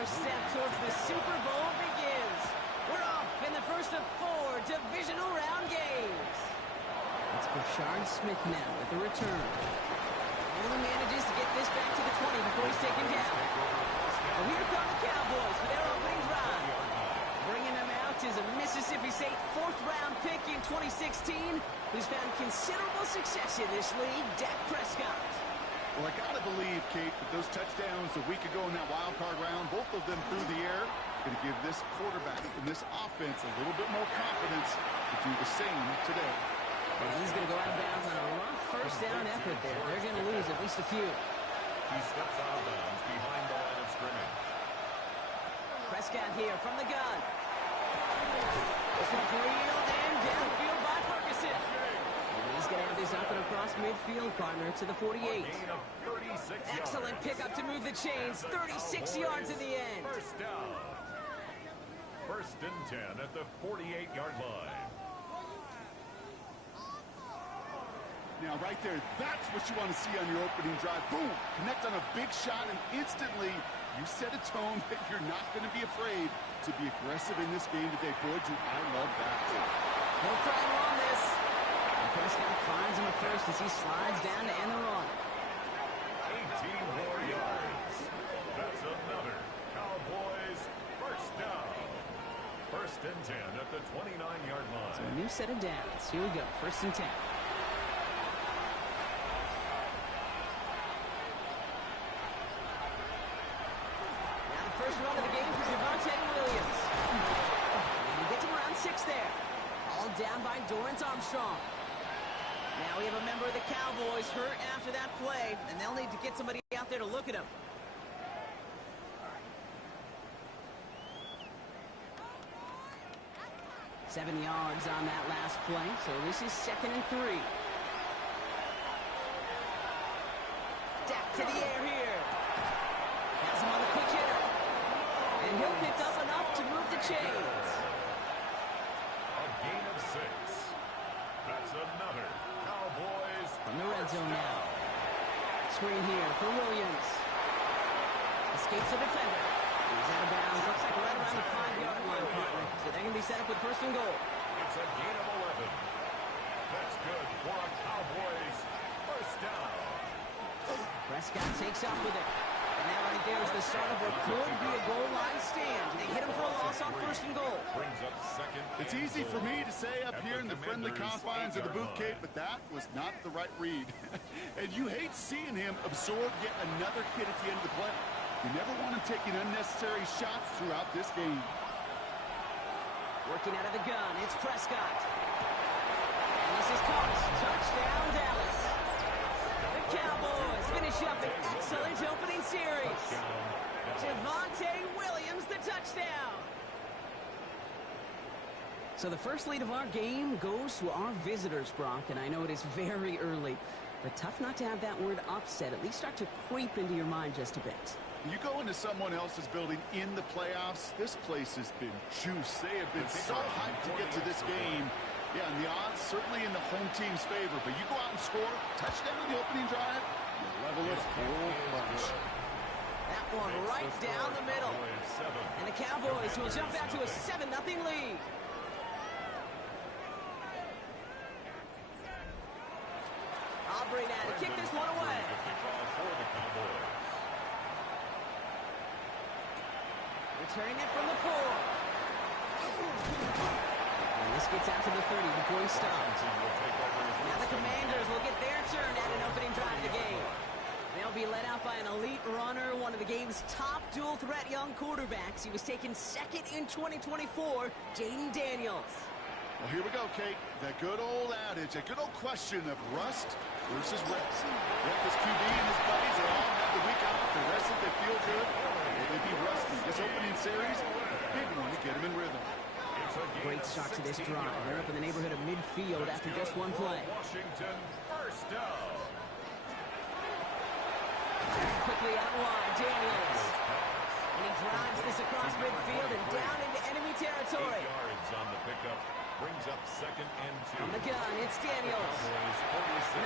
Another step towards the Super Bowl begins. We're off in the first of 4 divisional round games. It's Brashard Smith now with the return. Only manages to get this back to the 20 before he's taken down. Well, here come the Cowboys for their opening drive. Bringing them out is a Mississippi State 4th-round pick in 2016 who's found considerable success in this league, Dak Prescott. Well, I got to believe, Kate, that those touchdowns a week ago in that wild card round, both of them through the air, going to give this quarterback and this offense a little bit more confidence to do the same today. And he's going to go out of bounds on a rough first down effort there. They're going to lose at least a few. He steps out of bounds behind the line of scrimmage. Prescott here from the gun. This one's reeled in downfield by Ferguson. And he's going to have this up and across midfield, partner, to the 48. Excellent pickup to move the chains. 36 yards in the end. First down. 1st and 10 at the 48-yard line. Now, right there, that's what you want to see on your opening drive. Boom! Connect on a big shot, and instantly you set a tone that you're not going to be afraid to be aggressive in this game today. Boy, do I love that. No problem on this. And Prescott finds him at first as he slides down to end the run. 18 more yards. That's another Cowboys first down. 1st and 10 at the 29-yard line. So a new set of downs. Here we go. 1st and 10. First run of the game for Javonte Williams. And he gets him around 6 there. All down by Dorrance Armstrong. Now we have a member of the Cowboys hurt after that play, and they'll need to get somebody out there to look at him. Seven yards on that last play, so this is 2nd and 3. Dak to the air here. Has him on the quick hitter. And he'll pick up enough to move the chains. A gain of 6. That's another Cowboys. From the red zone now. Screen here for Williams. Escapes the defender. He's out of bounds. Looks like right around the 5-yard line, partner. So they're going to be set up with 1st and goal. It's a gain of 11. That's good for a Cowboys first down. Prescott takes off with it. And that right there is the start of what could be a goal line stand. They hit him for a loss on 1st and goal. Brings up 2nd. It's easy for me to say up here in the friendly confines of the booth, Kate, but that was not the right read. And you hate seeing him absorb yet another hit at the end of the play. You never want him taking unnecessary shots throughout this game. Working out of the gun, it's Prescott. And this is caught. Touchdown, Dallas. The Cowboys finish up an excellent opening series. Javonte Williams, the touchdown. So the first lead of our game goes to our visitors, Brock, and I know it is very early, but tough not to have that word upset at least start to creep into your mind just a bit. You go into someone else's building in the playoffs, this place has been juice. They have been so hyped to get to this game. Yeah, and the odds certainly in the home team's favor, but you go out and score, touchdown in the opening drive, you level it a whole bunch. That one right down the middle. And the Cowboys will jump out to a 7-0 lead. Aubrey now to kick this one away. Returning it from the 4. And this gets out to the 30 before he stops. Now the Commanders will get their turn at an opening drive of the game. They'll be led out by an elite runner, one of the game's top dual-threat young quarterbacks. He was taken 2nd in 2024, Jaden Daniels. Well, here we go, Kate. That good old adage, that good old question of rust versus rest. Yep, this QB and his buddies, they all have the week off. They rested, they feel good. Will they be rusty? This opening series, big one to get them in rhythm. Great start to this drive. They're up in the neighborhood of midfield after just one play. Washington first down. Quickly out wide, Daniels. And he drives this across midfield and down into enemy territory. 8 yards on the pickup. Brings up 2nd and 2. On the gun, it's Daniels.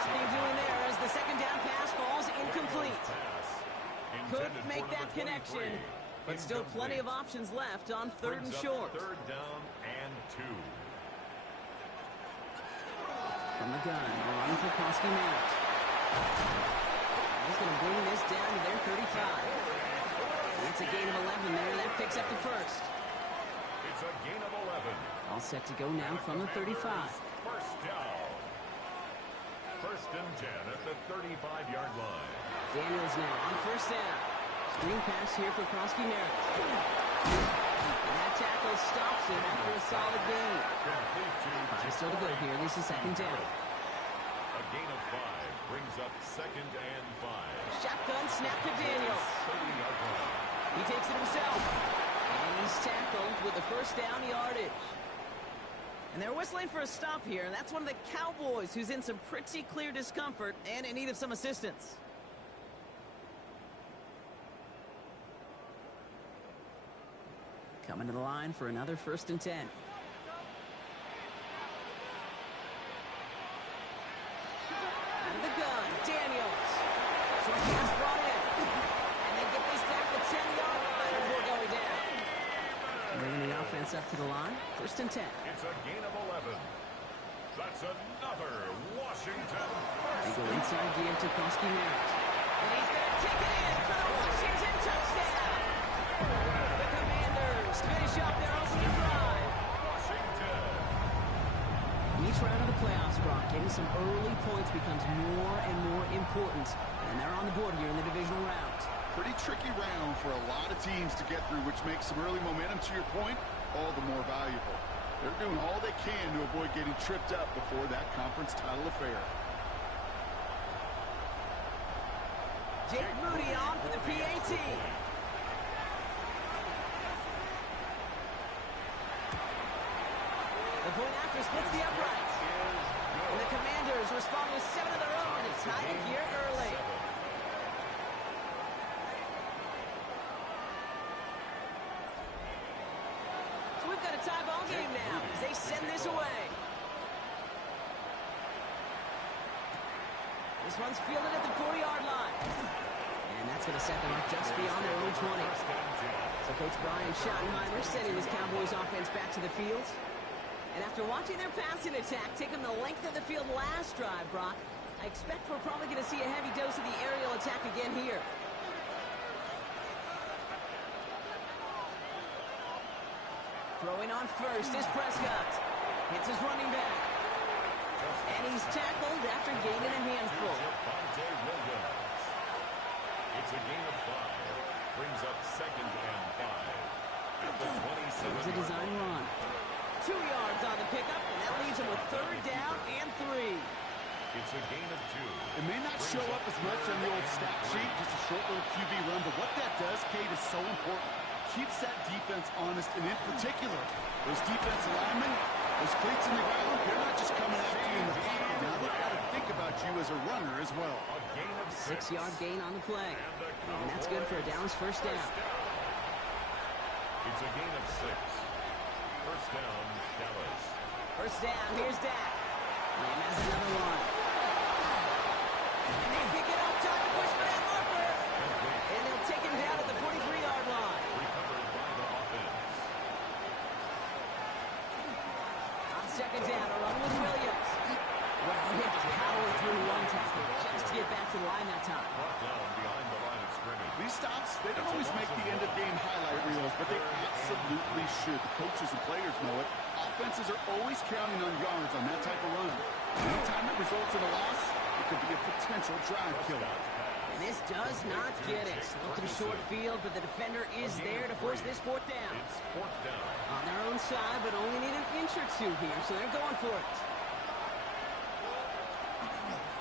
Nothing doing there as the second down pass falls incomplete. Couldn't make that connection. But still plenty of options left on 3rd and short. 3rd down and 2. From the gun, running for Krosky Merritt. He's going to bring this down to their 35. That's a gain of 11 there, and that picks up the first. It's a gain of 11. All set to go now from the 35. First down. 1st and 10 at the 35-yard line. Daniels now on 1st down. Screen pass here for Krosky Merritt. And that tackle stops him after a solid gain. Five still to go here. This is 2nd down. A gain of 5 brings up 2nd and 5. Shotgun snap to Daniels. 30-yard line. He takes it himself. And he's tackled with the 1st down yardage. And they're whistling for a stop here. And that's one of the Cowboys who's in some pretty clear discomfort and in need of some assistance. Coming to the line for another 1st and 10. Out of the gun, Daniels. So a pass brought in. And they get this back to 10-yard line before going down. Bringing the offense up to the line. 1st and 10. It's a gain of 11. That's another Washington. They go inside give to Krosky Merritt. And he's going to take it in for the Washington touchdown. The Commanders finish off their opening drive. Washington. Each round of the playoffs, Brock, getting some early points becomes more and more important. And they're on the board here in the divisional round. Pretty tricky round for a lot of teams to get through, which makes some early momentum, to your point, all the more valuable. They're doing all they can to avoid getting tripped up before that conference title affair. Jake Moody on for the PAT. The point after splits the uprights. And the Commanders respond with 7 of their own to tie it here early. So we've got a tie ball game now as they send this away. This one's fielded at the 40-yard line. And that's going to set them up just beyond their own 20. So Coach Brian Schottenheimer sending his Cowboys offense back to the field. And after watching their passing attack take them the length of the field last drive, Brock, I expect we're probably going to see a heavy dose of the aerial attack again here. Throwing on first is Prescott. Hits his running back. And he's tackled after gaining a handful. It's a gain of 5. Brings up 2nd and 5. At the 27. It was a design run. 2 yards on the pickup, and that leaves him with 3rd down and 3. It's a gain of 2. It may not show up as much on the old stat sheet, just a short little QB run, but what that does, Kate, is so important. Keeps that defense honest, and in particular, those defensive linemen, those cleats in the ground, they're not just coming after you in the pocket. Now they've got to think about you as a runner as well. A gain of 6. 6-yard gain on the play. And that's good for a Dallas 1st down. It's a gain of 6. 1st down, Dallas. 1st down, here's Dak. And that's another one. And they pick it up, time to push for that marker. And they'll take him down at the 43-yard line. Recovered by the offense. On 2nd down, a run with Williams. Well, he had to power through one tackle just to get back to the line that time. Brought down behind the line of scrimmage. These stops, they don't always make the end-of-game highlight reels, but they absolutely should. The coaches and players know it. Offenses are always counting on yards on that type of run. Anytime it results in a loss, it could be a potential drive killer. And this does not get it. Looking short field, but the defender is there to force this 4th down. It's 4th down. On their own side, but only need an inch or 2 here, so they're going for it.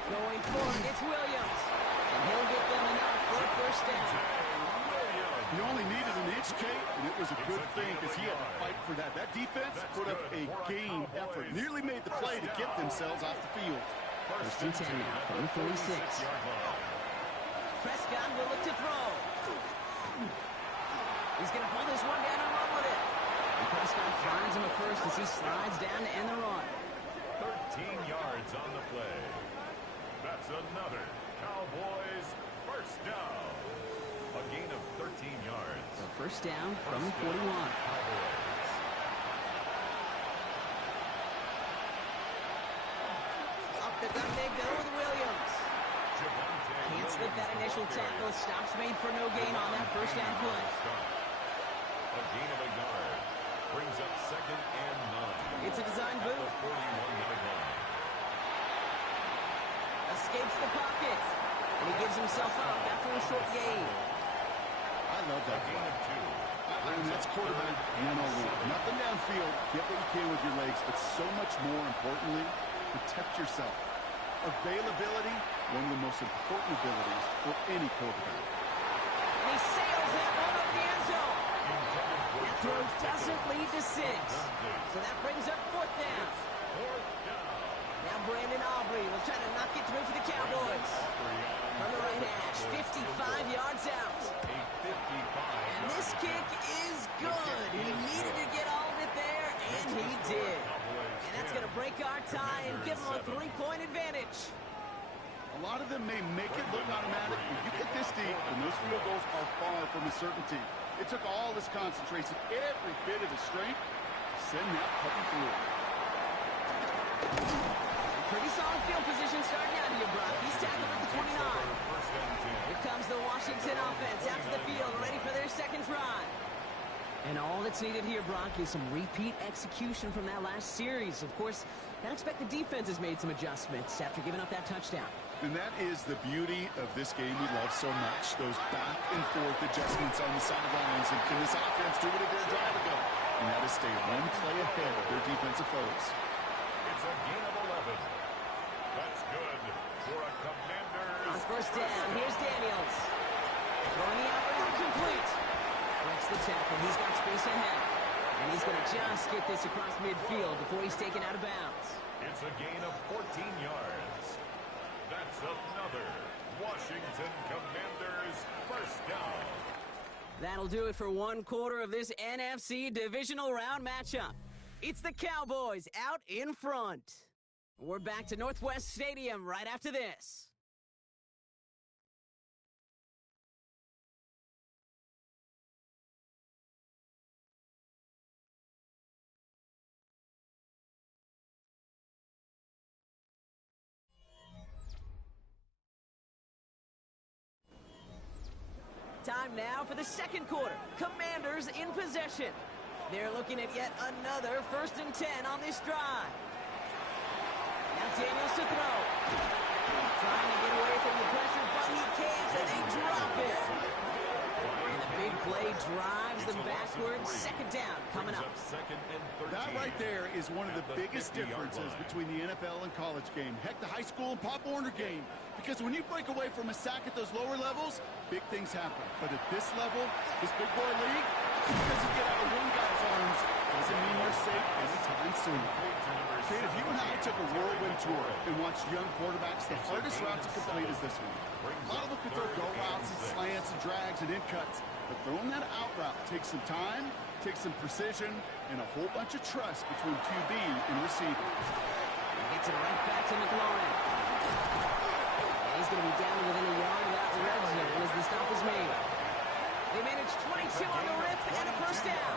Going for it, it's Williams. And he'll get them enough for a 1st down. He only needed an inch, Kate, and it was a good thing because he had to fight for that. That defense put up a game effort. Nearly made the play to get themselves off the field. 1st and 10 now from the 46. Prescott will look to throw. He's going to pull this one down and run with it. And Prescott finds him at first as he slides down to end the run. 13 yards on the play. That's another Cowboys 1st down. A gain of 13 yards. So First down from the 41. Up the gut they go with Williams. Can't slip that initial tackle. Stops made for no gain on that first down play. A gain of a yard. Brings up 2nd and 9. It's a design boot. 41-yard line. Escapes the pocket. And he gives himself up after a short gain. I love that Gain of 2. I mean, that's quarterback 101. Nothing downfield. Get what you can with your legs, but so much more importantly, protect yourself. Availability, one of the most important abilities for any quarterback. And he sails that one up the end zone. That throw doesn't lead to 6. So that brings up 4th down. Now Brandon Aubrey will try to knock it through for the Cowboys. From the right hash, 55 yards out. And this kick is good. He needed to get all of it there, and he did. And that's going to break our tie and give him a 3-point advantage. A lot of them may make it look automatic, but you get this deep, and those field goals are far from a certainty. It took all his concentration, every bit of his strength, to send that puppy through. Pretty solid field position starting out here, Brock. He's tackled at the 29. Here comes the Washington offense out to the field, ready for their second drive. And all that's needed here, Brock, is some repeat execution from that last series. Of course, I expect the defense has made some adjustments after giving up that touchdown. And that is the beauty of this game we love so much, those back and forth adjustments on the sidelines. And can this offense do what it did a drive ago? And that is stay one play ahead of their defensive foes. It's a gain of 11. That's good for a Commanders. On first down, here's Daniels. Throwing the out route complete. Breaks the tackle. He's got space ahead. And he's going to just get this across midfield before he's taken out of bounds. It's a gain of 14 yards. That's another Washington Commanders first down. That'll do it for one quarter of this NFC divisional round matchup. It's the Cowboys out in front. We're back to Northwest Stadium right after this. Time now for the second quarter. Commanders in possession. They're looking at yet another 1st and 10 on this drive. Now Daniels to throw. Trying to get away from the pressure, but he can't, and they drop it. And the big play drives them backwards. Second down coming up. That right there is one of the biggest differences between the NFL and college game. Heck, the high school and Pop Warner game. Because when you break away from a sack at those lower levels, big things happen. But at this level, this big boy league, because you get out of one guy's arms, doesn't mean you're safe anytime soon. Kate, if you and I took a whirlwind tour and watched young quarterbacks, the hardest route to complete is this one. A lot of them can throw go routes and slants and drags and in cuts, but throwing that out route takes some time, takes some precision, and a whole bunch of trust between QB and receiver. He gets it right back to McLaurin. And he's going to be down within a yard of that red zone as the stop is made. They manage 22 on the rip and a first down.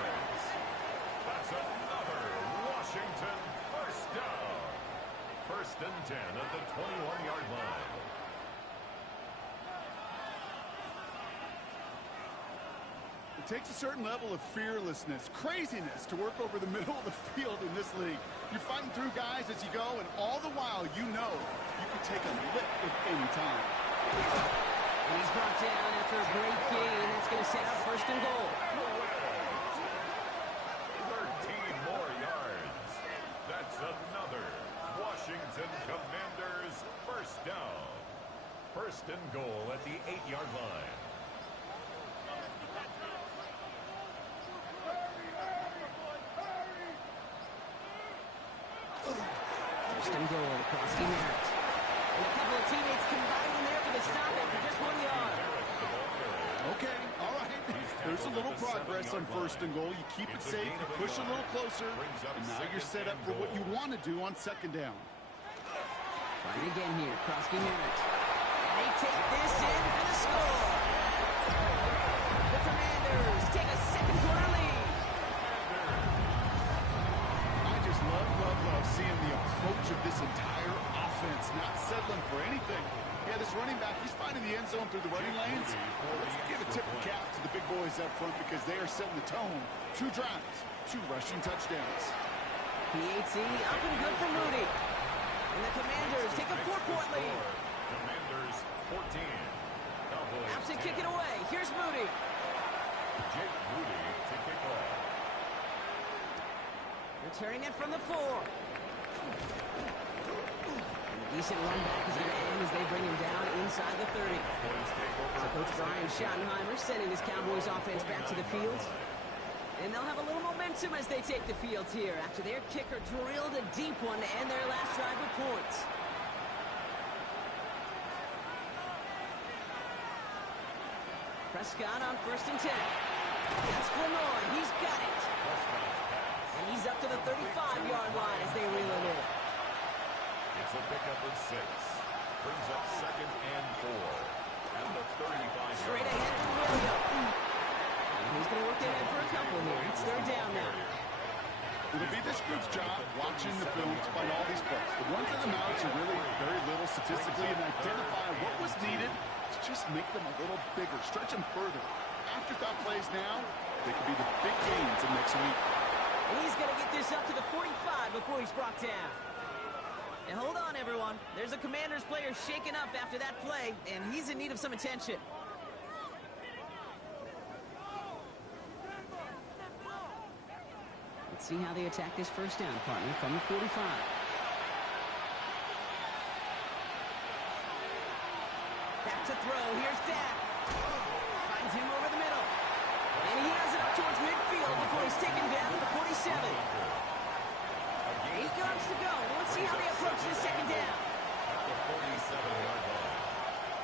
That's another Washington first down. 1st and 10 at the 21-yard line. It takes a certain level of fearlessness, craziness to work over the middle of the field in this league. You're fighting through guys as you go, and all the while you know you can take a lick at any time. And he's brought down after a great gain. That's going to set up 1st and goal. 13 more yards. That's another Washington Commanders first down. 1st and goal at the 8-yard line. First and goal across the net. And a couple of teammates combining there for the stop after just 1 yard. Okay, all right. There's a little progress on 1st and goal. You keep it safe, you push a little closer, and now you're set up for what you want to do on 2nd down. Trying again here, Krosky Merritt. And they take this in for the score. The Commanders take a end zone through the running lanes. Let's give a tip of cap to the big boys up front because they are setting the tone. 2 drives, 2 rushing touchdowns. PAT up and good for Moody. And the Commanders take a 4-point lead. Commanders 14. Cowboys Out to kick it away. Here's Moody. Jake Moody to kick off. Returning it from the 4. Decent run back is going to end as they bring him down inside the 30. So Coach Brian Schottenheimer sending his Cowboys offense back to the field. And they'll have a little momentum as they take the field here after their kicker drilled a deep one to end their last drive with points. Prescott on 1st and 10. That's Flanoy. He's got it. And he's up to the 35-yard line as they reel it in. It's a pickup of 6. Brings up 2nd and 4. And the 35-yard Straight ahead to Williams. He's going to work that in for a couple here. It's 3rd down now. It'll be this group's job watching the film to find all these plays. The ones that amount to really very little statistically and identify what was needed to just make them a little bigger, stretch them further. Afterthought plays now, they could be the big gains in next week. And he's going to get this up to the 45 before he's brought down. And hold on, everyone. There's a Commanders player shaken up after that play, and he's in need of some attention. Let's see how they attack this 1st down, partner, from the 45. Back to throw. Here's Dak. Finds him over the middle. And he has it up towards midfield before he's taken down at the 47. 8 yards to go. Let's see how they approach this 2nd down. at the 47-yard line.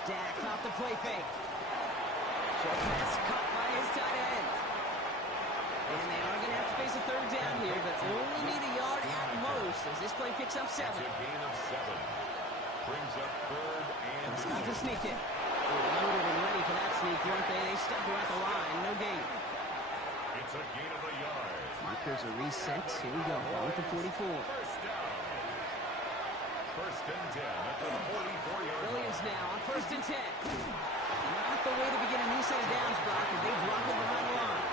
Dak off the play fake. Short pass caught by his tight end. And they are going to have to face a 3rd down here, but only need a yard at most as this play picks up 7. It's a gain of 7. Brings up 3rd and Scott to sneak it. They were loaded and ready for that sneak, weren't they? They stuck her at the line. No gain. it's a gain of a yard. Markers are reset. Here we go. Ball at the 44. First down. 1st and 10 at the 44-yard line. Williams now on 1st and 10. Not the way to begin a new set of downs, Brock, as they drop it behind the line.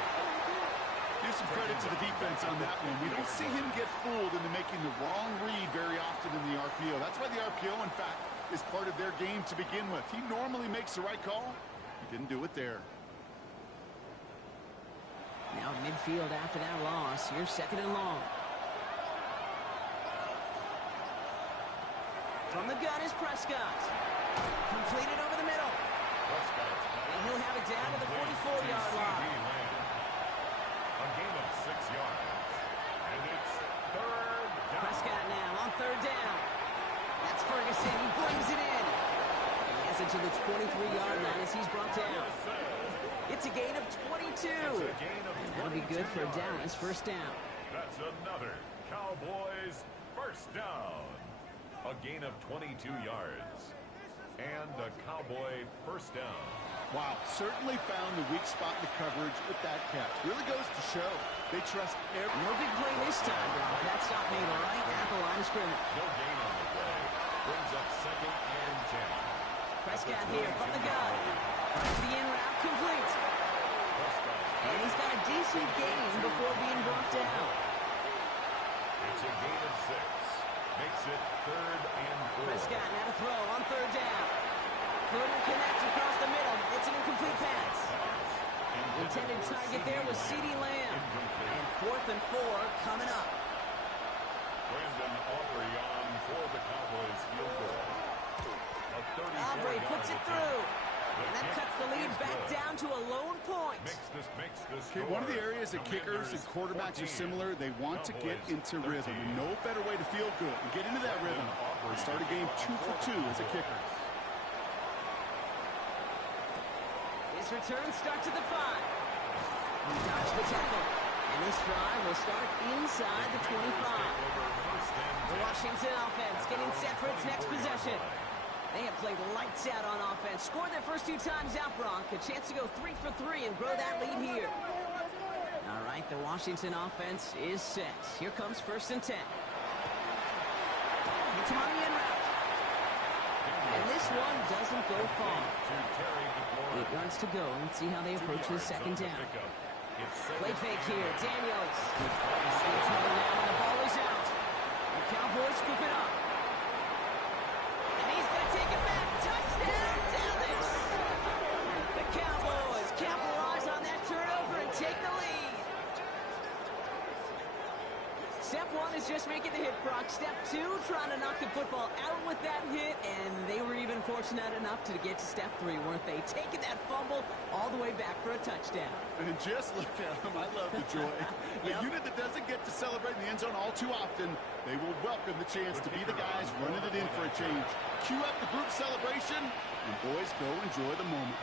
Give some credit to the defense on that one. We don't see him get fooled into making the wrong read very often in the RPO. That's why the RPO, in fact, is part of their game to begin with. He normally makes the right call. He didn't do it there. Now midfield after that loss. Here's 2nd and long. From the gun is Prescott. Completed over the middle. Prescott's And he'll have it down to the 44-yard line. A gain of 6 yards. And it's 3rd down. Prescott now on 3rd down. That's Ferguson. He brings it in. He has it to the 23-yard line as he's brought down. It's a gain of 22. And that'll be good for Dallas. 1st down. That's another Cowboys 1st down. A gain of 22 yards. And a Cowboy 1st down. Wow, certainly found the weak spot in the coverage with that catch. Really goes to show they trust every... No big play this time, Brock. That stop made right at the line of scrimmage. No gain on the play. Brings up 2nd and 10. Prescott here from the gun. Finds the in route complete. And he's got a decent gain before being brought down. It's a gain of 6. Makes it 3rd and 4. Prescott now to throw on 3rd down. Couldn't connect across the middle. It's an incomplete pass. Intended target there was CeeDee Lamb. And 4th and 4 coming up. Brandon Aubrey on for the Cowboys field goal. A 34-yard Aubrey puts it through. And that cuts the lead back down to a lone point. Makes this Okay, one of the areas that kickers and quarterbacks are similar, they want to get into rhythm. And no better way to feel good and get into that rhythm than start a game 2 for 2 as a kicker. His return starts at the 5. He dodged the tackle. And this drive will start inside the 25. The Washington offense getting set for its next possession. They have played lights out on offense. Scored their first 2 times out, Bronk. A chance to go 3 for 3 and grow that lead here. All right, the Washington offense is set. Here comes 1st and 10. It's him on the in route. And this one doesn't go far. To Terry McLaurin. 8 yards to go. Let's see how they approach this second down. Play fake here. Daniels. He's trouble now, and the ball is out. The Cowboys scoop it up. And he's going to take it back. Touchdown, Dallas! The Cowboys capitalize on that turnover and take the lead. Step 1 is just making the hit, Brock. Step 2, trying to knock the football out with that hit, and they were even fortunate enough to get to step 3, weren't they? Taking that fumble all the way back for a touchdown. And just look at them. I love the joy. Yep. A unit that doesn't get to celebrate in the end zone all too often, they will welcome the chance to be the guys running it in for a change. Cue up the group celebration, and boys, go enjoy the moment.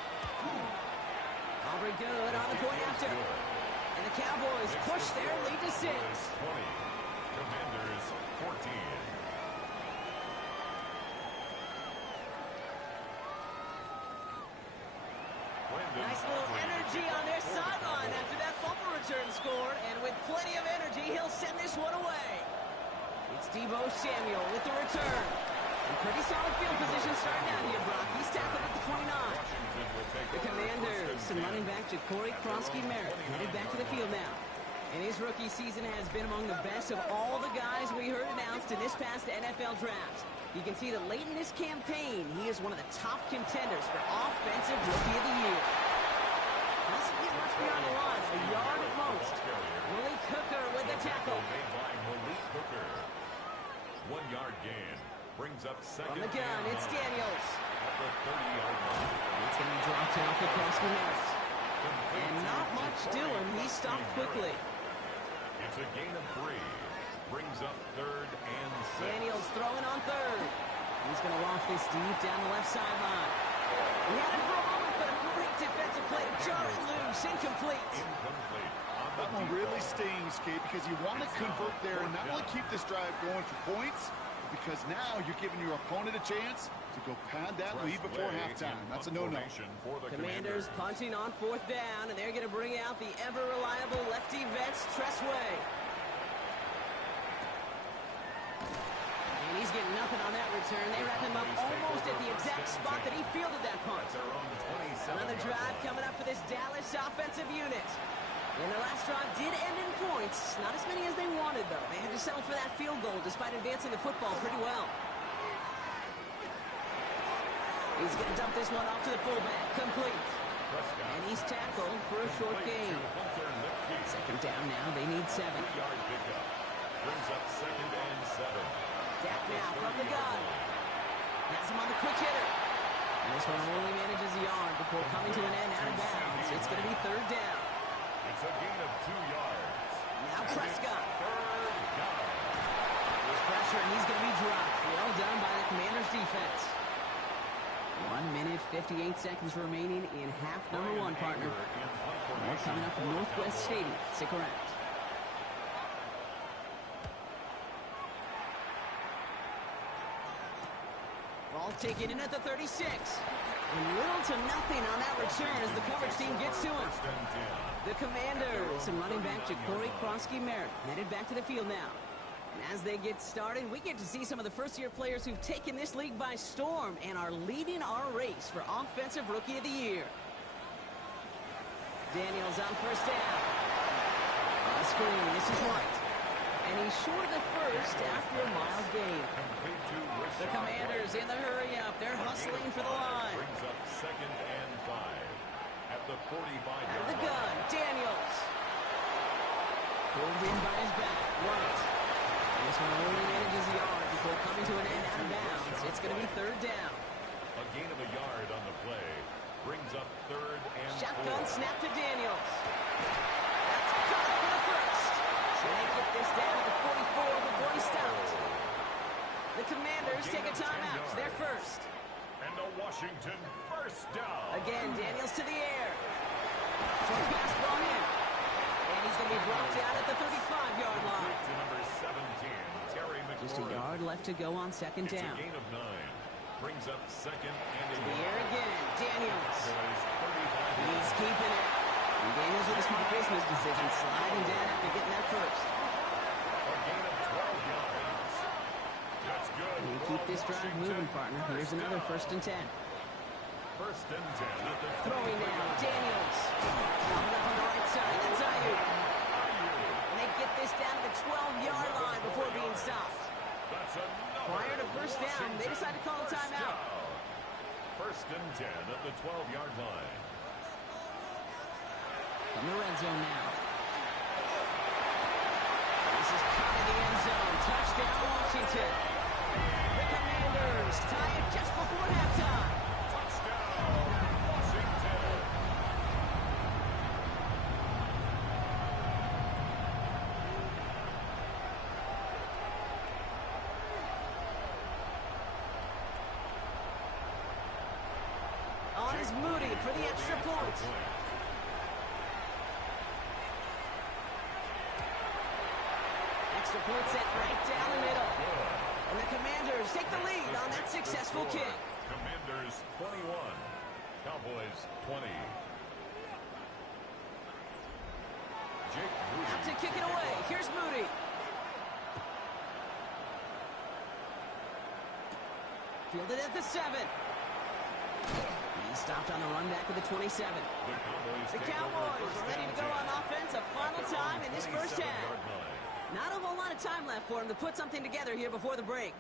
Aubrey good on the point after. And the Cowboys push their lead to 6. 20. Commanders 14. Nice little energy on their sideline after that fumble return scored. And with plenty of energy, he'll send this one away. It's Deebo Samuel with the return. And pretty solid field position starting out here, Brock. He's tackled at the 29. The Commanders and running back Ja'Cory Kronsky-Merritt headed back to the field now. And his rookie season has been among the best of all the guys we heard announced in this past NFL draft. You can see that late in this campaign, he is one of the top contenders for Offensive Rookie of the Year. Doesn't get much beyond the line, a yard at most. Malik Hooker with the tackle. Made by Malik Hooker. 1 yard gain. Brings up second. From the gun, it's Daniels. At the 30-yard line. It's going to be dropped down for Kronsky-Merritt. And not much doing. He stopped quickly. It's a gain of 3. Brings up third and 6. Daniels throwing on third. He's going to loft this deep down the left sideline. He had it for a moment, but a great defensive play to jar it loose. Incomplete. Incomplete. That one really stings, Kate, because you want to convert there and not only keep this drive going for points, because now you're giving your opponent a chance to go pad that lead before halftime. That's a no-no. Commanders punting on 4th down, and they're going to bring out the ever-reliable lefty vets, Tressway. And he's getting nothing on that return. They wrap him up almost at the exact spot that he fielded that punt. Another drive coming up for this Dallas offensive unit. And the last drive did end in points. Not as many as they wanted, though. They had to settle for that field goal despite advancing the football pretty well. He's going to dump this one off to the fullback. Complete. And he's tackled for a short gain. Second down now. They need 7. Brings up second and 7. Dak now from the gun. Has him on the quick hitter. And this one only manages a yard before coming to an end out of bounds. It's going to be 3rd down. It's a gain of 2 yards. Now Prescott. 3rd down. There's pressure, and he's going to be dropped. Well done by the Commanders' defense. 1 minute, 58 seconds remaining in half number 1, partner. More coming up from Northwest Stadium. Stick around. Ball taken in at the 36. And little to nothing on that return as the coverage team gets to him. The Commanders and running back Ja'Cory Kronsky-Merritt headed back to the field now. And as they get started, we get to see some of the first-year players who've taken this league by storm and are leading our race for Offensive Rookie of the Year. Daniels on 1st down. On the screen, this is White. And he's short of the first after a mild gain. The Commanders in the hurry-up. They're hustling for the line. Brings up second and 5. At the 45-yard Out of the gun, Daniels. Pulled in by his back, White. And this one only manages a yard before coming to an end out of bounds. It's going to be 3rd down. A gain of a yard on the play. Brings up 3rd and 4. Shotgun snap to Daniels. That's caught for the first. And they get this down to the 44 before he stopped. The Commanders take a timeout. They're first. And the Washington first down. Again, Daniels to the air. Short pass brought in. And he's going to be brought down at the 35-yard line. To number 17, Terry McLaurin. Just a yard left to go on 2nd down. It's a gain of 9. Brings up second and To the air again, Daniels. Boys, He's keeping it. And Daniels with a smart business decision, sliding down after getting that first. a gain of 12 yards. That's good. He keep this drive moving, partner. Here's another 1st and 10. 1st and 10 at the Throwing now, Daniels. Coming up on the right side, that's Ayuk. And they get this down to the 12-yard line before being stopped. That's Prior to 1st down, they decide to call a timeout. 1st and 10 at the 12-yard line. From the red zone now. This is caught in the end zone. Touchdown, Washington. The Commanders tie it just before halftime. Touchdown, Washington. On is Moody for the extra point. Extra point set right down the middle. And the Commanders take the lead on that successful kick. Commanders 21, Cowboys 20. Jake Moody. Out to kick it away. Here's Moody. Fielded at the 7. He's stopped on the run back of the 27. The Cowboys are ready to go on offense a final time in this first half. Not a whole lot of time left for him to put something together here before the break.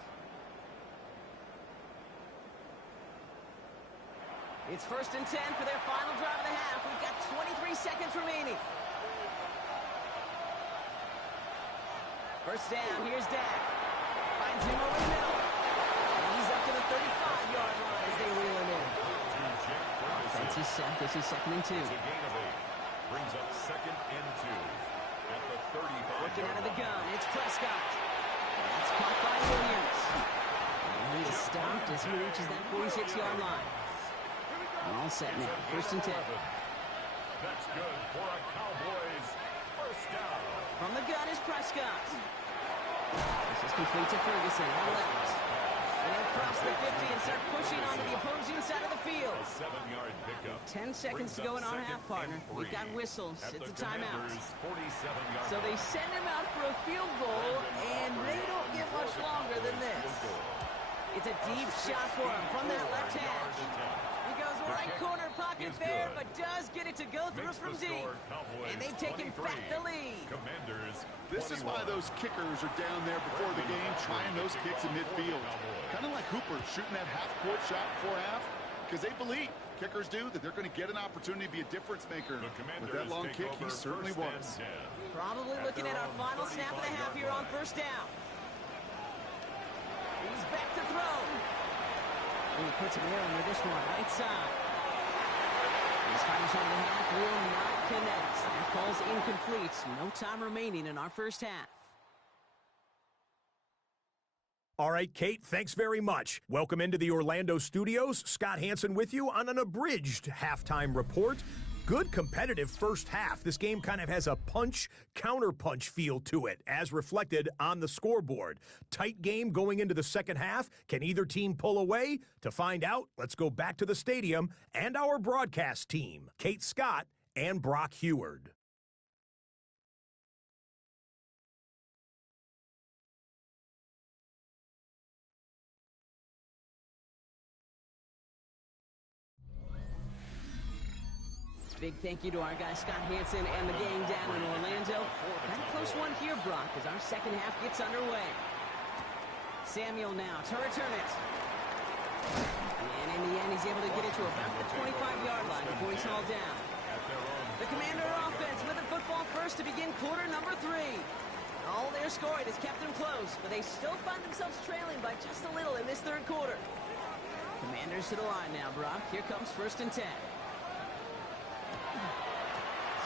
It's 1st and 10 for their final drive of the half. We've got 23 seconds remaining. 1st down, here's Dak. Finds him over the middle. And he's up to the 35-yard line as they reel him in. Offense is set. This is 2nd and 2. It's a gain of 8. Brings up 2nd and 2. At the 35. Looking out of the gun, it's Prescott. That's caught by Williams. And he is stopped as he reaches that 46-yard line. All set now, 1st and 10. That's good for a Cowboys 1st down. From the gun is Prescott. This is complete to Ferguson on left. And they cross the 50 and start pushing onto the opposing side of the field. A 7-yard pickup. 10 seconds to go in our half, partner. We've got whistles. It's a timeout. So they send him out for a field goal, and they don't get much longer than this. It's a deep shot for him from that left hash. He goes right corner pocket there, but does get it to go through from deep. And they've taken back the lead. This is why those kickers are down there before the game, trying those kicks in midfield. Kind of like Hooper shooting that half-court shot before half, because they believe, kickers do, that they're going to get an opportunity to be a difference maker. With that long kick, he certainly was. Probably looking at our final snap of the half here on 1st down. He's back to throw. And he puts an air under this one, right side. His final shot of the half will not connect. That falls incomplete. No time remaining in our first half. All right, Kate, thanks very much. Welcome into the Orlando studios. Scott Hansen with you on an abridged halftime report. Good competitive first half. This game kind of has a punch-counterpunch feel to it, as reflected on the scoreboard. Tight game going into the second half. Can either team pull away? To find out, let's go back to the stadium and our broadcast team, Kate Scott and Brock Heward. Big thank you to our guy Scott Hansen and the gang down in Orlando. Got a close one here, Brock, as our second half gets underway. Samuel now to return it. And in the end, he's able to get it to about the 25-yard line before he's hauled down. The Commander offense with the football first to begin quarter number 3. All their scoring has kept them close, but they still find themselves trailing by just a little in this third quarter. Commanders to the line now, Brock. Here comes 1st and 10.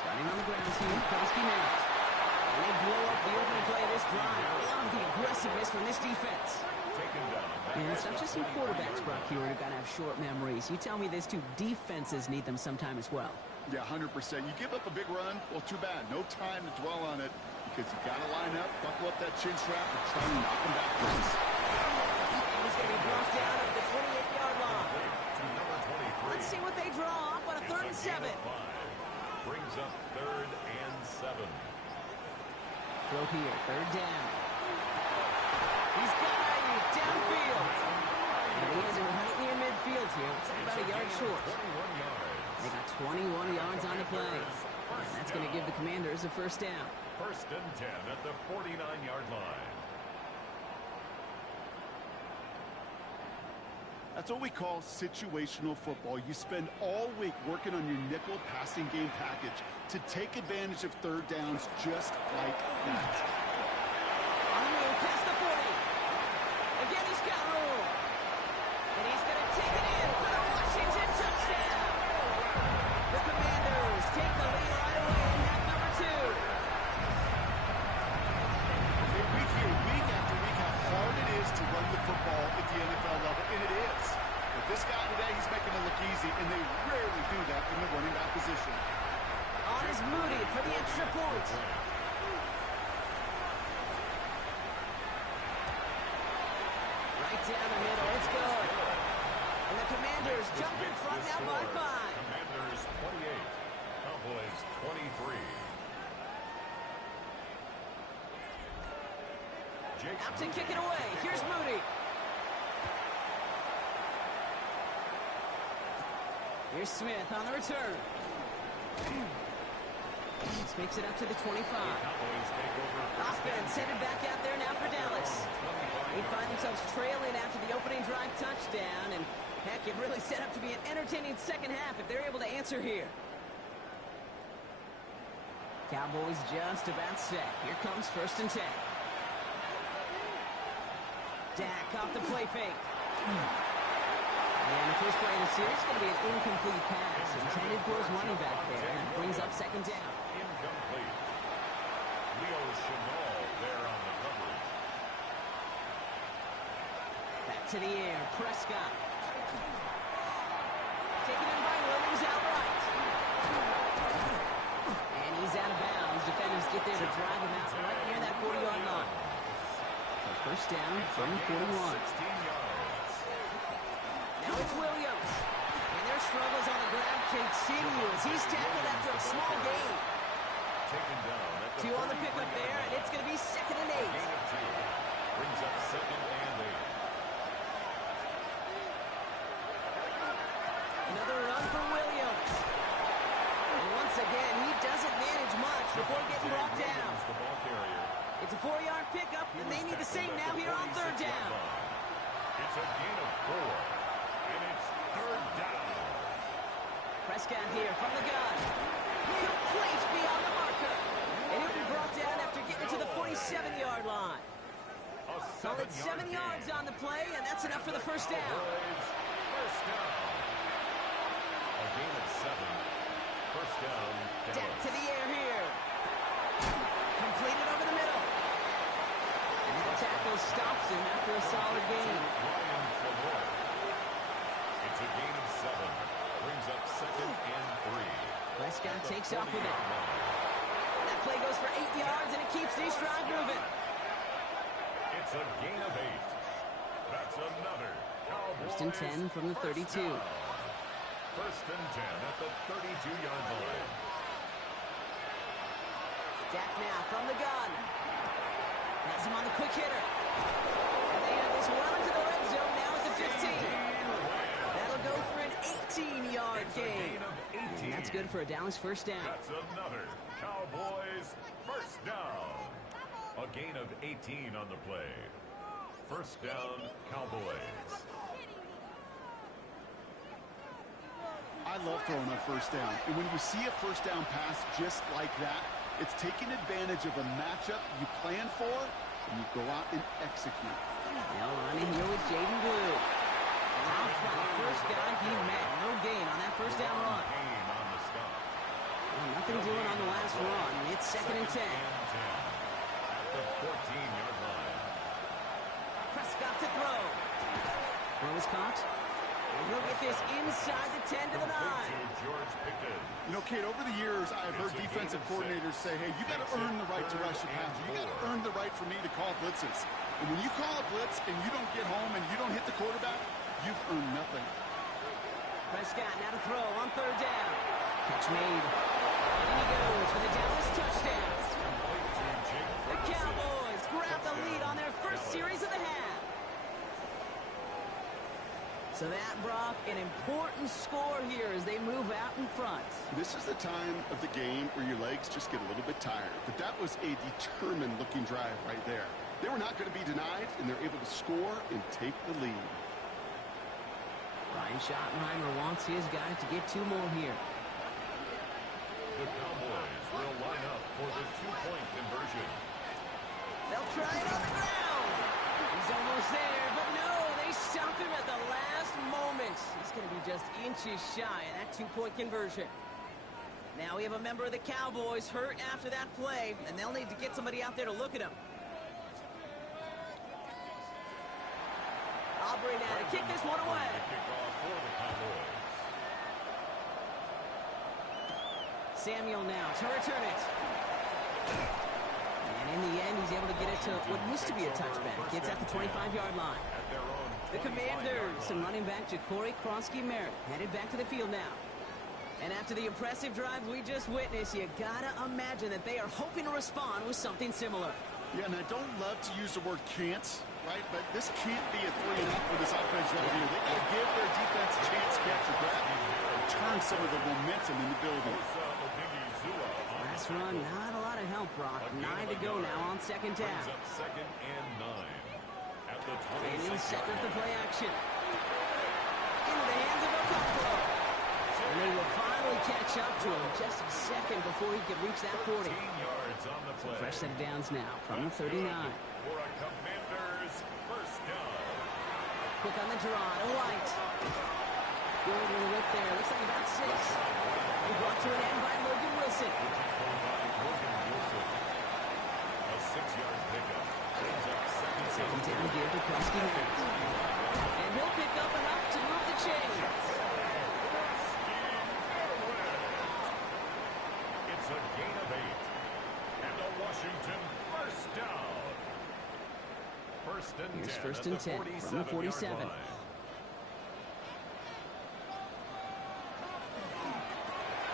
Starting on the ground here, Krosky now. And they blow up the opening play of this drive. Love the aggressiveness from this defense. And it's not just some quarterbacks, Brock, here who got to have short memories. You tell me this too, defenses need them sometime as well. Yeah, 100%. You give up a big run, well, too bad. No time to dwell on it because you got to line up, buckle up that chin strap, and try to knock him backwards. And he's going to be brought down at the 28-yard line. Let's see what they draw up on a 3rd and 7. Brings up 3rd and 7. Throw here, 3rd down. He's got Ayuk. deep downfield. And he has it right near midfield here. It's about a yard short. They got 21 yards on the play. And that's going to give the Commanders a first down. First and 10 at the 49-yard line. That's what we call situational football. You spend all week working on your nickel passing game package to take advantage of third downs just like that. On the move, past the 40. Again, he's got room. And he's going to take it in for the Washington touchdown. The Commanders take the lead right away in half number 2. We hear week after week how hard it is to run the football at the NFL level, and it is. But this guy today, he's making it look easy, and they rarely do that from the running back position. On is Moody for the extra point. Right down the middle, it's good. And the Commanders jump in front now by 5. Commanders 28, Cowboys 23. Out to kick it away. Here's Moody. Here's Smith on the return. This makes it up to the 25. Offense headed back out there now for Dallas. They find themselves trailing after the opening drive touchdown, and heck, it really set up to be an entertaining second half if they're able to answer here. Cowboys just about set. Here comes first and 10. Dak off the play fake. And the first play of the series is going to be an incomplete pass intended for his running back there. And that brings up second down. Incomplete. Leo Chenal there on the coverage. Back to the air. Prescott. Taken in by Williams outright. And he's out of bounds. Defenders get there to drive him out right near that 40-yard line. So first down from the 41. 16 yards. Now it's Williams. And their struggles on the ground continue as he's tackled after a small gain. Taken down at the 2 on the pickup there, and it's going to be second and 8. Gain of 2. Brings up second and 8. Another run for Williams. And once again, he doesn't manage much before getting brought down. The ball carrier. It's a 4-yard pickup, and they need the same now here on third down. It's a gain of 4, and it's third down. Prescott here from the gun. Complete beyond the marker. And he'll be brought down after getting to the 47-yard line. Solid 7 yards on the play, and that's enough for the first down. First down. A gain of 7. First down. Dak to the air here. Completed over the middle. And that tackle stops him after a solid gain. It's a gain of 7. Brings up second and 3. Prescott takes off with it. That play goes for 8 yards, and it keeps these drive moving. It's a gain of 8. That's another Cowboys. First and 10 from the 32. First and 10 at the 32-yard line. Dak now from the gun. Has him on the quick hitter. And they have this well into the red zone now at the 15. That'll go for an 18-yard gain. And that's good for a Dallas first down. That's another Cowboys first down. A gain of 18 on the play. First down, Cowboys. I love throwing on first down. And when you see a first down pass just like that, it's taking advantage of a matchup you plan for, and you go out and execute. Now running here with Jaden Blue. Off by the first guy he met. No gain on that first down run. Gain on the stop. Well, nothing doing on the last run. It's second and 10. At the 14-yard line. Prescott to throw. Throw is caught. And he'll get this inside the 10 to the 9. George Pickens. You know, Kate, over the years, I've heard defensive coordinators say, hey, you got to earn the right to rush the passer. You got to earn the right for me to call blitzes. And when you call a blitz and you don't get home and you don't hit the quarterback, you've earned nothing. Prescott now to throw on third down. Catch made. And he goes for the Dallas touchdown. The Cowboys grab the lead on their first series of the half. this is the time of the game where your legs just get a little bit tired. But that was a determined-looking drive right there. They were not going to be denied, and they're able to score and take the lead. Ryan Schottenheimer wants his guys to get 2 more here. The Cowboys will line up for the 2-point conversion. They'll try it on the ground. He's almost there, but no, they stop him at the last moment. He's going to be just inches shy of that 2-point conversion. Now we have a member of the Cowboys hurt after that play, and they'll need to get somebody out there to look at him. Aubrey now to kick this one away. Kickoff for the Cowboys. Samuel now to return it. And in the end, he's able to get it to what used to be a touchback. It's at the 25-yard line. The Commanders and running back Ja'Cory Krosky-Merritt headed back to the field now. And after the impressive drive we just witnessed, you gotta imagine that they are hoping to respond with something similar. Yeah, and I don't love to use the word can't, right? But this can't be a 3-and-out for this offense right here. They got to give their defense a chance to catch a grab and turn some of the momentum in the building. Last run, not a lot of help, Brock. 9 to go now on second down. Second and 9. At the And he's set with the play action. Into the hands of Ocampo. And they will finally catch up to him just a second before he could reach that 40. 13 yards on the play. Fresh set of downs now from the 39. For a Commanders first down. Quick on the draw to White. Good little whip there. Looks like about 6. He brought to an end by Logan Wilson. A 6-yard pickup. Brings up Second down give to Krosky-Merritt. And he'll pick up enough to move the chains. It's a gain of 8. And a Washington first down. First and 10. Here's first and 10 from the 47.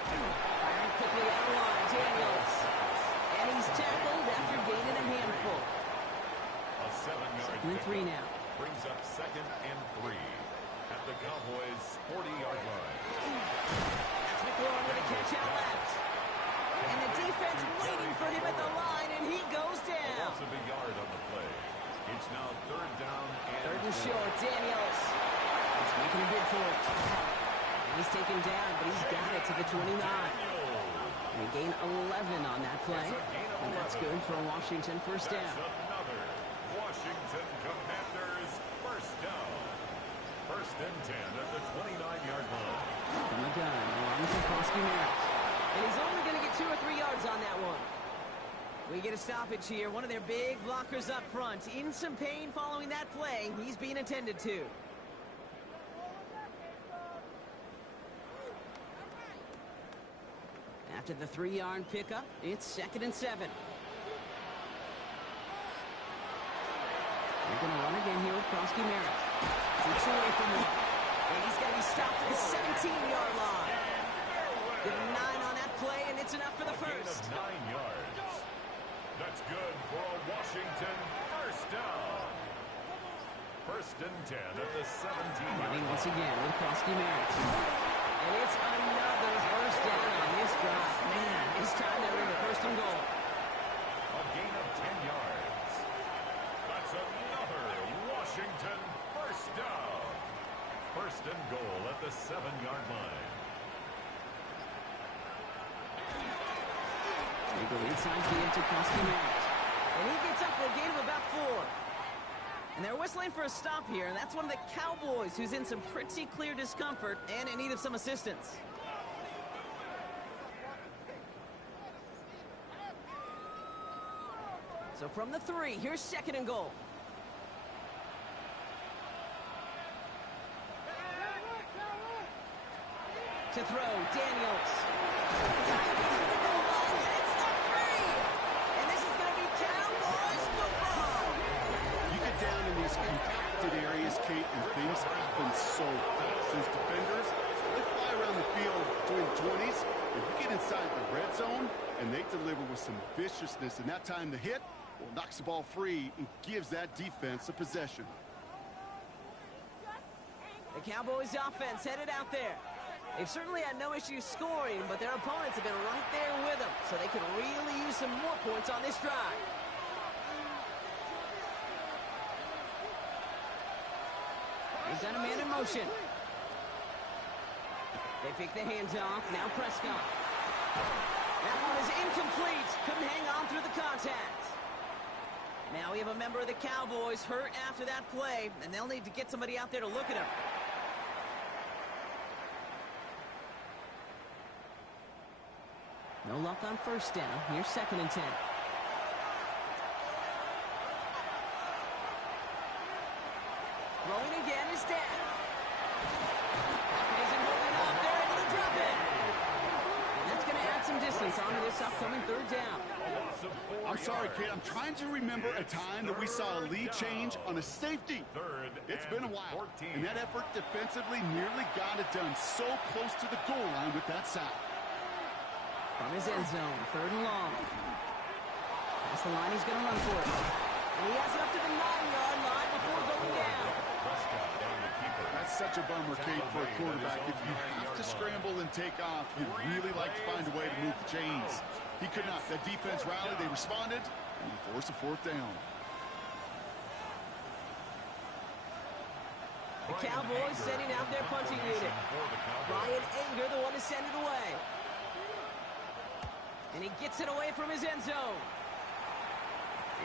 Firing quickly out of line, Daniels. And he's tackled after gaining a handful. A 7-yard Second and 3 now. Brings up second and 3 at the Cowboys' 40-yard line. That's McLaurin with a catch out left. And the defense waiting for him at the line, and he goes down. Loss of a yard on the play. It's now third down and 3rd and short, Daniels. He's making a bid for it. He's taken down, but he's got it to the 29. And he gained 11 on that play. And that's good for a Washington first down. Another Washington Commanders first down. First and 10 at the 29-yard line. From the gun, along with Krosky-Merritt. And he's only going to get 2 or 3 yards on that one. We get a stoppage here. One of their big blockers up front. In some pain following that play. He's being attended to. After the 3-yard pickup, it's 2nd and 7. They're going to run again here with Krosky-Merritt. It's away from him. And he's going to be stopped at the 17-yard line. Get a 9 on that play, and it's enough for the first. Gain of 9 yards. That's good for a Washington first down. First and 10 at the 17. Running once again with Krosky-Merritt. And it's another first down on this drive. Man, it's time to earn the first and goal. A gain of 10 yards. That's another Washington first down. First and goal at the 7-yard line. They go inside give to Krosky-Merritt. And he gets up for a gain of about 4. And they're whistling for a stop here, and that's one of the Cowboys who's in some pretty clear discomfort and in need of some assistance. So from the 3, here's 2nd and goal. To throw, Daniels. Kate, and things happen so fast. Since defenders, they fly around the field doing 20s. If you get inside the red zone and they deliver with some viciousness, and that time the hit, well, knocks the ball free and gives that defense a possession. The Cowboys offense headed out there. They've certainly had no issues scoring, but their opponents have been right there with them, so they could really use some more points on this drive. They've got a man in motion. They pick the hands off. Now Prescott. That one is incomplete. Couldn't hang on through the contact. Now we have a member of the Cowboys hurt after that play, and they'll need to get somebody out there to look at him. No luck on first down. Here's 2nd and 10. Throwing again is Dan. Isn't holding up. They're able to drop it. And that's going to add some distance onto this upcoming 3rd down. I'm sorry, kid. I'm trying to remember a time that we saw a lead change on a safety. It's been a while. And that effort defensively nearly got it done. So close to the goal line with that sack. From his end zone, 3rd and long. That's the line he's going to run for it. And he has it up to the 9-yard line before going down. That's such a bummer, Kate, for a quarterback. If you have to scramble and take off, you'd really like to find a way to move the chains. He could not. That defense rallied, they responded, and he forced a 4th down. The Cowboys sending out their punting unit. Ryan Anger, the one to send it away. And he gets it away from his end zone.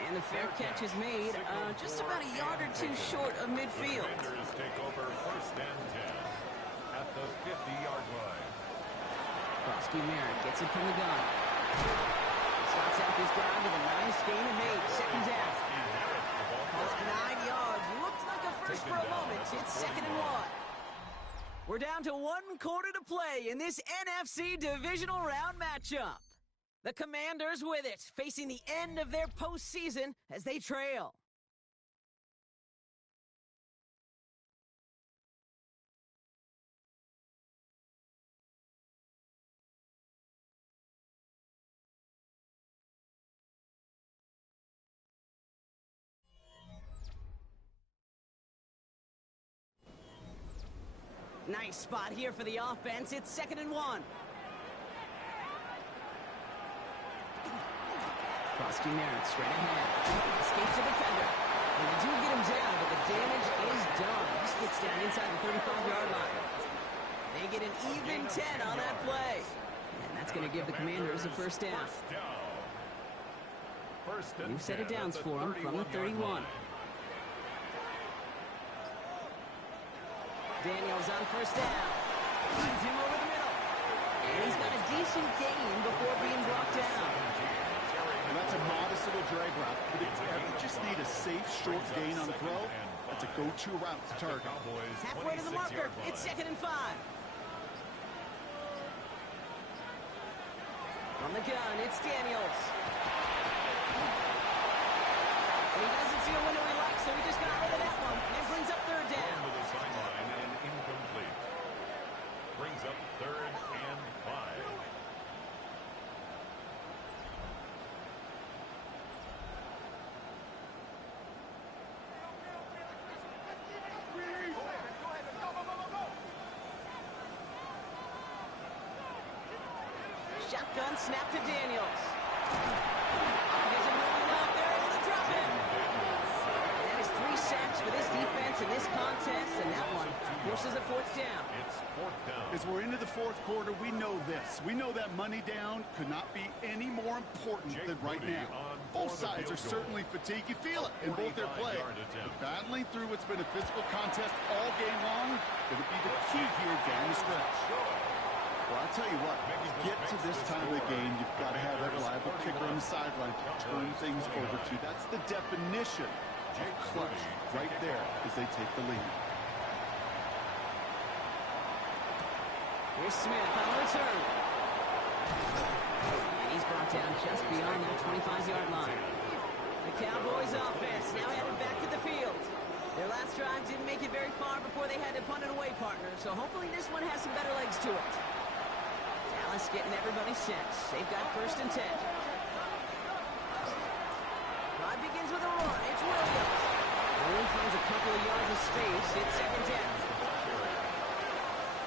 And the fair catch is made just about a yard or 2 short of midfield. Take over 1st and 10 at the 50-yard line. Krosky Merritt gets it from the gun. Starts out this drive with a nice gain of 8. 2nd down. Call it 9 yards. Looks like a first for a moment. It's 2nd and 1. We're down to 1 quarter to play in this NFC divisional round matchup. The Commanders with it, facing the end of their postseason as they trail. Nice spot here for the offense. It's 2nd and 1. Krosky Merritt straight ahead. Escapes the defender. And they do get him down, but the damage is done. He gets down inside the 35-yard line. They get an even 10 on that play. And that's going to give the Commanders a 1st down. New set of downs for him from the 31. Daniels on 1st down. Finds him over the middle. And he's got a decent gain before being brought down. And that's a modest little drag route, but if you ever just need a safe, short gain on the throw, that's a go-to route to target. Halfway to the marker, it's 2nd and 5. On the gun, it's Daniels. And he doesn't see a window he likes, so he just got rid of that one and brings up 3rd down. To the sideline and incomplete. Brings up 3rd and 5. Shotgun snap to Daniels. Isn't rolling up. They're able to drop it. And that is 3 sacks for this defense in this contest, and that one forces a 4th down. It's 4th down. As we're into the 4th quarter, we know this. We know that money down could not be any more important than right now. Both sides are certainly fatigued. You feel it in both their play. Battling through what's been a physical contest all game long, going to be the key here down the stretch. Well, I'll tell you what, get to this time of the game, you've got to have that reliable kicker on the sideline to turn things over to. That's the definition of clutch right there as they take the lead. Here's Smith on the return. And he's brought down just beyond that 25-yard line. The Cowboys offense now headed back to the field. Their last drive didn't make it very far before they had to punt an away partner, so hopefully this one has some better legs to it. Dallas getting everybody set. They've got 1st and 10. Drive begins with a run. It's Williams. Only finds a couple of yards of space. It's 2nd down.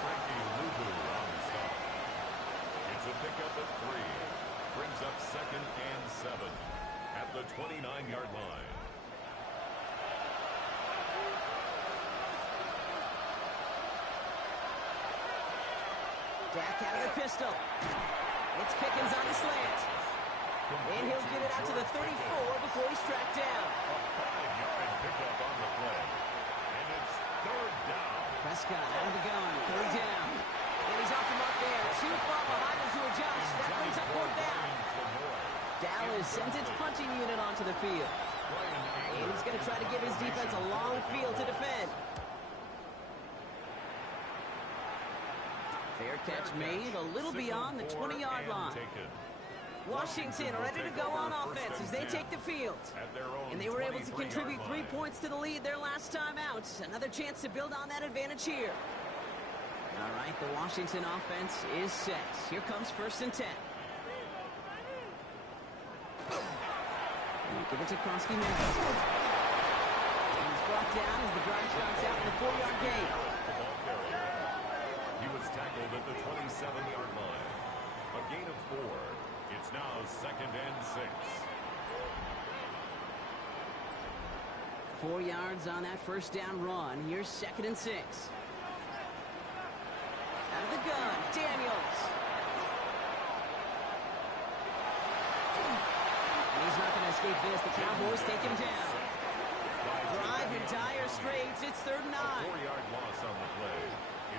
Frankie Luvu the 3. Brings up 2nd and 7 at the 29-yard line. Dak out of the pistol. It's Pickens on the slant. And he'll get it out to the 34 before he's tracked down. A 5-yard pickup on the play. And it's 3rd down. Prescott out of the gun, 3rd down. And he's off the mark there. Too far behind him to adjust. That brings up 4th down. Dallas sends its punching unit onto the field. And he's going to try to give his defense a long field to defend. Fair catch made a little beyond the 20-yard line. Washington ready to go on offense as they take the field. And they were able to contribute 3 points to the lead their last time out. Another chance to build on that advantage here. All right, the Washington offense is set. Here comes 1st and 10. And give it to Krosky Merritt. And he's brought down as the drive starts out in the 4-yard gain. He was tackled at the 27-yard line. A gain of 4. It's now 2nd and 6. 4 yards on that 1st down run. Here's 2nd and 6. Out of the gun, Daniels. And he's not going to escape this. The Cowboys take him down. Drive in dire straits. It's 3rd and 9. 4-yard loss on the play.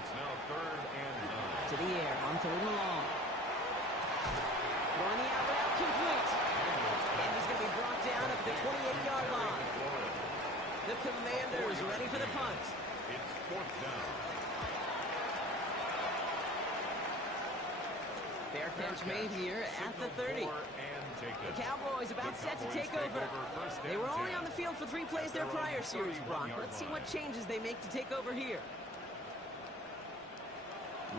It's now 3rd and 9. To the air on 3rd and long. Throwing the out route complete. And he's going to be brought down at the 28-yard line. The Commanders ready for the punt. It's 4th down. Fair catch made here at the 30. The Cowboys about set to take over. They were only on the field for 3 plays their prior series, Brock. Let's see what changes they make to take over here.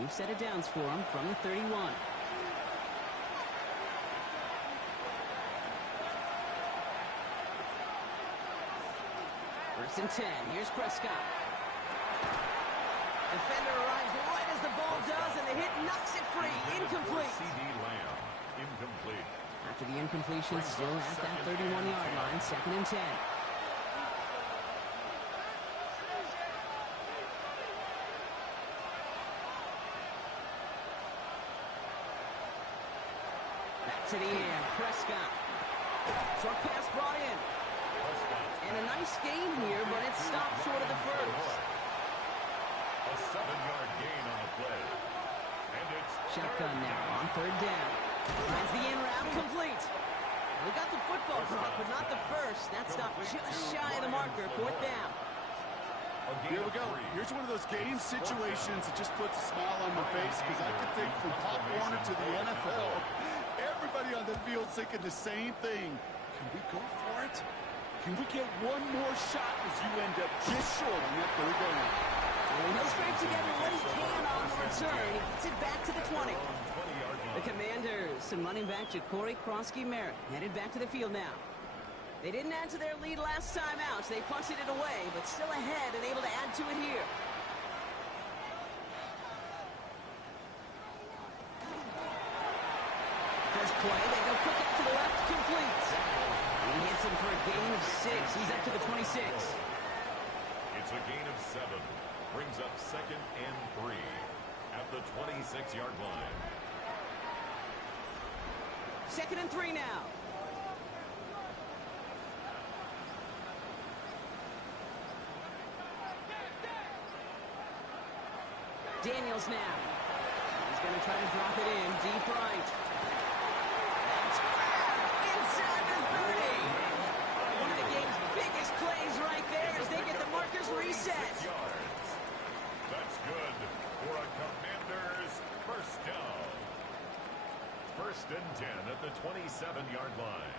New set of downs for him from the 31. First and 10. Here's Prescott. Defender arrives right as the ball does, and the hit knocks it free. Incomplete. CD Lamb. Incomplete. After the incompletion, still at that 31-yard line. 2nd and 10. Back to the air. Prescott. Short pass brought in. And a nice gain here, but it stopped short of the first. A 7-yard gain on the play. And it's Shotgun now on 3rd down. Has the in route complete. We got the football drop, but not the first. That stopped just shy of the marker. 4th down. Here we go. Here's one of those game situations that just puts a smile on my face, because I can think from Pop Warner to the NFL, everybody on the field thinking the same thing. Can we go for it? Can we get one more shot as you end up just short on that 3rd down? And he'll scrape together what he can on the return. He gets it back to the 20. The Commanders and running back Ja'Cory Krosky Merritt headed back to the field now. They didn't add to their lead last time out. They punted it away, but still ahead and able to add to it here. First play, they go quick out to the left, complete. He hits him for a gain of 6. He's up to the 26. It's a gain of 7. Brings up 2nd and 3 at the 26-yard line. 2nd and 3 now. Daniels now. He's going to try to drop it in deep right. That's grabbed inside the 30. One of the game's biggest plays right there as they get the markers reset. That's good for a Commanders 1st down. 1st and 10 at the 27-yard line.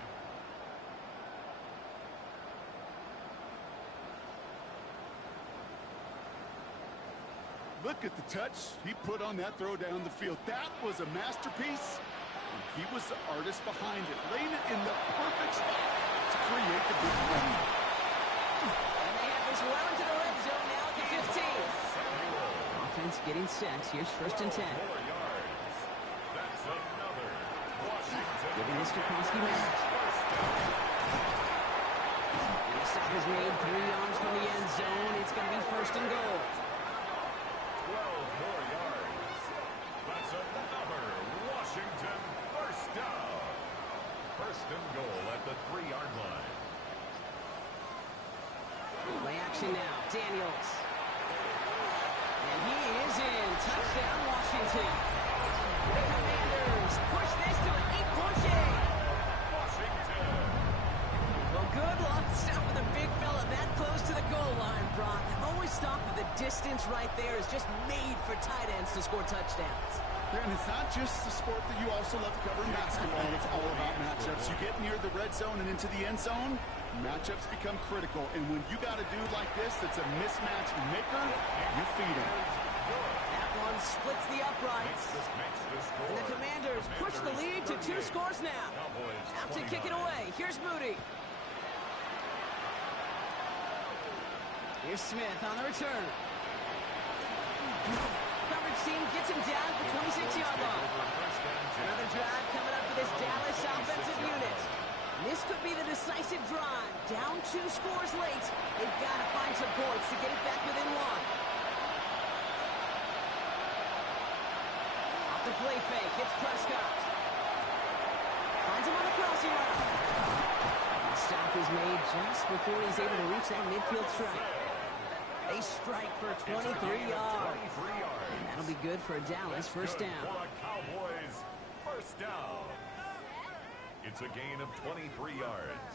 Look at the touch he put on that throw down the field. That was a masterpiece. And he was the artist behind it, laying it in the perfect spot to create the big run. And they have this well into the red zone now at the 15. Offense getting set. Here's 1st and 10. 4 yards. That's another And Mr. Krosky-Merritt. And the stop is made 3 yards from the end zone. It's going to be first and goal. 12 more yards. That's another Washington first down. First and goal at the 3-yard line. Play action now. Daniels. And he is in. Touchdown, Washington. The Commanders push this to an 8-point game. Washington. Well, good luck stopping the big fella that close to the goal line, Brock. I've always thought that the distance right there is just made for tight ends to score touchdowns. And it's not just the sport that you also love to cover in basketball. It's all about matchups. You get near the red zone and into the end zone, matchups become critical. And when you got a dude like this that's a mismatch maker, you feed him. That one splits the uprights. And the Commanders push the lead to 2 scores now. Out to kick it away. Here's Moody. Here's Smith on the return. Coverage team gets him down at the 26-yard line. Another drive coming up for this Dallas offensive unit. This could be the decisive drive. Down 2 scores late. They've got to find some points to get it back within 1. Off the play fake, it's Prescott. Finds him on the crossing route. The stop is made just before he's able to reach that midfield strike. They strike for 23 yards. And that'll be good for a Dallas first down. For a Cowboys first down. It's a gain of 23 yards.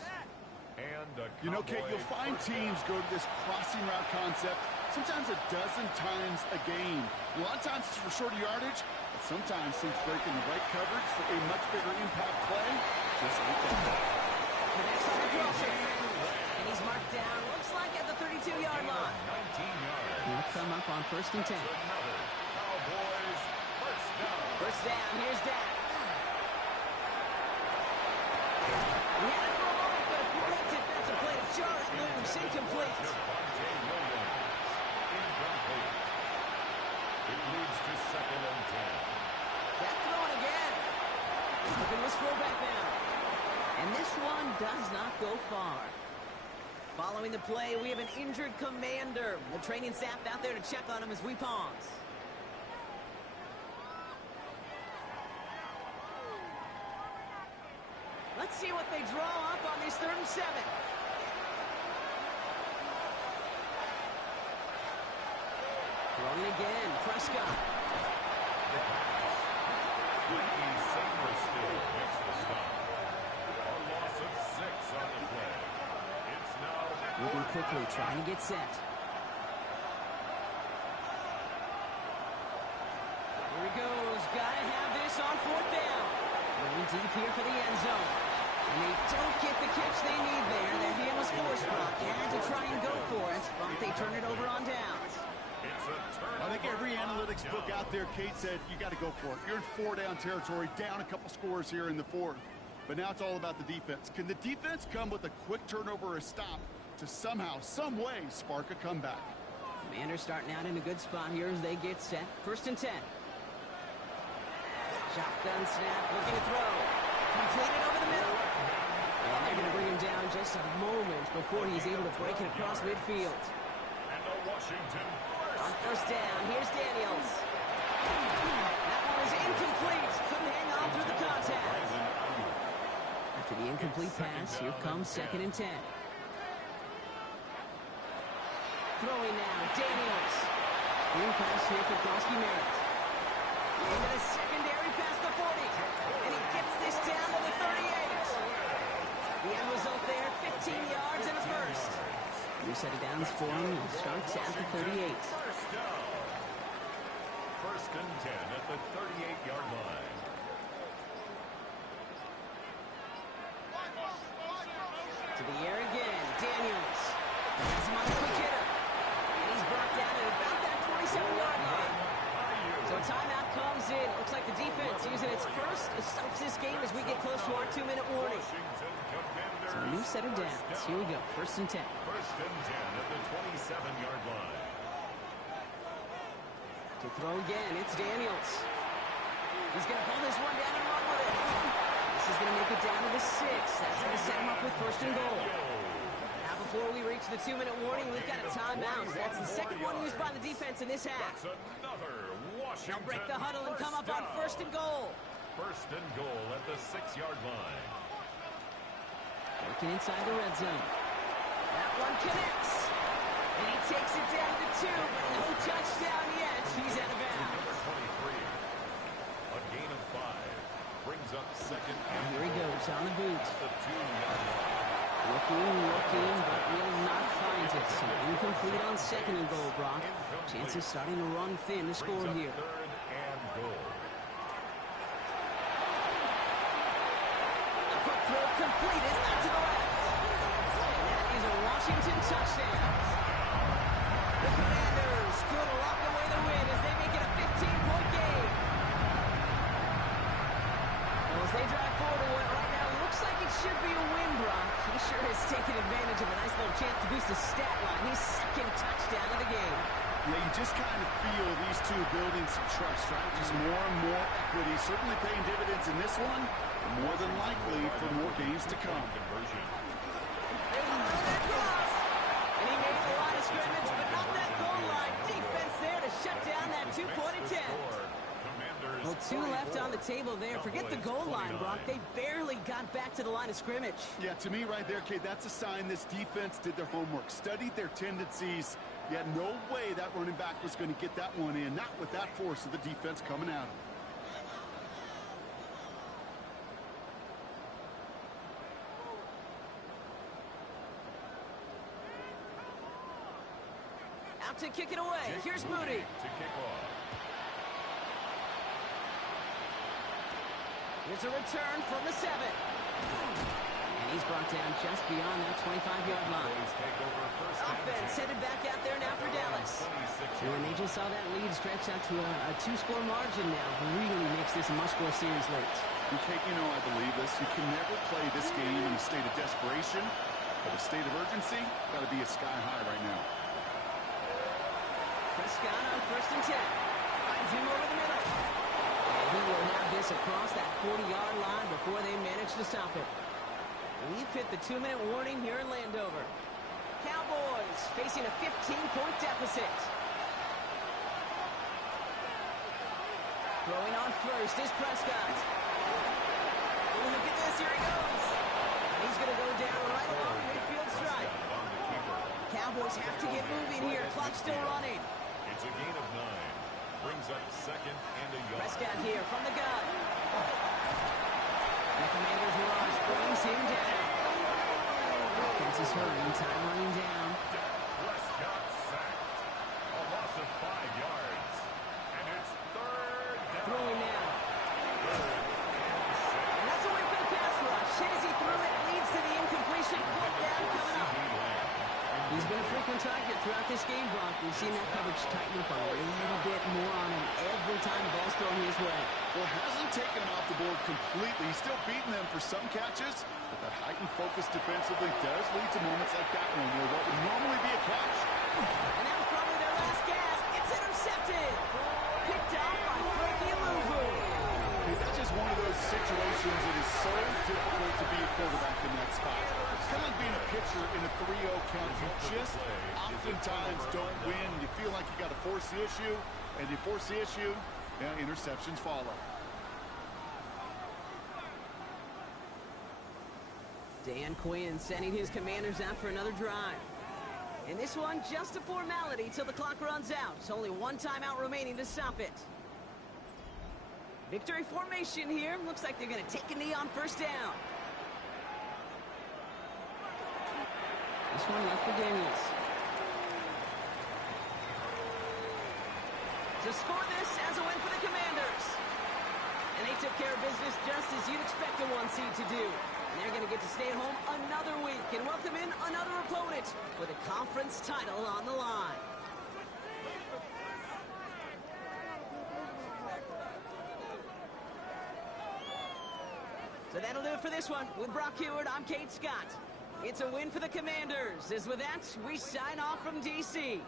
And You know, Kate, you'll find teams go to this crossing route concept sometimes a dozen times a game. A lot of times it's for shorter yardage, but sometimes teams break in the right coverage for a much bigger impact play. Just like that. The next on the crossing. And he's marked down, looks like at the 32-yard line. 19 yards. He'll come up on first and 10. Another Cowboys first down. First down, here's Dak. He had it for a moment, but a great defensive play to jar it loose. Incomplete. Javonte Williams. Incomplete. It leads to second and 10. Dak throwing again. Looking to his fullback now. And this one does not go far. Following the play, we have an injured Commander. The training staff out there to check on him as we pause. Let's see what they draw up on this 3rd and 7. Throwing again, Prescott. Ricky Sainristil makes the stop. A loss of 6 on the play. It's now Moving quickly, trying to get set. Here he goes. Gotta have this on 4th down. Running deep here for the end zone. And they don't get the catch they need there. Their hand was forced, Brock. Had to try and go for it, but they turn it over on downs. it's a turnover. I think every analytics book out there, Kate, said you got to go for it. You're in 4-down territory, down a couple scores here in the 4th. But now it's all about the defense. Can the defense come with a quick turnover or a stop to somehow, some way, spark a comeback? Commanders starting out in a good spot here as they get set. First and 10. Shotgun snap, looking to throw. Completed over the middle. And they're going to bring him down just a moment before he's able to break it across midfield. And the Washington On first down, here's Daniels. That one is incomplete. Couldn't hang on through the contact. After the incomplete pass, here comes 2nd and 10. Throwing now, Daniels. Screen pass here for Krosky-Merritt. Into the secondary past the 40. And he gets this down to the 38. The end result there, 15 yards and a first. New set of downs for him. Starts at the 38. first down. First and 10 at the 38-yard line. To the air again, Daniels. Has him on a quick hitter. And he's brought down at about that 27-yard line. So timeout comes in. Looks like the defense using its first stops this game as we get close to our 2-minute warning. Washington Commanders. So a new set of downs. Here we go. First and 10. First and 10 at the 27-yard line. To throw again, it's Daniels. He's going to pull this one down and run with it. This is going to make it That's going to set him up with first and goal. Now before we reach the 2-minute warning, we've got a timeout. That's the second one used by the defense in this half. That's another Washington. They'll break the huddle and come up on first and goal. First and goal at the 6-yard line. Working inside the red zone. That one connects. And he takes it down to the 2, but no touchdown yet. He's out of bounds. Number 23. A gain of 5. Brings up second. And here he goes on the boot. The 2-yard line. Looking, but will not find it. So incomplete on second and goal, Brock. Chances starting to run thin to score here. Third and goal. A quick throw completed out to the left. And that is a Washington touchdown. The Commanders could lock away the win as they make it a 15-point game. Well, as they drive forward to what right now looks like it should be a win, Brock. He sure has taken advantage of a nice little chance to boost his stat line. His second touchdown of the game. Yeah, you just kind of feel these two building some trust, right? Just more and more equity. Certainly paying dividends in this one, but more than likely for more games to come. Conversion. And he made the line of scrimmage, but not that goal line. Defense there to shut down that two-point attempt. Well, 2 left on the table there. Forget the goal line, Brock. They barely got back to the line of scrimmage. Yeah, to me right there, Kate, that's a sign this defense did their homework, studied their tendencies. Yeah, no way that running back was going to get that one in, not with that force of the defense coming at him. Out to kick it away. Here's Moody. To kick off. Here's a return from the 7. And he's brought down just beyond that 25-yard line. Offense headed back out there now for Dallas. And they just saw that lead stretch out to a 2-score margin now. Really makes this a must-score series late. And Kate, you know I believe this. You can never play this game in a state of desperation, but a state of urgency got to be a sky high right now. Prescott on first and 10. Finds him over the middle. And he will have this across that 40-yard line before they manage to stop it. We've hit the 2-minute warning here in Landover. Cowboys facing a 15-point deficit. Throwing on first is Prescott. Oh, look at this. Here he goes. And he's going to go down right along midfield stripe. Cowboys have to get moving here. Clock still running. It's a gain of 9. Brings up second and a yard. Prescott here from the gun. The Commanders rush brings him down. Offense is hurrying, time running down. Prescott sacked. A loss of 5 yards. And it's third down. Throwing now. And that's a win for the pass rush. Hit as he threw it, leads to the incompletion. Fourth down coming up. He's been a frequent target throughout this game, Brock. We've seen that coverage tighten up a little bit more on him every time the ball's thrown his way. Well, hasn't taken him off the board completely. He's still beating them for some catches, but that heightened focus defensively does lead to moments like that one where what would normally be a catch. And that was probably their last gasp. It's intercepted. Picked up by Frankie Louvu. That's just one of those situations that is so difficult to be a quarterback in that spot. It's kind of like being a pitcher in a 3-0 count. You just oftentimes don't win. You feel like you got to force the issue, and you force the issue, and interceptions follow. Dan Quinn sending his Commanders out for another drive. And this one, just a formality till the clock runs out. It's only one timeout remaining to stop it. Victory formation here. Looks like they're going to take a knee on first down. This one left for Daniels. To score this as a win for the Commanders. And they took care of business just as you'd expect a 1 seed to do. And they're going to get to stay at home another week and welcome in another opponent with a conference title on the line. So that'll do it for this one. With Brock Heward, I'm Kate Scott. It's a win for the Commanders. As with that, we sign off from D.C.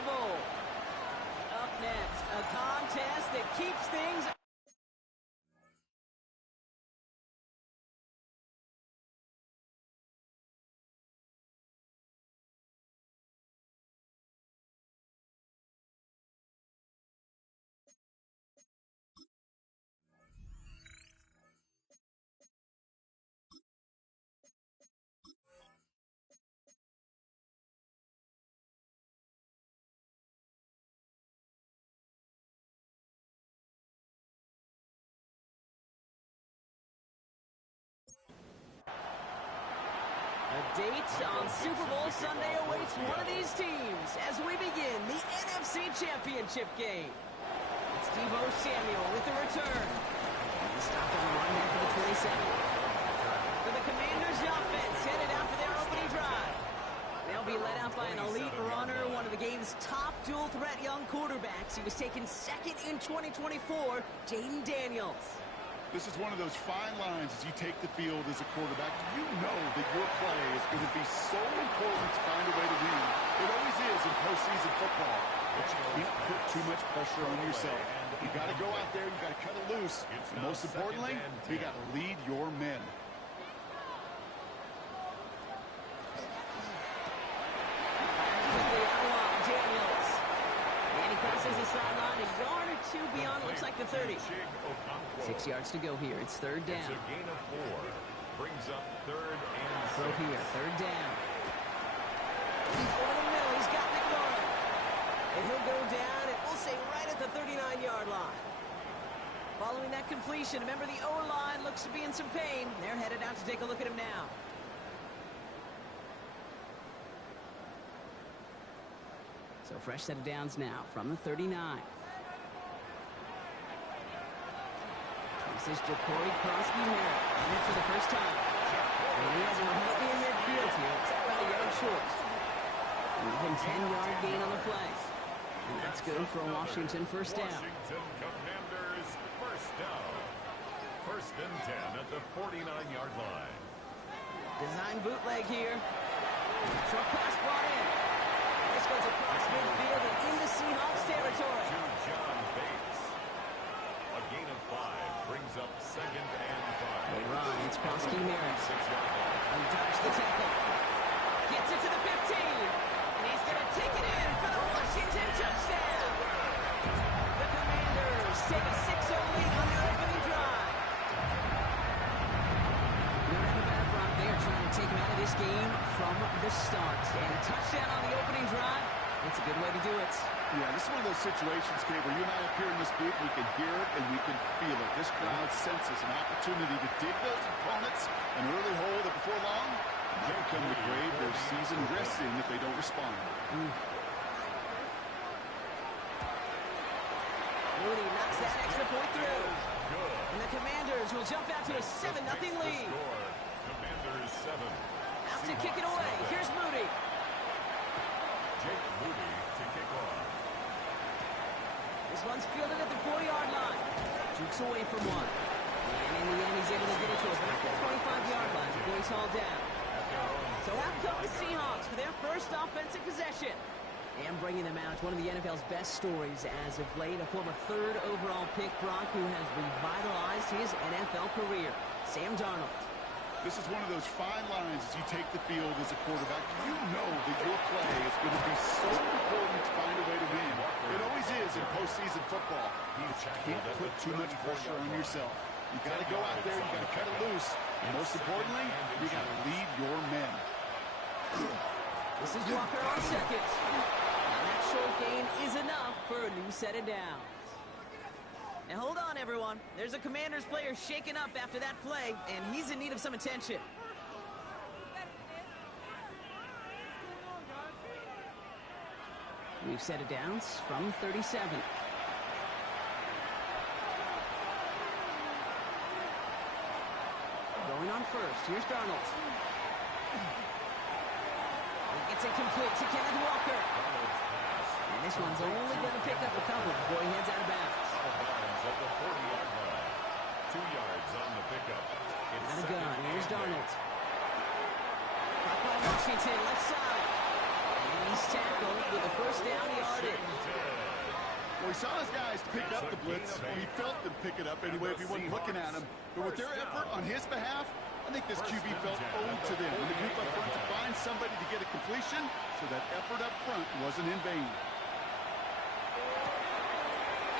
Super Bowl. Up next, a contest that keeps things... A date on Super Bowl Sunday awaits one of these teams as we begin the NFC Championship game. It's Deebo Samuel with the return. He stopped on the run back of the 27. For the Commanders, the offense headed out for their opening drive. They'll be led out by an elite runner, one of the game's top dual-threat young quarterbacks. He was taken second in 2024, Jaden Daniels. This is one of those fine lines as you take the field as a quarterback. You know that your play is going to be so important to find a way to win. It always is in postseason football. But you can't put too much pressure on yourself. You got to go out there, you got to cut it loose. And most importantly, you got to lead your men. Daniels. And he crosses the sideline, a yard or two beyond, looks like the 30. 6 yards to go here. It's third down. It's a gain of 4. Brings up third and Throw 6. here, third down. Over the middle, he's got McLaurin. And he'll go down, and we'll say right at the 39-yard line. Following that completion, remember the O-line looks to be in some pain. They're headed out to take a look at him now. So fresh set of downs now from the 39. This is Jacory Krosky-Merritt in it for the first time. And he has him healthy in midfield here. It's about a yard short. Even 10-yard gain on the play. And that's good for a Washington first down. Washington Commanders first down. First and 10 at the 49-yard line. Design bootleg here. Short pass brought in. This goes across midfield and into Seahawks territory. To John Bates. A gain of 5 brings up second and 5. They run. It's Krosky-Merritt. 6-yard line. He dodged the tackle. Gets it to the 15. And he's going to take it in for the Washington touchdown. The Commanders take a 6-0 lead on their opening drive. No doubt about it, Brock. They are trying to take him out of this game from the start. And a touchdown on the opening drive, it's a good way to do it. Yeah, this is one of those situations, Kay, where you and I up here in this booth, we can hear it and we can feel it. This crowd senses an opportunity to dig those opponents an early hole that before long might become the grave their season rests in if they don't respond. Moody knocks that extra point through. And the Commanders will jump out to a 7-0 lead. Commanders 7. Out to kick it away. Here's Moody. Jake Moody to kick off. This one's fielded at the 4-yard line. Jukes away from one. And in the end, he's able to get it to about the 25-yard line before he's hauled down. So out come the Seahawks for their first offensive possession. And bringing them out, one of the NFL's best stories as of late, a former 3rd overall pick, Brock, who has revitalized his NFL career, Sam Darnold. This is one of those fine lines as you take the field as a quarterback. You know that your play is going to be so important to find a way to win. It always is in postseason football. You can't put too much pressure on yourself. You got to go out there, you got to cut it loose. And most importantly, you got to lead your men. This is Walker on second. And that short gain is enough for a new set of downs. Now hold on, everyone. There's a Commanders player shaken up after that play, and he's in need of some attention. We've set it downs from 37. Going on first. Here's Darnold. It's incomplete to Kenneth Walker. And this one's only going to pick up a couple before he heads out of bounds. At the 40-yard line. 2 yards on the pickup. Out of gun. Here's Darnold. Caught by Washington, left side. And he's tackled with a first down yard yardage. Well, he saw his guys pick up the blitz. He felt them pick it up anyway if he wasn't looking at him. But with their effort on his behalf, I think this QB felt owed to them. When the group up front to find somebody to get a completion, so that effort up front wasn't in vain.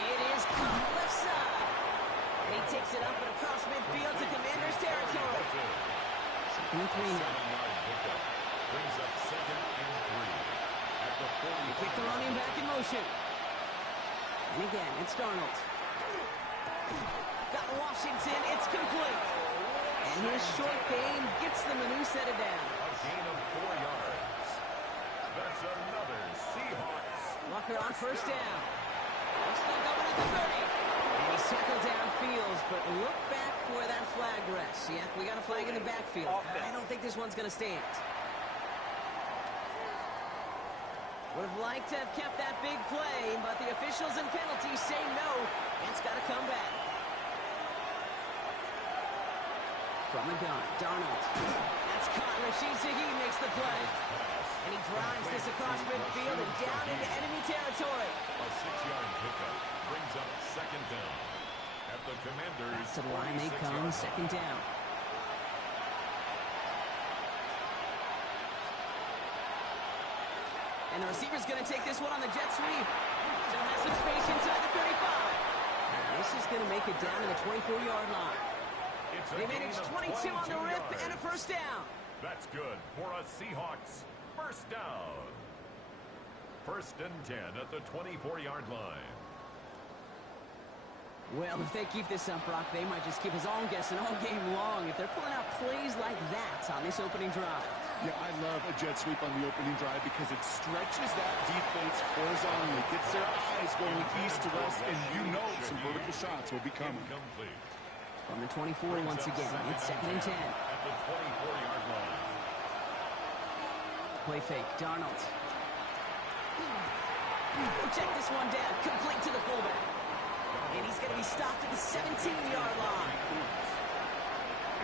It is caught left side. And he takes it up and across midfield to Commanders territory. 2nd and 3 now. Brings up 2nd and 3. At the 40. They kick the running back in motion. And again, it's Darnold. Got Washington, it's complete. And his short game gets them a new set of down. A gain of 4 yards. That's another Seahawks. Walker on first down. They're still going at the 30. And he's tackled downfield, but look back where that flag rests. Yeah, we got a flag in the backfield. I don't think this one's going to stand. Would have liked to have kept that big play, but the officials and penalties say no. It's got to come back. From the gun, Darnold. That's caught. Rashid Shaheed makes the play. And he drives this across midfield and down into enemy territory. A 6-yard pickup brings up 2nd down. At the Commanders. Back to the line they come, 2nd down. And the receiver's going to take this one on the jet sweep. Still has some space inside the 35. And this is going to make it down to the 24-yard line. They managed 22 on the rip and a first down. That's good for a Seahawks first down. 1st and 10 at the 24-yard line. Well, if they keep this up, Brock, they might just keep us all guessing all game long if they're pulling out plays like that on this opening drive. Yeah, I love a jet sweep on the opening drive because it stretches that defense horizontally, gets their eyes going east to west, and you know some vertical shots will be coming. From the 24 once again, it's 2nd and 10. At the 24-yard line. Play fake, Darnold. Check this one down, complete to the fullback. And he's going to be stopped at the 17-yard line.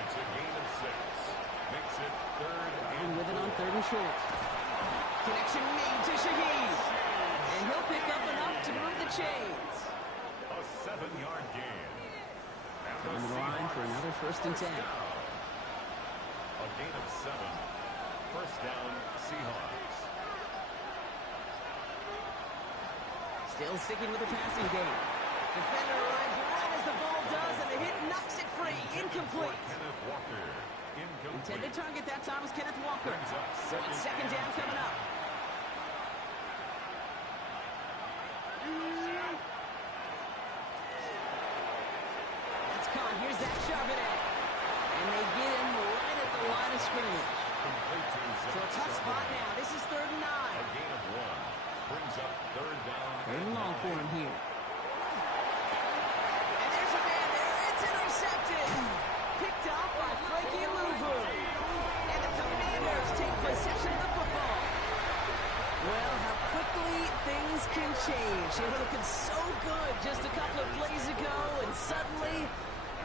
It's a gain of 6. Makes it 3rd and with it on 3rd and short. Connection made to Shaheed. And he'll pick up enough to move the chains. A 7-yard gain. Coming to the line for another 1st and 10. A gain of 7. First down, Seahawks. Still sticking with the passing game. Defender arrives right as the ball does, and the hit knocks it free. Incomplete. Kenneth Walker. Intended target that time was Kenneth Walker. So it's 2nd down coming up. That's caught. Here's that Charbonnet. And they get him right at the line of scrimmage. So a tough spot now. This is 3rd and 9. A gain of 1. Brings up 3rd down. 3rd and long for him here. And there's a man there. It's intercepted. Picked up by Frankie Louvu. And the Commanders take possession of the football. Well, how quickly things can change. They were looking so good just a couple of plays ago, and suddenly,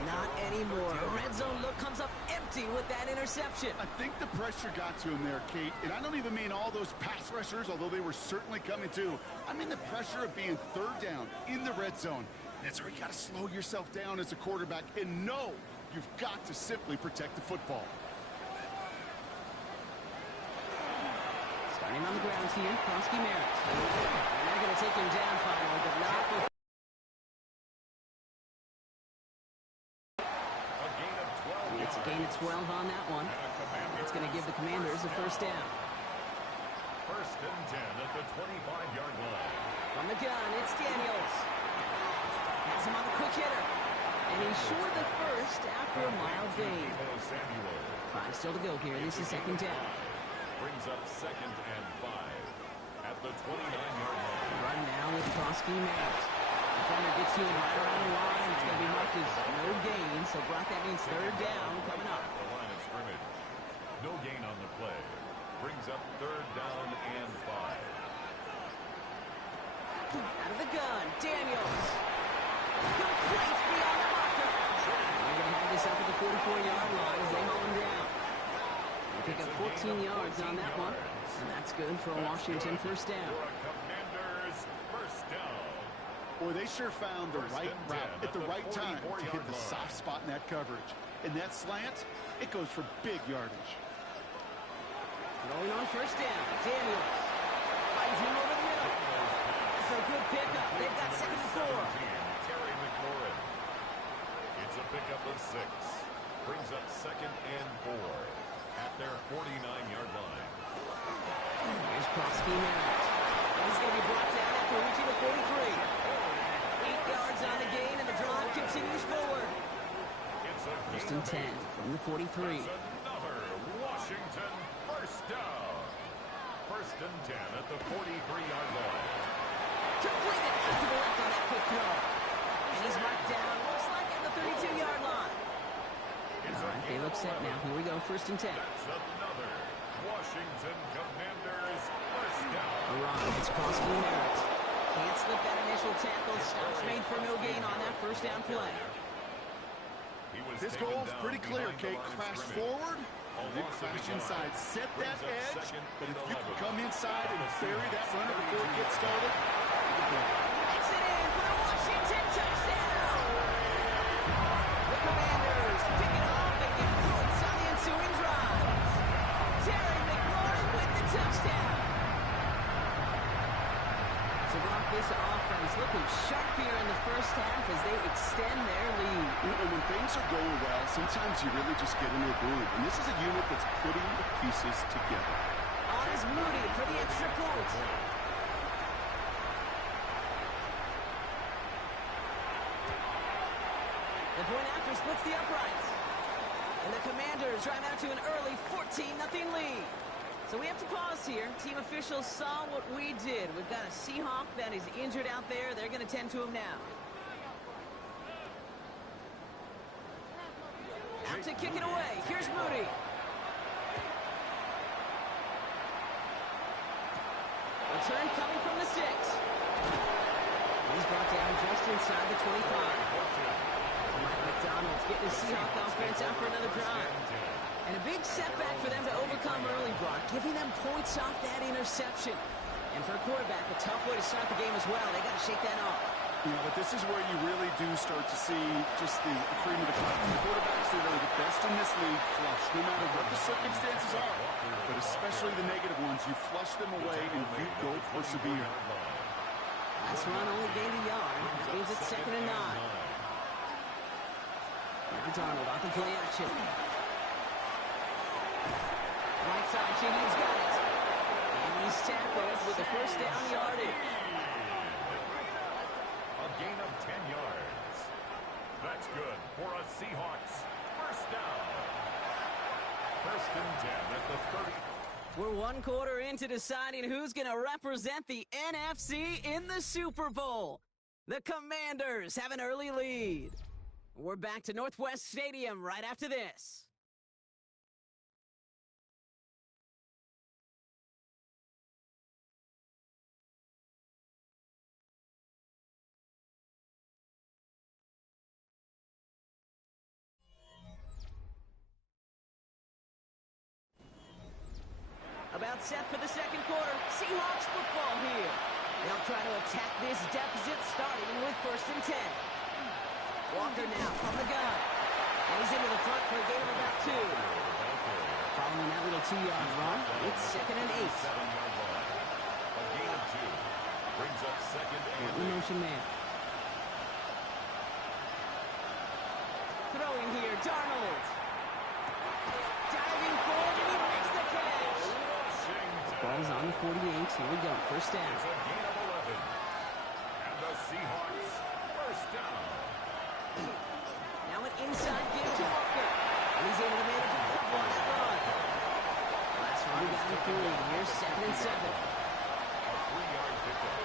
not anymore. A red zone look comes up empty with that interception. I think the pressure got to him there, Kate. And I don't even mean all those pass rushers, although they were certainly coming too. I mean the pressure of being 3rd down in the red zone. That's where you got to slow yourself down as a quarterback and know you've got to simply protect the football. Starting on the ground here, Kronsky Merritt. And they're going to take him down finally, but not with... It's a gain of 12 on that one. And that's going to give the Commanders a first down. 1st and 10 at the 25-yard line. From the gun, it's Daniels. Has him on the quick hitter. And he's short of the first after a mild gain. 5 still to go here. This is 2nd down. Brings up 2nd and 5 at the 29-yard line. Run now with Kronsky Merritt. Defender gets to him right around the line. It's going to be marked as no gain. So, Brock, that means 3rd down coming up. The line of scrimmage. No gain on the play. Brings up 3rd down and 5. Out of the gun, Daniels. Complete beyond the marker. They're going to have this up at the 44-yard line as they haul him down. They pick up 14 yards on that one. And that's good for a Washington first down. For a Commanders Boy, they sure found the right route at the right time to hit the soft spot in that coverage. And that slant, it goes for big yardage. Going on first down. Daniels finds him over the middle. It's a good pickup. They've got 2nd and 4. Terry McLaurin. It's a pickup of 6. Brings up 2nd and 4 at their 49-yard line. Here's Cross-scheme out. He's going to be brought down after reaching the 43. 8 yards on the gain, and the drive continues forward. It's a 1st and 10 from the 43. That's another Washington first down. 1st and 10 at the 43-yard line. Completed out to the left on that quick throw. And he's marked down, looks like at the 32-yard line. All right, they look set now. Here we go, 1st and 10. That's another Washington Commanders first down. Around, it's Cross-scheme out. Can't slip that initial tackle. Stops made for no gain on that first down play. This goal's pretty clear, Kate. Crash forward, and then crash inside. Set that edge, but if you can come inside and bury that runner before it gets started, It's it in for the Washington touchdown! The Commanders pick it off and get points on the ensuing drive. Terry McLaurin with the touchdown. So Brock, this offense looking sharp here in the first half as they extend their lead. and when things are going well, sometimes you really just get into a groove. And this is a unit that's putting the pieces together. On is Moody for the extra point. The point after splits the uprights. And the Commanders drive out to an early 14-0 lead. So we have to pause here. Team officials saw what we did. We've got a Seahawk that is injured out there. They're going to tend to him now. Out to kick it away. Here's Moody. Return coming from the 6. He's brought down just inside the 25. Mike McDonald's getting his Seahawk offense out for another drive. And a big setback for them to overcome early, Brock, giving them points off that interception. And for a quarterback, a tough way to start the game as well. They got to shake that off. Yeah, but this is where you really do start to see just the cream of the crop. The quarterbacks that are the best in this league flush, no matter what the circumstances are. But especially the negative ones, you flush them away and you go persevere. Last run only gained a yard. That means it's 2nd and 9. Now Darnold off the play action. Right side, Shaheed's got it. And he's tackled with the first down yardage. A gain of 10 yards. That's good for a Seahawks first down. 1st and 10 at the 30. We're 1 quarter into deciding who's going to represent the NFC in the Super Bowl. The Commanders have an early lead. We're back to Northwest Stadium right after this. About set for the 2nd quarter. Seahawks football here. They'll try to attack this deficit starting with 1st and 10. Walker now from the gun. And he's into the front for a gain of about 2. Following that little 2-yard run, it's 2nd and 8. A gain of 2. Brings up 2nd and 8. Motion man. Throwing here, Darnold. Diving forward, and he makes the catch. Ball's on the 48. Here we go. First down. It's a gain of 11. And the Seahawks first down. Now an inside give to Walker. And he's able to manage a couple on that run. Last run got him 3. Here's 2nd and 7. A 3-yard pickup.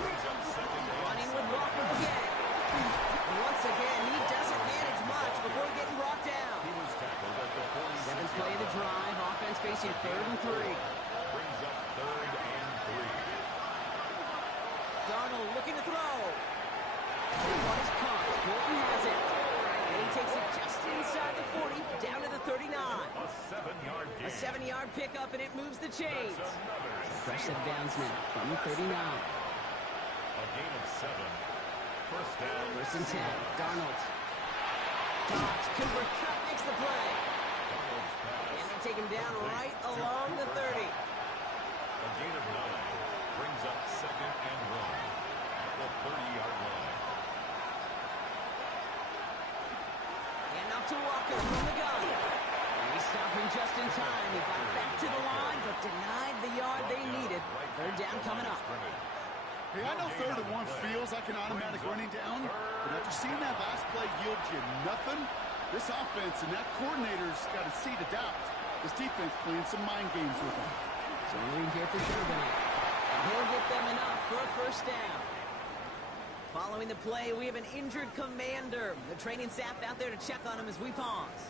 Brings up 2nd and Running with Walker again. And once again, he doesn't manage much before getting brought down. He was tackled at the 46. 7th play of the drive. Offense facing 3rd and 3. Brings up 3rd and 3. Darnold looking to throw. One is caught. Bolton has it. And he takes it just inside the 40, down to the 39. A 7-yard gain. A 7-yard pickup, and it moves the chains. That's another Fresh set of downs now from the 39. A gain of 7. First down. First and 10. Darnold. Dobbs. Cooper Kupp makes the play. Darnold's pass. And they take him down right along the 30. A gain of 9 brings up second and 1 at the 30-yard line. And off to Walker from the gun. And he stopped him just in time. He got back to the line, but denied the yard they needed. Third down coming up. Hey, I know 3rd and 1 feels like an automatic running down, but after seeing that last play yield you nothing, this offense and that coordinator's got a seed of doubt. This defense playing some mind games with them. So we're in here for Sherman. And he'll get them enough for a first down. Following the play, we have an injured commander. The training staff out there to check on him as we pause.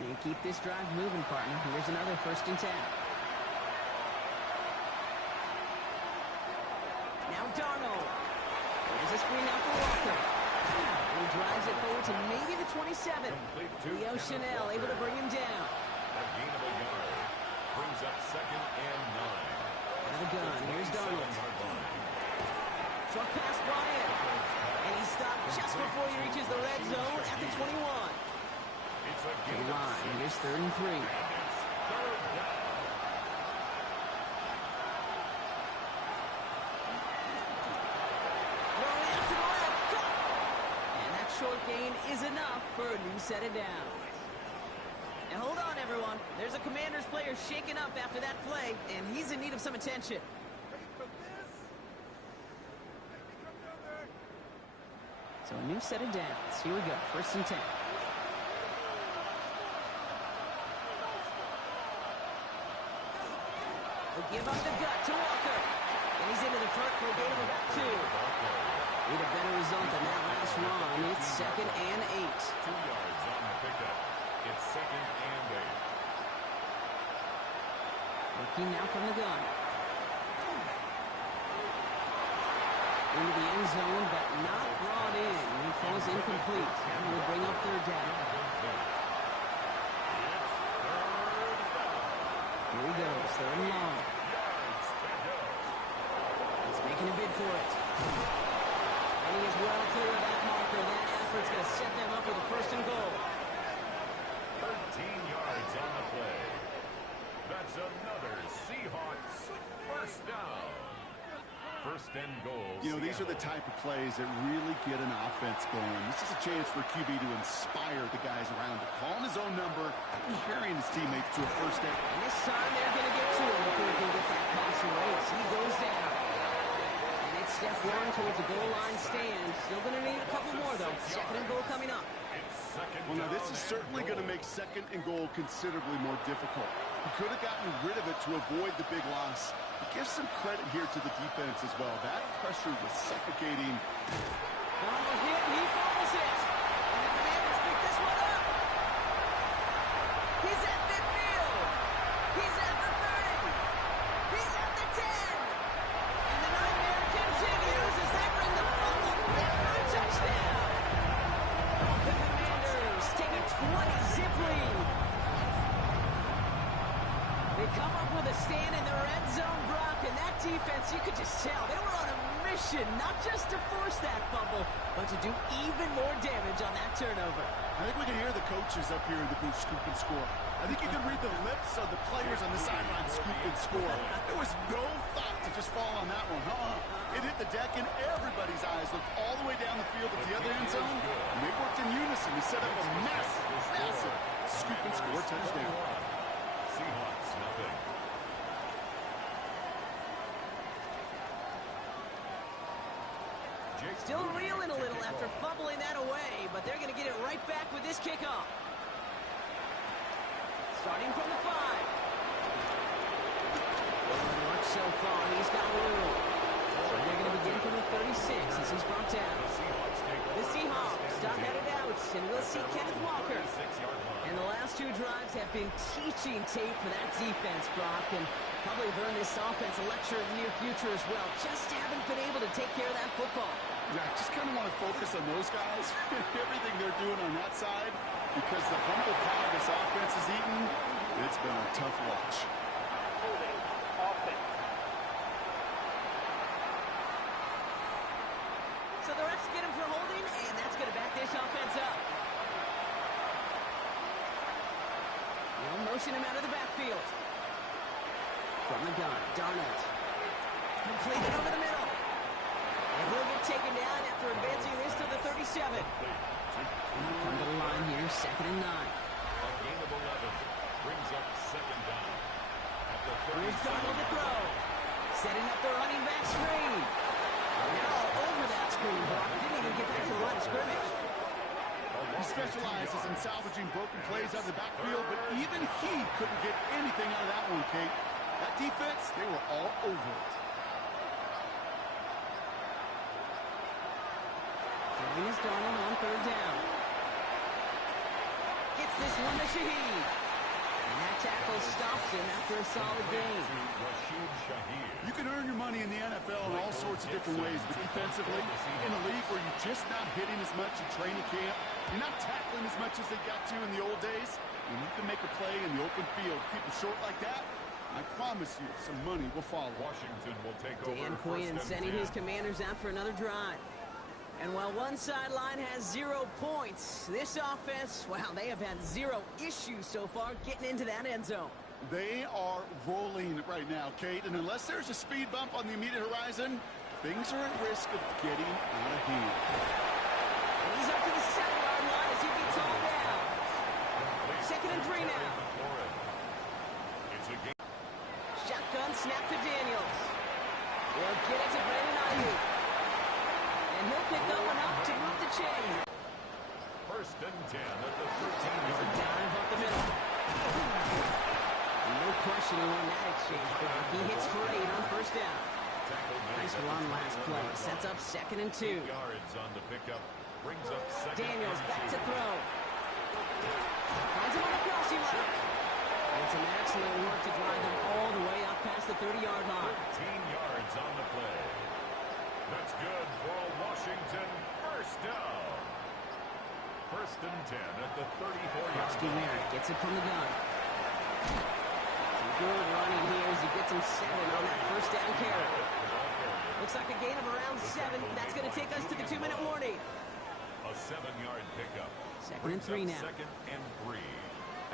And keep this drive moving, partner. Here's another first and 10. Now Darnold. There's a screen out for Walker. He drives it forward to maybe the 27. Leo Chanel able to bring him down. A gain of a yard brings up second and 9. Out of the gun. Here's Darnold. Short pass brought in. And he stopped just before he reaches the red zone at the 21. It's a The gain of line. 6. Here's 3rd and 3. And it's third down. Throwing out to the left. Cut. And that short gain is enough for a new set of downs. And hold on, everyone. There's a Commanders player shaken up after that play, and he's in need of some attention. So a new set of downs. Here we go. First and 10. We'll give up the gut to Walker. And he's into the front for a gain of about 2. Need a better result than that last run. It's second and 8. 2 yards on the pickup. It's second and 8. Looking now from the gun. Into the end zone, but not brought in. It falls incomplete. And will bring up third down. Here he goes, 3rd and long. He's making a bid for it. And he is well clear of that marker. That effort's going to set them up with a first and goal. 13 yards on the play. That's another Seahawks first down. First and goal. You know, these are the type of plays that really get an offense going. This is a chance for QB to inspire the guys around him, calling his own number, carrying his teammates to a first down. And this time they're going to get to him before he can get that pass away as he goes down. And it's step 1 towards a goal line stand. Still going to need a couple more, though. Second and goal coming up. Well, now this is certainly going to make second and goal considerably more difficult. He could have gotten rid of it to avoid the big loss. But give some credit here to the defense as well. That pressure was suffocating. Donald hit, he fumbles it. And the Commanders pick this one up. He's at midfield. He's at the 30. He's at the 10. And the nightmare continues as they bring the fumble back for a touchdown. The Commanders take a 20-zip lead. They come up with a stand in the red zone, Brock, and that defense, you could just tell, they were on a mission, not just to force that fumble, but to do even more damage on that turnover. I think we can hear the coaches up here in the booth scoop and score. I think you can read the lips of the players on the sideline scoop and score. There was no thought to just fall on that one. It hit the deck, and everybody's eyes looked all the way down the field at the other end zone, and they worked in unison to set up a massive scoop and score touchdown. Seahawks, nothing. Still reeling a little after fumbling that away, but they're going to get it right back with this kickoff. Starting from the 5. Mark so far, he's got room. So they're going to begin from the 36 as he's brought down. The Seahawks stop headed out, and we'll see Kenneth Walker. And the last 2 drives have been teaching tape for that defense, Brock, and probably learn this offense a lecture in the near future as well. Just haven't been able to take care of that football. Yeah, I just kind of want to focus on those guys, everything they're doing on that side, because the humble pie this offense has eaten, it's been a tough watch. pushing him out of the backfield. From the gun, Darnold. Completed over the middle. And he'll get taken down after advancing this to the 37. Come to the line here, 2nd and 9. A gain of 11 brings up 2nd down. At the 37. Here's Darnold to throw. Setting up the running back screen. Now over that screen block. Didn't even get back to the line of scrimmage. He specializes in salvaging broken plays out of the backfield, but even he couldn't get anything out of that one, Kate. That defense, they were all over it. Throwing is Darnold on 3rd down. Gets this one to Shaheed. And that tackle stops him after a solid gain. You can earn your money in the NFL in all sorts of different ways, but defensively, in a league where you're just not hitting as much in training camp, you're not tackling as much as they got to in the old days, and you can make a play in the open field. Keep it short like that, I promise you some money will follow. Washington will take over. Dan Quinn sending his Commanders out for another drive. And while one sideline has 0 points, this offense, wow, they have had 0 issues so far getting into that end zone. They are rolling right now, Kate, and unless there's a speed bump on the immediate horizon, things are at risk of getting out of hand. And he's up to the 7-yard line as he gets all down. 2nd and 3 now. It's a game. Shotgun snap to Daniels. He'll get it to Brandon Ayuk. And he'll pick up enough to move the chain. 1st and 10 at the 13. There's a dive up the middle. No questioning on that exchange, Brock. He hits for 8 on 1st down. Nice run last play. Sets up 2nd and 2. 8 yards on the pickup. Brings up 2nd. Daniels back to throw. Finds him on the crossing route. And some excellent work to drive them all the way up past the 30-yard line. 13 yards on the play. That's good for a Washington 1st down. 1st and 10 at the 34-yard line. Gets it from the gun. Some good running here as he gets him 7 on that 1st down carry. Looks like a gain of around 7. That's going to take us to the 2-minute warning. A 7-yard pickup. 2nd and 3 now. 2nd and 3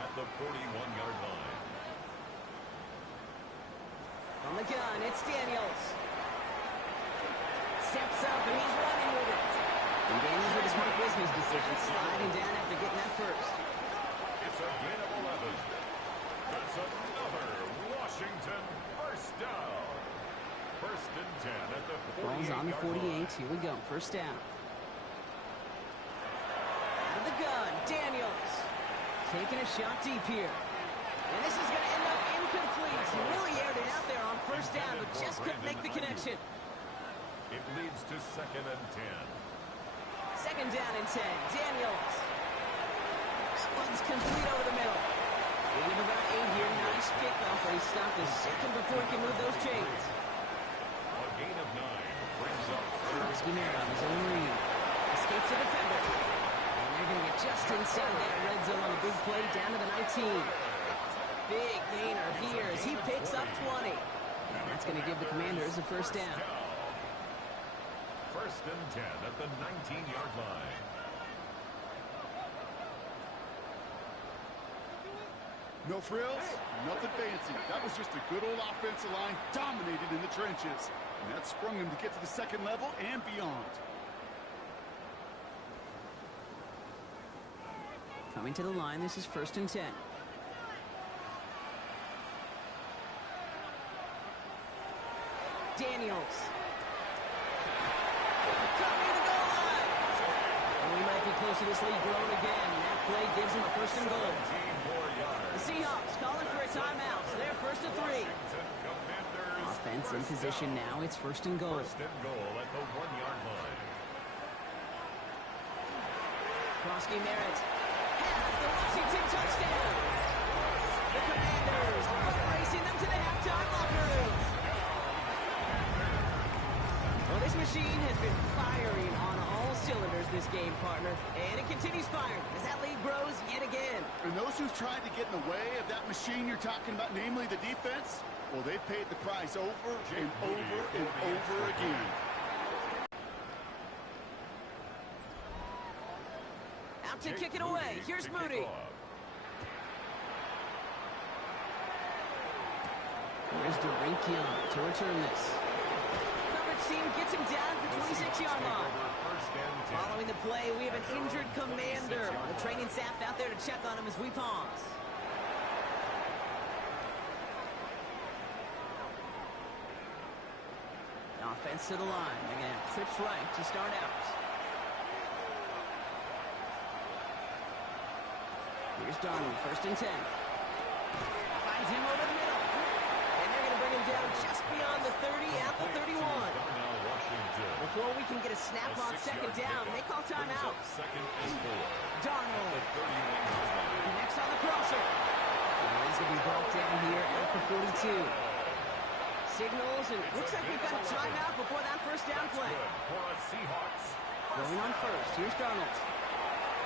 at the 41-yard line. From the gun, it's Daniels. Steps up and he's running with it. And Daniels with a smart business decision, sliding down after getting that 1st. It's a gain of 11. That's another Washington 1st down. 1st and 10 at the 48-yard line. Ball's on the 48. Here we go. 1st down. Out of the gun, Daniels. Taking a shot deep here. And this is going to end up incomplete. He really aired it out there on 1st down, but just couldn't make the connection. It leads to 2nd and 10. 2nd down and 10. Daniels. That one's complete over the middle. Gain of about 8 here. Nice pickoff, but he stopped a second before he can move those chains. A gain of 9 brings up Skinner on his own read. Escapes the defender. And they're going to get just inside that red zone on the big play down to the 19. Big gainer here as he picks up 20. And that's going to give the Commanders a 1st down. 1st and 10 at the 19-yard line. No frills, nothing fancy. That was just a good old offensive line dominated in the trenches. And that sprung him to get to the 2nd level and beyond. Coming to the line, this is 1st and 10. Daniels. Coming to the goal line. And we might be close to this lead growing again. That play gives him a 1st and goal. The Seahawks calling for a timeout. So they're 1st and 3. Offense in position now. It's 1st and goal. 1st and goal at the 1-yard line. Krosky Merritt has the Washington touchdown. The Commanders are racing them to the halftime locker room. Well, this machine has been firing on all cylinders this game, partner. And it continues firing as that lead grows yet again. And those who've tried to get in the way of that machine you're talking about, namely the defense, well, they've paid the price over and over and over again. Out to kick it away. Here's Moody. Here's to return this. Coverage team gets him down at the 26-yard line. Following the play, we have an injured commander. The training staff out there to check on him as we pause. Offense to the line. They're going to have trips right to start out. Here's Darnold, 1st and 10. Finds him over the middle. And they're going to bring him down just beyond the 30 at the 31. Before we can get a snap on 2nd down, they call timeout. Darnold. Connects on the crosser. And he's going to be brought down here at the 42. Signals, and looks like we've got a timeout before that 1st down play. Going on 1st. Here's Darnold.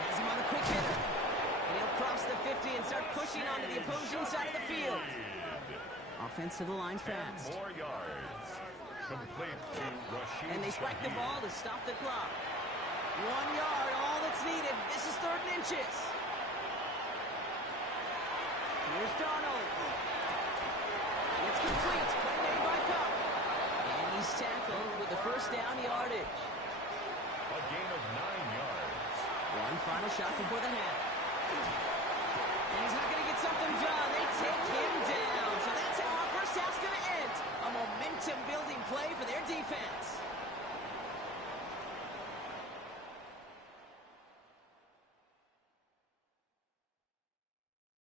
Has him on the quick hitter. And he'll cross the 50 and start pushing onto the opposing side of the field. Offense to the line fast. More yards. Complete to Rashid. And they spike the ball to stop the clock. 1 yard, all that's needed. This is 3rd and inches. Here's Darnold. It's complete. Play made by Cup. And he's tackled with the 1st down yardage. A gain of 9 yards. One final shot before the half. And he's not going to get something done. They take him down. So that's how our 1st half's going to end. A momentum-building play for their defense.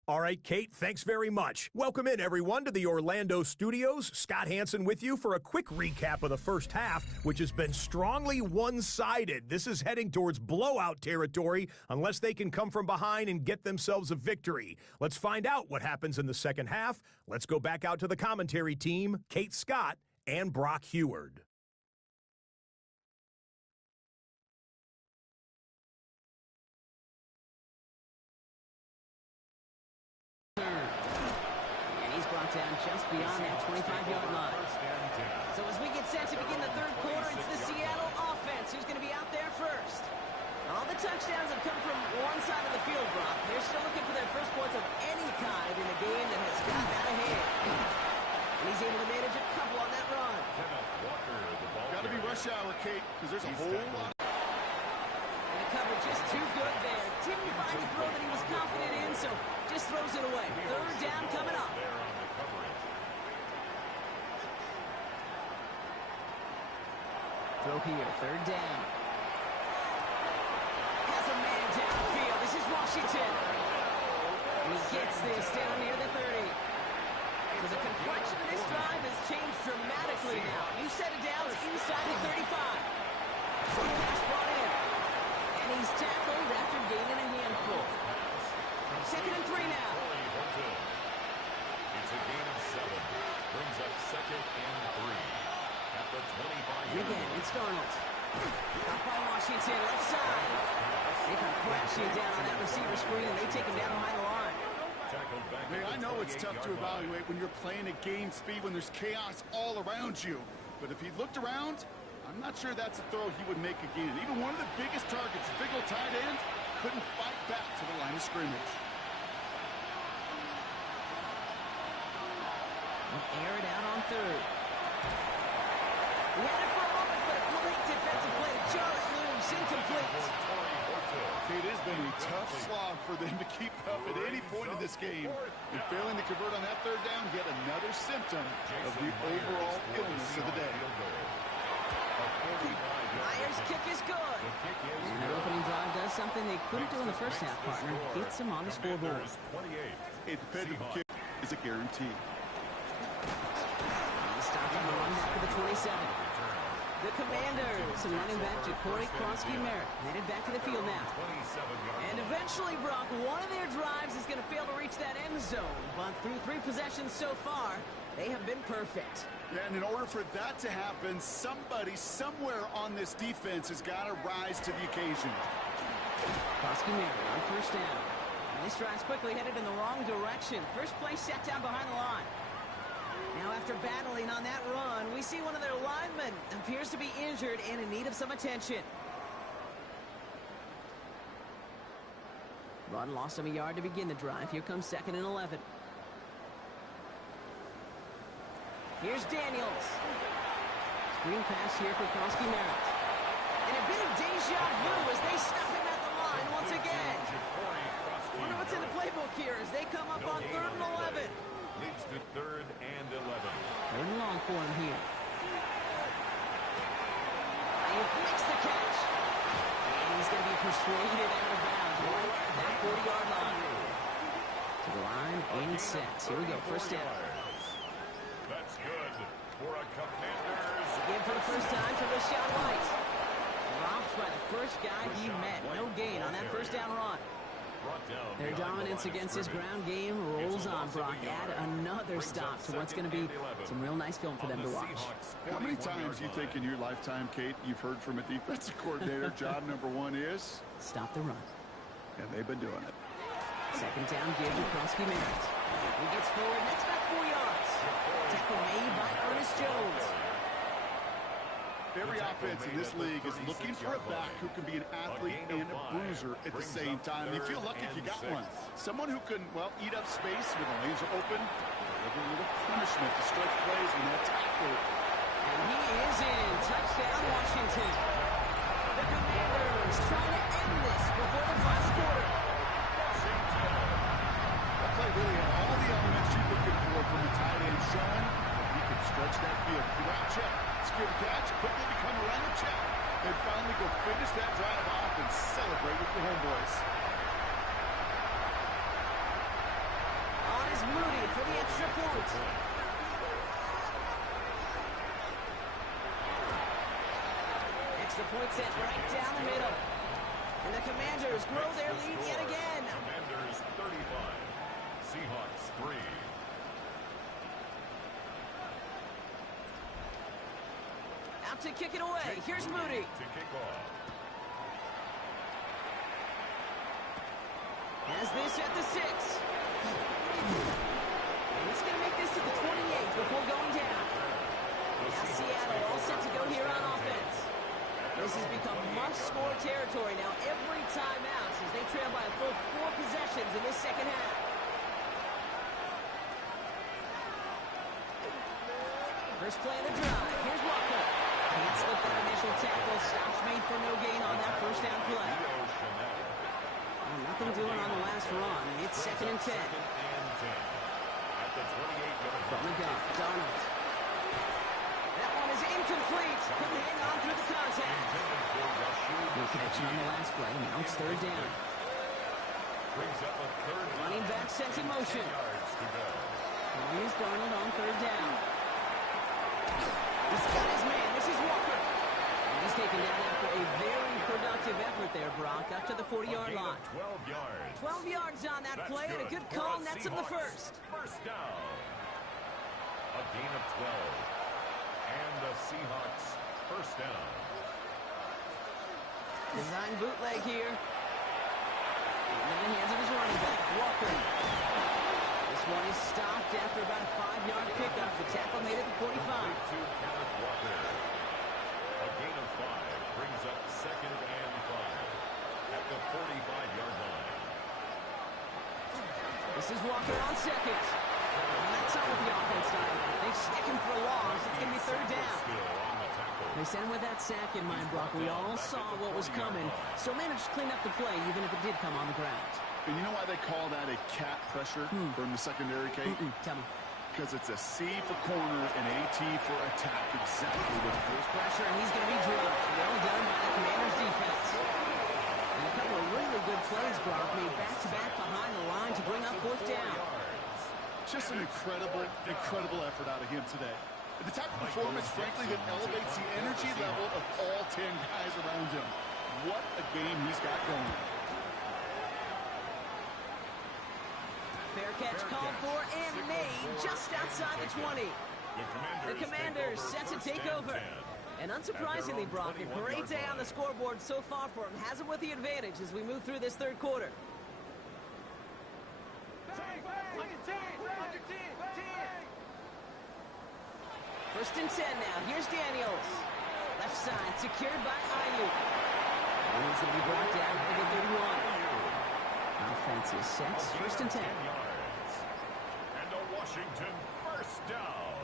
All right, Kate, thanks very much. Welcome in, everyone, to the Orlando studios. Scott Hansen with you for a quick recap of the 1st half, which has been strongly one-sided. This is heading towards blowout territory unless they can come from behind and get themselves a victory. Let's find out what happens in the 2nd half. Let's go back out to the commentary team, Kate Scott and Brock Heward. Down just beyond that 25-yard line. So as we get set to begin the 3rd quarter, it's the Seattle offense who's going to be out there first. All the touchdowns have come from one side of the field, Brock. They're still looking for their 1st points of any kind in a game that has gotten out of hand. And he's able to manage a couple on that run. Got to be rush hour, Kate, because there's a whole lot. And the coverage just too good there. Didn't find the throw that he was confident in, so just throws it away. 3rd down coming up. Throw here, 3rd down. Has a man downfield. This is Washington. And he gets this down near the 30. So the complexion of this drive has changed dramatically now. New set of downs inside the 35. So pass brought in. And he's tackled after gaining a handful. 2nd and 3 now. It's a gain of 7. Brings up 2nd and 3. Again, it's Darnold. Up by Washington, left side. They come crashing down on that receiver screen, and they take him down behind the line. Hey, I know it's tough to evaluate when you're playing at game speed, when there's chaos all around you. But if he looked around, I'm not sure that's a throw he would make again. Even one of the biggest targets, the big old tight end, couldn't fight back to the line of scrimmage. Air it out on 3rd. He had it for a moment, but a late defensive play to jar it loose, incomplete. It has been a tough slog for them to keep up at any point in this game. And failing to convert on that 3rd down, yet another symptom of the overall illness of the day. Myers' kick is good. And their opening drive does something they couldn't do in the 1st half, partner. Gets them on the scoreboard. A dependable kick is a guarantee. Stopped on the run back of the 27. The Commanders, and running back Ja'Cory Kronsky-Merritt, headed back to the field now. And eventually, Brock, one of their drives is going to fail to reach that end zone. But through 3 possessions so far, they have been perfect. Yeah, and in order for that to happen, somebody somewhere on this defense has got to rise to the occasion. Kronsky-Merritt on 1st down. And this drive's quickly headed in the wrong direction. First play set down behind the line. Now, after battling on that run, we see one of their linemen appears to be injured and in need of some attention. Run lost him a yard to begin the drive. Here comes 2nd and 11. Here's Daniels. Screen pass here for Krosky Merritt. And a bit of deja vu as they stop him at the line once again. Wonder what's in the playbook here as they come up on 3rd and 11. Leads to 3rd and 11. 3rd and long for him here. He makes the catch. And he's going to be persuaded out of bounds right at that 40-yard line. To the line and set. Here we go, 1st down. That's good for a Commanders. Again for the first time for Rashawn White. Dropped by the first guy he met. No gain on that 1st down run. Their dominance against this ground game rolls on, Brock. Add another stop to what's going to be some real nice film for them to watch. How many times do you think in your lifetime, Kate, you've heard from a defensive coordinator, job number 1 is? Stop the run. And they've been doing it. 2nd down give to Krosky Merritt. He gets forward, that's about 4 yards. Tackle made by Ernest Jones. Every offense in this league is looking for a back who can be an athlete and a bruiser at the same time. And you feel lucky if you got one. Someone who can, well, eat up space with the lanes are open, deliver a little punishment to stretch plays when that tackle. And he is in. Touchdown, Washington. The Commanders trying to end this before the final quarter. That play really had all the elements you're looking for from the tight end, showing that he can stretch that field. Grab check. Secure the catch, quickly become a runner, check, and finally go finish that drive off and celebrate with the homeboys. On is Moody for the extra point. Extra point set right down the middle. And the Commanders grow their lead yet again. Commanders 35, Seahawks 3. Out to kick it away. Here's Moody. To kick off. Has this at the 6. And he's going to make this to the 28 before going down. Now Seattle all set to go here on offense. This has become must-score territory now every time out as they trail by a full 4 possessions in this 2nd half. First play of the drive. Here's Walker. Can't slip that initial tackle. Stops made for no gain on that 1st down play. Well, nothing doing on the last run. It's 2nd and 10. From the gun, Donald. That one is incomplete. Couldn't hang on through the contact. No connection on the last play. Now it's 3rd down. Running back sent in motion. Here's Donald on 3rd down. He's got his man. This is Walker. And he's taken down after a very productive effort there, Brock, up to the 40-yard line. 12 yards. 12 yards on that play, and a good call nets him the first. First down. A gain of 12. And the Seahawks first down. Design bootleg here. In the hands of his running back, Walker. This one is stopped after about a 5-yard pickup. The tackle made it to 45. Walker. A gain of 5 brings up 2nd and 5 at the 45-yard line. This is Walker on 2nd. And that's not what the offense did. They stick him for a loss. It's going to be 3rd down. They sent him with that sack in mind, Brock. We all saw what was coming, so managed to clean up the play, even if it did come on the ground. And you know why they call that a cat pressure from the secondary, Kate? Tell me. Because it's a C for corner and a T for attack. Exactly what it is. Pressure, and he's going to be dropped. Well done by the Commanders' defense. And a couple of really good plays, Brock, made back-to-back behind the line to bring up 4th down. Just an incredible, incredible effort out of him today. The type of performance, frankly, that elevates the energy level of all 10 guys around him. What a game he's got going. Fair catch called for and made just outside the 20. The Commanders set to take over. And unsurprisingly, Brock, a great day on the scoreboard so far for him. Has him with the advantage as we move through this 3rd quarter. First and 10 now. Here's Daniels. Left side secured by Ayuk. And he's going to be brought down for the 31. Offense is set. 1st and 10. And a Washington first down.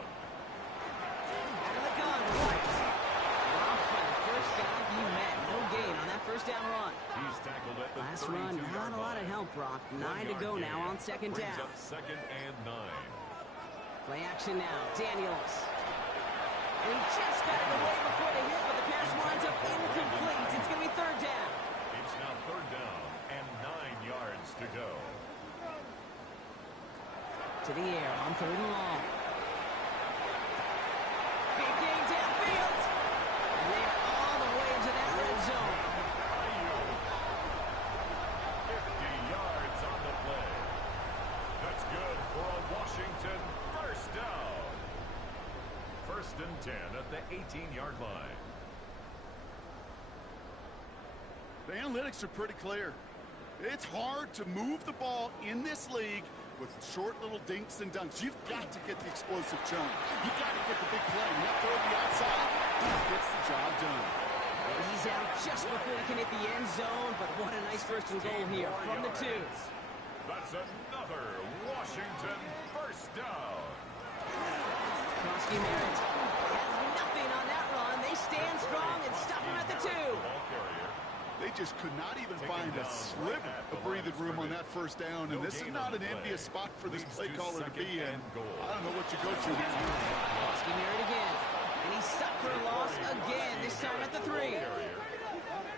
count, Brock. 9 to go now on second down. Up 2nd and 9. Play action now. Daniels. And he just got it away before the hit, but the pass winds up incomplete. It's going to be 3rd down. It's now 3rd down and 9 yards to go. To the air on 3rd and long. Big gain downfield. And they are all the way into that red zone. 50 yards on the play. That's good for a Washington 1st down. 1st and 10 at the 18-yard line. The analytics are pretty clear. It's hard to move the ball in this league with short little dinks and dunks. You've got to get the explosive chunk. You've got to get the big play. You have to throw the outside. That gets the job done. And he's out just before he can hit the end zone, but what a nice 1st and goal here from the 2. That's another Washington 1st down. Krosky Merritt has nothing on that run. They stand strong and stop him at the 2. They just could not even find a sliver of breathing room on that 1st down, and this is not an envious spot for this play caller to be in. I don't know what you go to now. Krosky Merritt again, and he's stuck for a loss again, this time at the 3.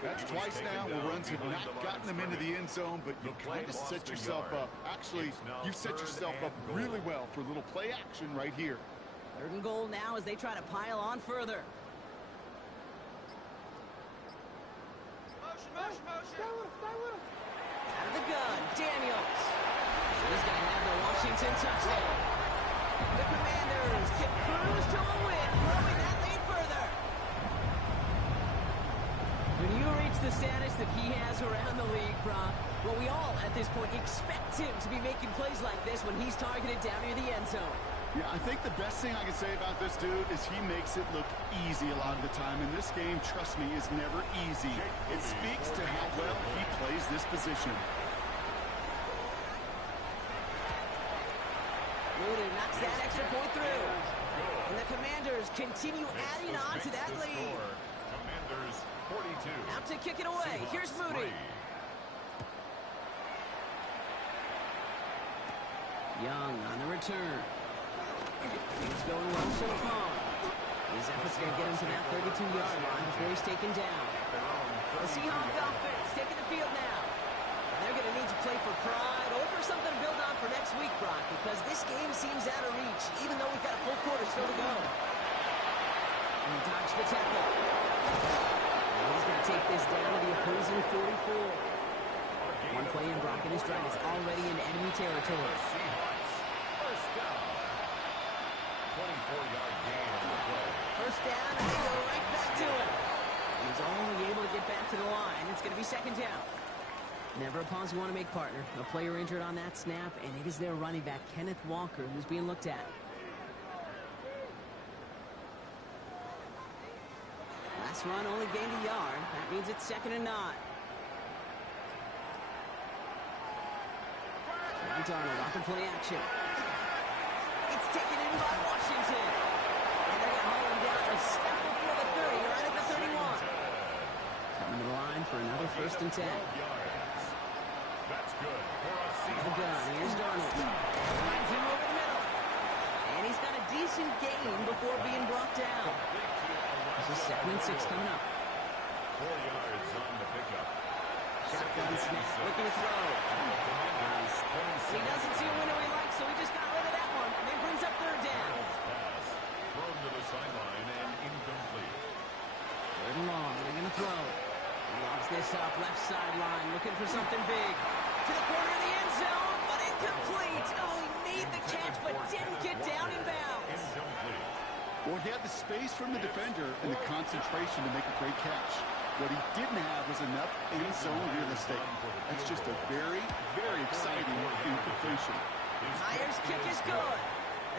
That's twice now where runs have not gotten them into the end zone, but you kind of set yourself up. Actually, you set yourself up really well for a little play action right here. 3rd and goal now as they try to pile on further. Out of the gun, Daniels. He's going to have the Washington touchdown. The Commanders can cruise to a win, growing that lead further. When you reach the status that he has around the league, Brock, well, we all at this point expect him to be making plays like this when he's targeted down near the end zone. Yeah, I think the best thing I can say about this dude is he makes it look easy a lot of the time. And this game, trust me, is never easy. It speaks to how well he plays this position. Moody knocks that extra point through. And the Commanders continue adding on to that lead. Commanders 42. Out to kick it away. Here's Moody. Young on the return. He's going well so far. His effort's going to get him to that 32-yard line before he's taken down. The Seahawks offense taking the field now. And they're going to need to play for pride or for something to build on for next week, Brock, because this game seems out of reach, even though we've got a full quarter still to go. And he dodged the tackle. And he's going to take this down to the opposing 44. One play in, Brock, and his drive is already in enemy territory. Seahawks 1st down. 24-yard gain on the play. 1st down, and they go right back to it. He's only able to get back to the line. It's going to be 2nd down. Never a pause you want to make, partner. A player injured on that snap, and it is their running back, Kenneth Walker, who's being looked at. Last run only gained a yard. That means it's 2nd and 9. Now Darnold off the play action. It's taken in by Washington. And they're going to haul him down a step before the 30, right at the 31. Coming to the line for another 1st and 10. That's good for a The gun, here's Darnold. Finds him over the middle. And he's got a decent gain before being brought down. This is 2nd and 6 coming up. 4 yards on the pickup. Shotgun snap, looking to throw. He doesn't see a window he likes, so he just got rid of that one. And it brings up 3rd down. Pass thrown to the sideline and incomplete. 3rd and long, they're going to throw. He lobs this up, left sideline, looking for something big. To the corner of the end zone, but incomplete. Oh, he made the catch, but didn't get down in bounds. Incomplete. Well, he had the space from the defender and the concentration to make a great catch. What he didn't have was enough end zone real estate. That's just a very, very exciting incompletion. Myers' kick is good.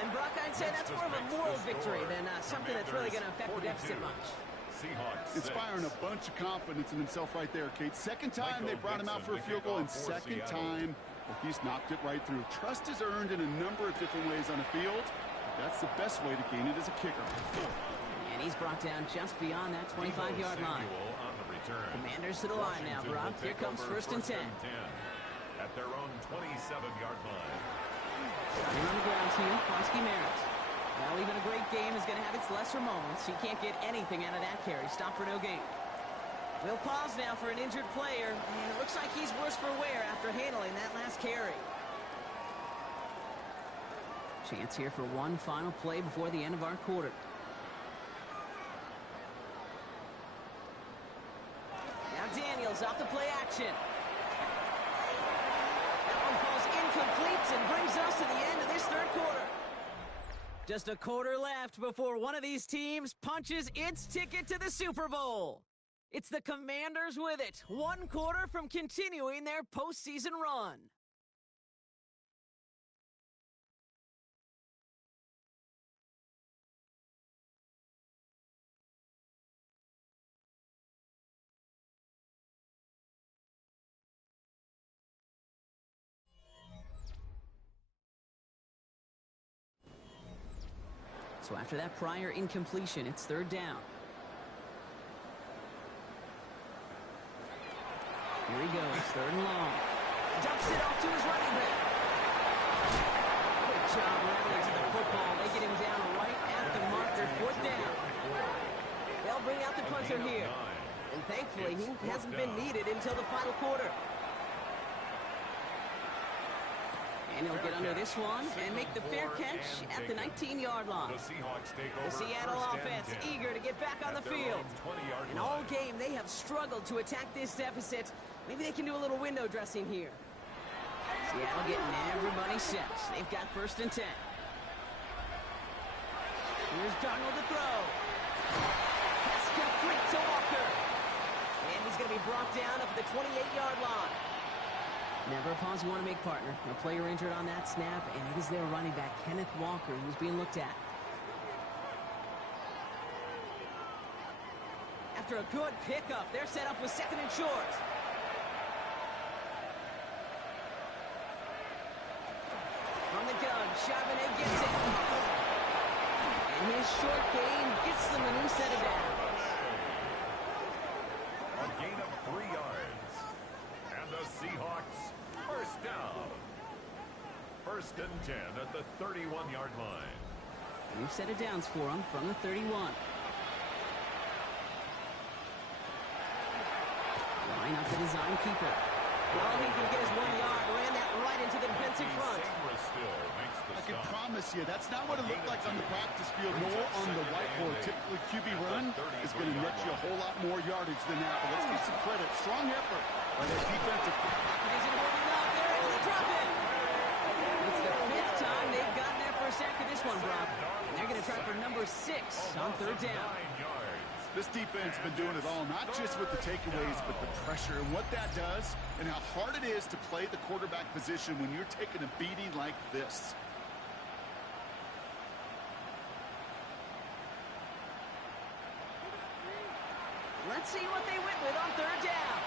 And Brock, I'd say that's more of a moral victory than something that's really going to affect the deficit much. Seahawks Inspiring a bunch of confidence in himself right there, Kate. 2nd time they brought him out for a field goal, and 2nd time he's knocked it right through. Trust is earned in a number of different ways on the field. That's the best way to gain it as a kicker. And he's brought down just beyond that 25-yard line. Commanders to the line now, Brock. Here comes 1st and 10. At at their own 27-yard line. Starting on the ground here, Kronsky Merritt. Well, even a great game is going to have its lesser moments. He can't get anything out of that carry. Stop for no gain. We'll pause now for an injured player, and it looks like he's worse for wear after handling that last carry. Chance here for one final play before the end of our quarter. Now Daniels off the play action. That one falls incomplete and brings us to the end of this third quarter. Just a quarter left before one of these teams punches its ticket to the Super Bowl. It's the Commanders with it, one quarter from continuing their postseason run. So after that prior incompletion, it's third down. Here he goes, third and long. Dumps it off to his running back. Good job rallying to the football. They get him down right at the marker, fourth down. They'll bring out the punter here. And thankfully, he hasn't been needed until the final quarter. And he'll get under this one and make the fair catch at the 19-yard line. The Seattle offense eager to get back on the field. And all game, they have struggled to attack this deficit. Maybe they can do a little window dressing here. Seattle getting everybody set. They've got first and 10. Here's Darnold to throw. Pass complete to Walker. And he's going to be brought down up at the 28-yard line. Never a pause you want to make, partner. No player injured on that snap, and it is their running back, Kenneth Walker, who's being looked at. After a good pickup, they're set up with second and short. From the gun, Charbonnet gets it. And his short gain gets them a new set of downs. A gain of 3 yards. And the Seahawks first down. First and 10 at the 31-yard line. New set of downs for him from the 31. Line up the design keeper. Well, he can get his 1 yard. Ran that right into the defensive front. I can promise you, that's not what it looked like on the practice field nor on the whiteboard. Typically, QB run is going to net you a whole lot more yardage than that. But let's give some credit. Strong effort by their defensive. It isn't holding up. They're able to drop it. It's the 5th time they've gotten there for a sack of this one, Brock. And they're going to try for number 6 on third down. This defense has been doing it all, not just with the takeaways, but the pressure and what that does and how hard it is to play the quarterback position when you're taking a beating like this. Let's see what they went with on third down.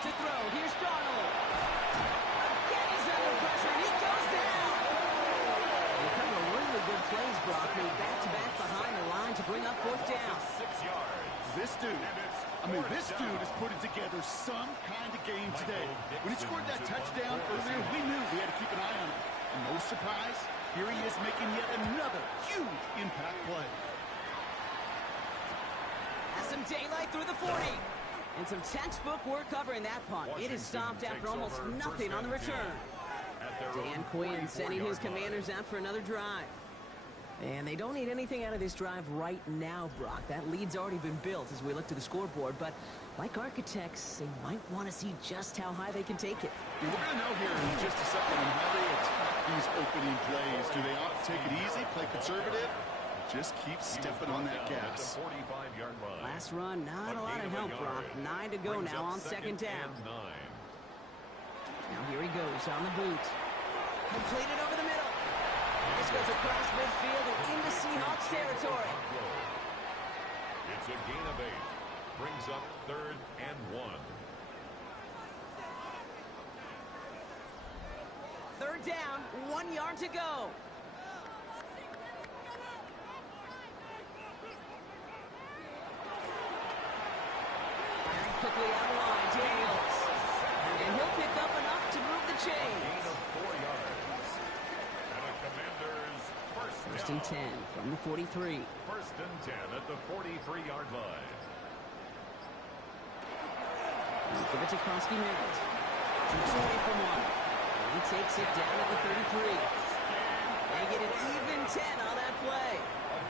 To throw, here's Darnold. Again, he's under pressure, and he goes down. A couple of really good plays, Brock, made back-to-back behind the line to bring up fourth down. 6 yards. This dude is putting together some kind of game today. When he scored that touchdown earlier, we knew we had to keep an eye on him. And no surprise, here he is making yet another huge impact play. Has some daylight through the 40. And some textbook work covering that punt. It is stopped after almost nothing on the return. Dan Quinn sending his Commanders out for another drive. And they don't need anything out of this drive right now, Brock. That lead's already been built as we look to the scoreboard. But like architects, they might want to see just how high they can take it. We're going to know here in just a second on how they attack these opening plays. Do they opt to take it easy, play conservative? Just keep stepping on that gas. Last run, not a lot of help, Brock. 9 to go now on second down. Now here he goes on the boot. Completed over the middle. This goes across midfield and into Seahawks territory. It's a gain of 8. Brings up third and 1. Third down, 1 yard to go. First and 10 from the 43. First and 10 at the 43-yard line. Give it to Krosky Merritt. Shoots away from one. He takes it down at the 33. They get an even 10 on that play.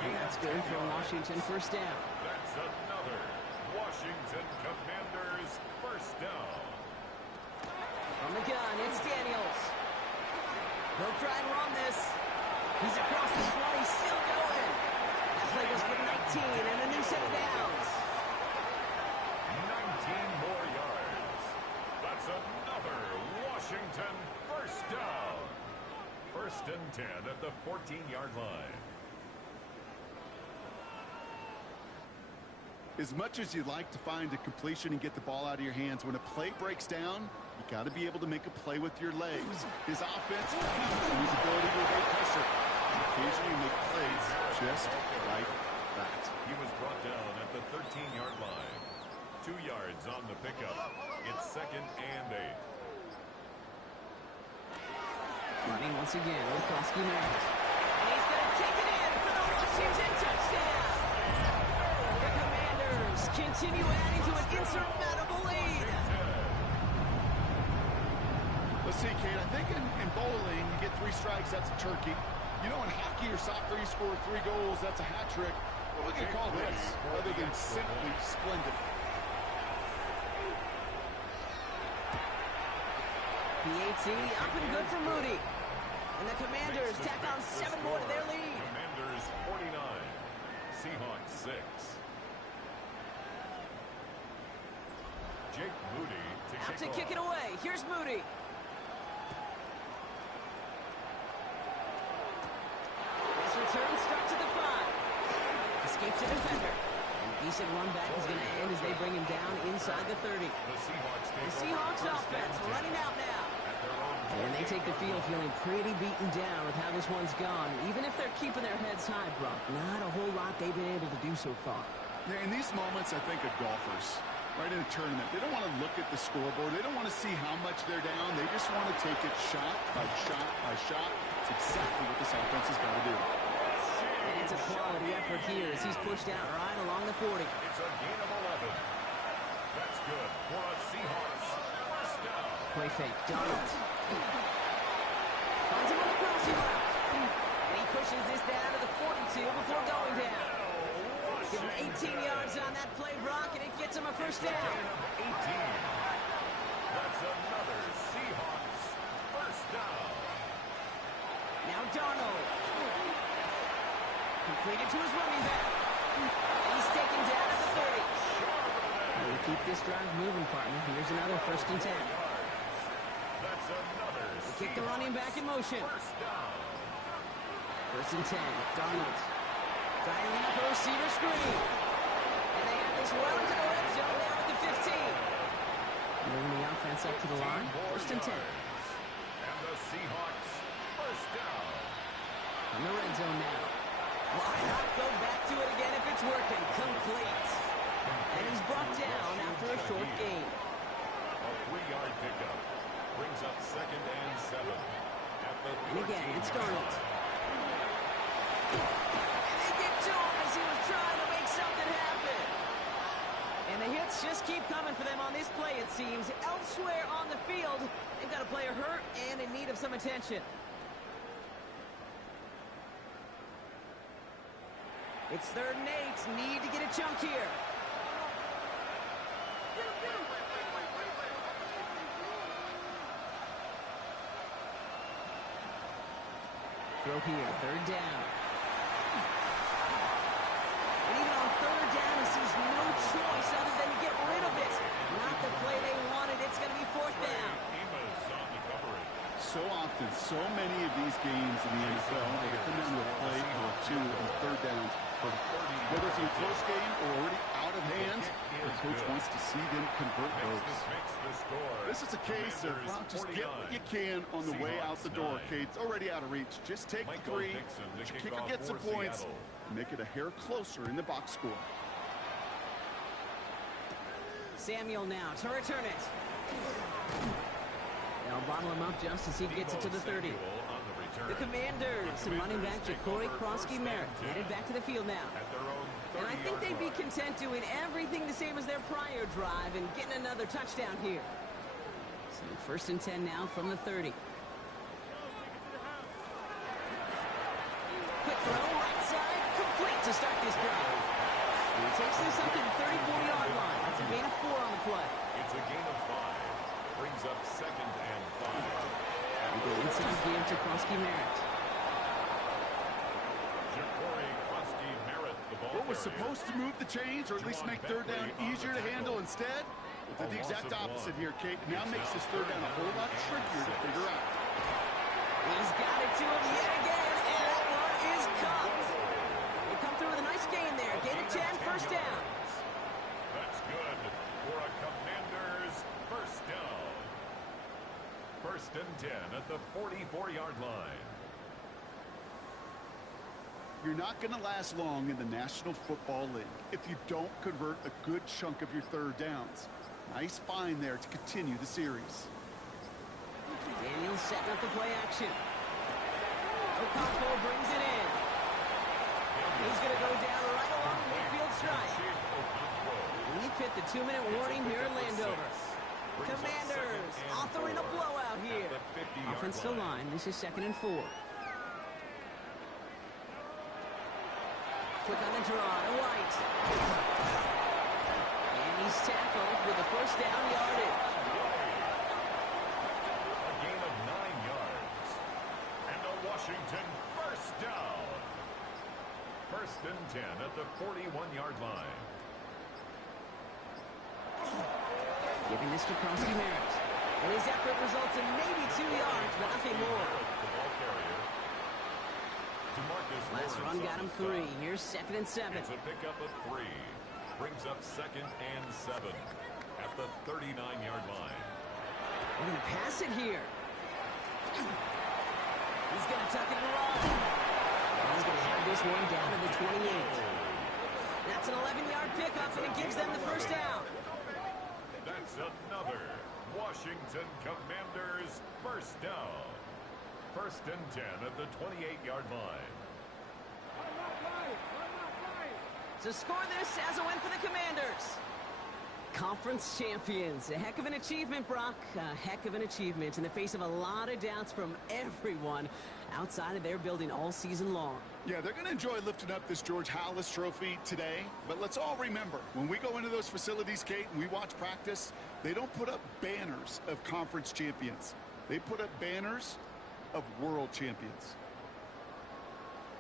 And that's good for a Washington first down. That's another Washington Commanders first down. From the gun, it's Daniels. He'll try and run this. He's across the 20, still going. That play was for 19 and a new set of downs. 19 more yards. That's another Washington first down. First and 10 at the 14-yard line. As much as you'd like to find a completion and get the ball out of your hands, when a play breaks down, you got to be able to make a play with your legs. His offense counts on his ability to evade pressure and occasionally make plays just like that. He was brought down at the 13-yard line. 2 yards on the pickup. It's second and 8. Running once again with Krosky Merritt. And he's going to take it in for the Washington touchdown. The Commanders continue adding to an insurmountable lead. Let's see, Kate, I think in bowling, you get 3 strikes, that's a turkey. You know, in hockey or soccer, you score 3 goals, that's a hat trick. What would you call this other than simply splendid? PAT up and good for Moody. And the Commanders tack on 7 more to their lead. Commanders 49, Seahawks 6. Jake Moody Out to kick it away. Here's Moody. This return starts at the 5. Escapes a defender. And a decent run back is going to end as they bring him down inside the 30. The Seahawks offense running out now. And they take the field feeling pretty beaten down with how this one's gone. Even if they're keeping their heads high, Brock, not a whole lot they've been able to do so far. Yeah, in these moments, I think of golfers, right, in a tournament. They don't want to look at the scoreboard. They don't want to see how much they're down. They just want to take it shot by shot by shot. It's exactly what this offense has got to do. And it's a quality effort here as he's pushed out right along the 40. It's a gain of 11. That's good for a Seahawks first down. Play fake, Donald. Finds him on the crossing route. And he pushes this down to the 42 before going down. Give him 18 yards on that play, Brock, and it gets him a first down. 18. That's another Seahawks first down. Now Darnold. Completed to his running back. And he's taken down at the 30. We'll keep this drive moving, partner. Here's another first and 10. That's another Kick the running back in motion. first down. First and 10. Darnold. Dialing up a receiver screen. And they have this well into the red zone now at the 15. Moving the offense up to the line. First and 10. And the Seahawks first down. On the red zone now. Why not go back to it again if it's working? Complete. And he's brought down after a short gain. A 3-yard pickup brings up second and 7. At the And again, it's 13-yard Darnold. line. And they get to him as he was trying to make something happen. And the hits just keep coming for them on this play, it seems. Elsewhere on the field, they've got a player hurt and in need of some attention. It's third and 8. Need to get a chunk here. Throw here, third down. And even on third down, he sees no choice other than to get rid of it. Not the play they wanted. It's going to be fourth down. Amos on the coverage. So often, so many of these games in the NFL, they come down to a play or 2 on third downs. Whether it's in a close game or already out of hand, the coach wants to see them convert those. Makes the score. This is a case of, well, just get what you can on the way out the door, Kate. It's already out of reach. Just take the 3, let your kicker get some points, and make it a hair closer in the box score. Samuel now to return it. They'll bottle him up just as he gets it to the 30. On the The Commanders and running back Ja'Cory Krosky-Merritt headed back to the field now. And I think they'd be content doing everything the same as their prior drive and getting another touchdown here. So first and 10 now from the 30. Quick throw, right side, complete to start this drive. And he takes this up to the 34-yard line. That's a gain of 4 on the play. It's a gain of 5. Brings up second and 5. And go inside game to Krosky-Merritt. Ja'Cory Krosky-Merritt, the ball What was carrier. supposed to move the chains or at least make third down easier to handle instead? Did the exact opposite here, Kate. Now makes this third down a whole lot trickier to figure out. He's got it to him yet again, and that one is caught. They come through with a nice gain there. Gain of 10, first down. That's good for a Commanders first down. First and 10 at the 44-yard line. You're not going to last long in the National Football League if you don't convert a good chunk of your third downs. Nice find there to continue the series. Daniels setting up the play action. Ocampo brings it in. He's going to go down right along the midfield stripe. We've hit the 2-minute warning here in Landover. Commanders authoring a blowout here. Offensive line, this is second and 4. Quick on the draw to White. And he's tackled with the first down yardage. A gain of 9 yards. And a Washington first down. First and 10 at the 41-yard line. Giving this to Krosky-Merritt. And his effort results in maybe 2 yards, but nothing more. The ball carrier. DeMarcus Last run got him 3. Here's second and 7. It's a pickup of 3. Brings up second and 7 at the 39-yard line. We're going to pass it here. He's going to tuck it and run. And he's going to have this one down to the 28. That's an 11-yard pickup, and it gives them the first down. That's another Washington Commanders first down. First and 10 at the 28-yard line. To score this as a win for the Commanders. Conference champions. A heck of an achievement, Brock. A heck of an achievement in the face of a lot of doubts from everyone outside of their building all season long. Yeah, they're going to enjoy lifting up this George Halas trophy today. But let's all remember, when we go into those facilities, Kate, and we watch practice, they don't put up banners of conference champions. They put up banners of world champions.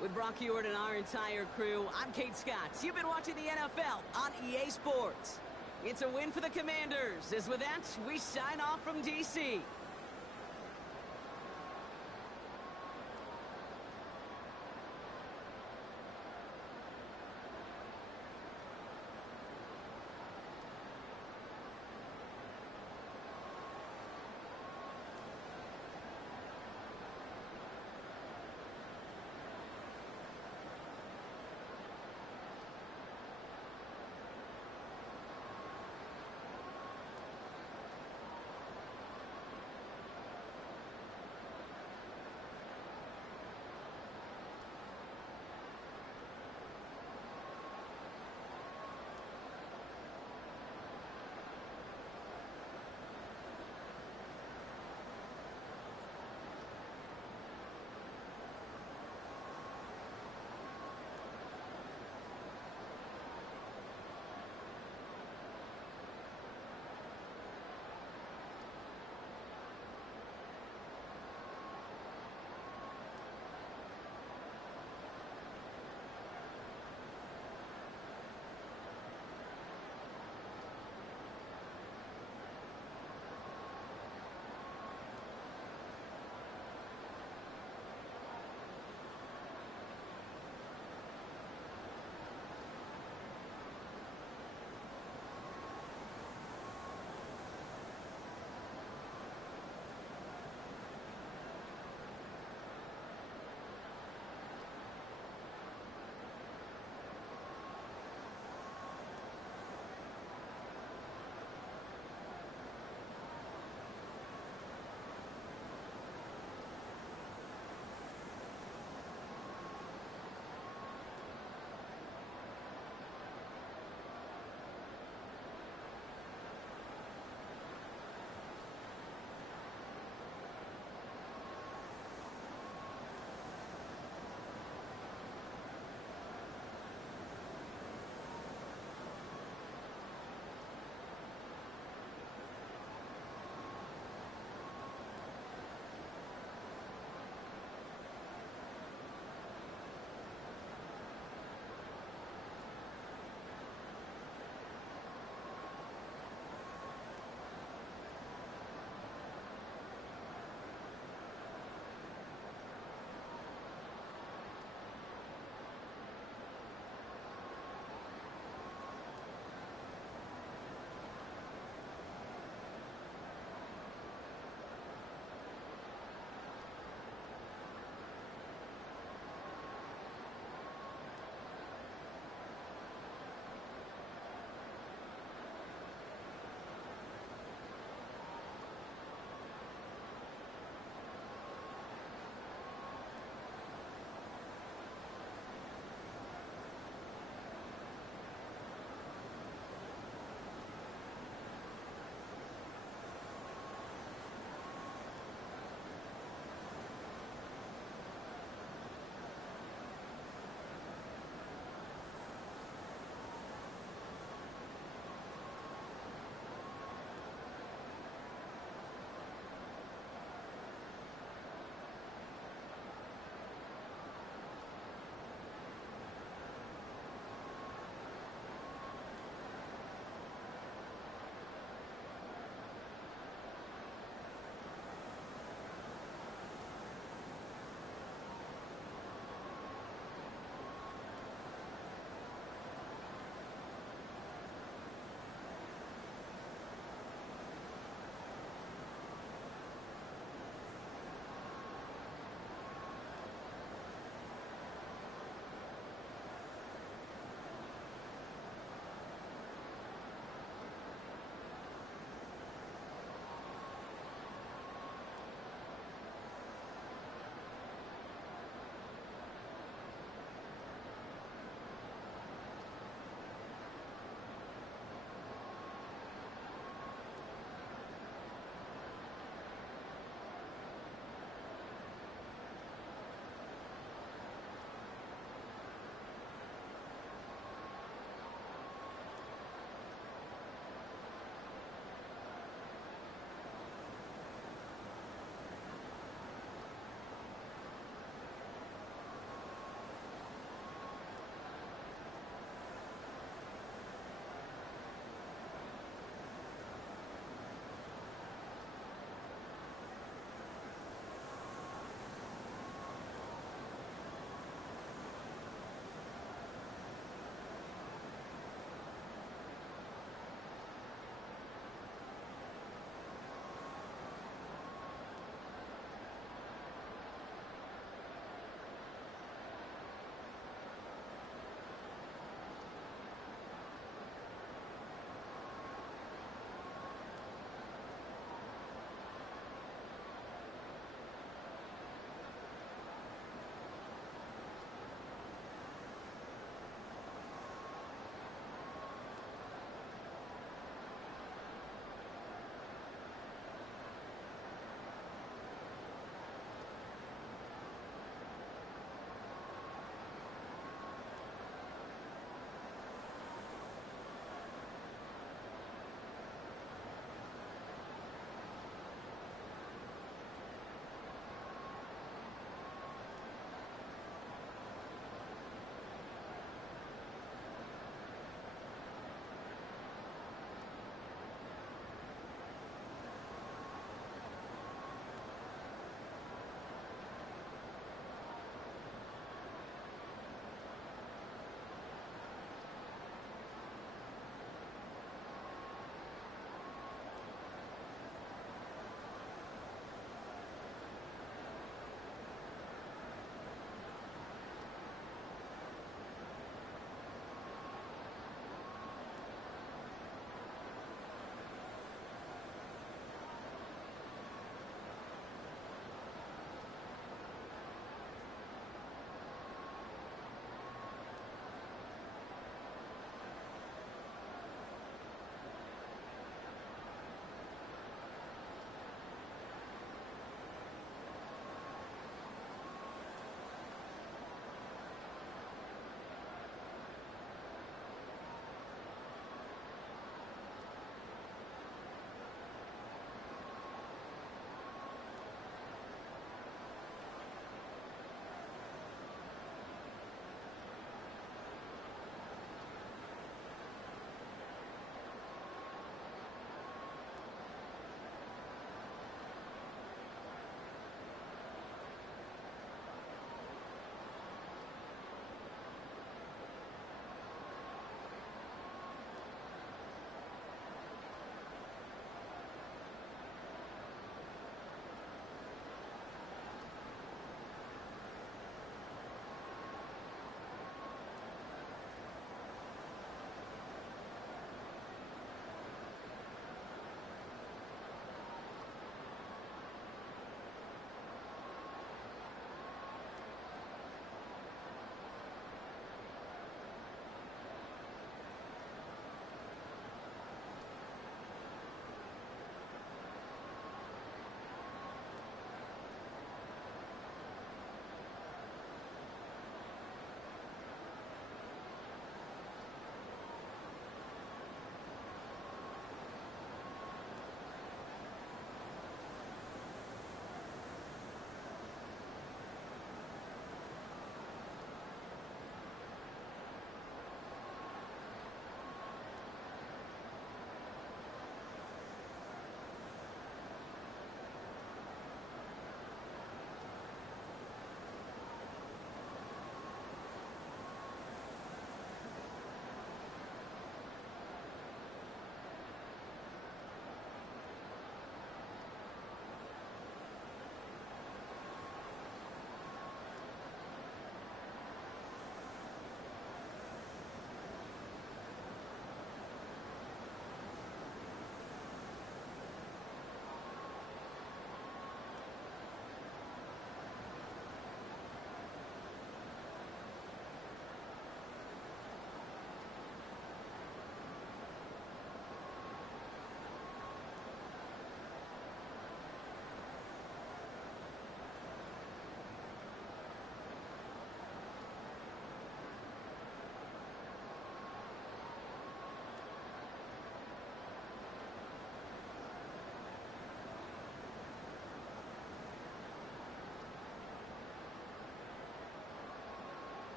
With Brock Heward and our entire crew, I'm Kate Scott. You've been watching the NFL on EA Sports. It's a win for the Commanders. As with that, we sign off from D.C.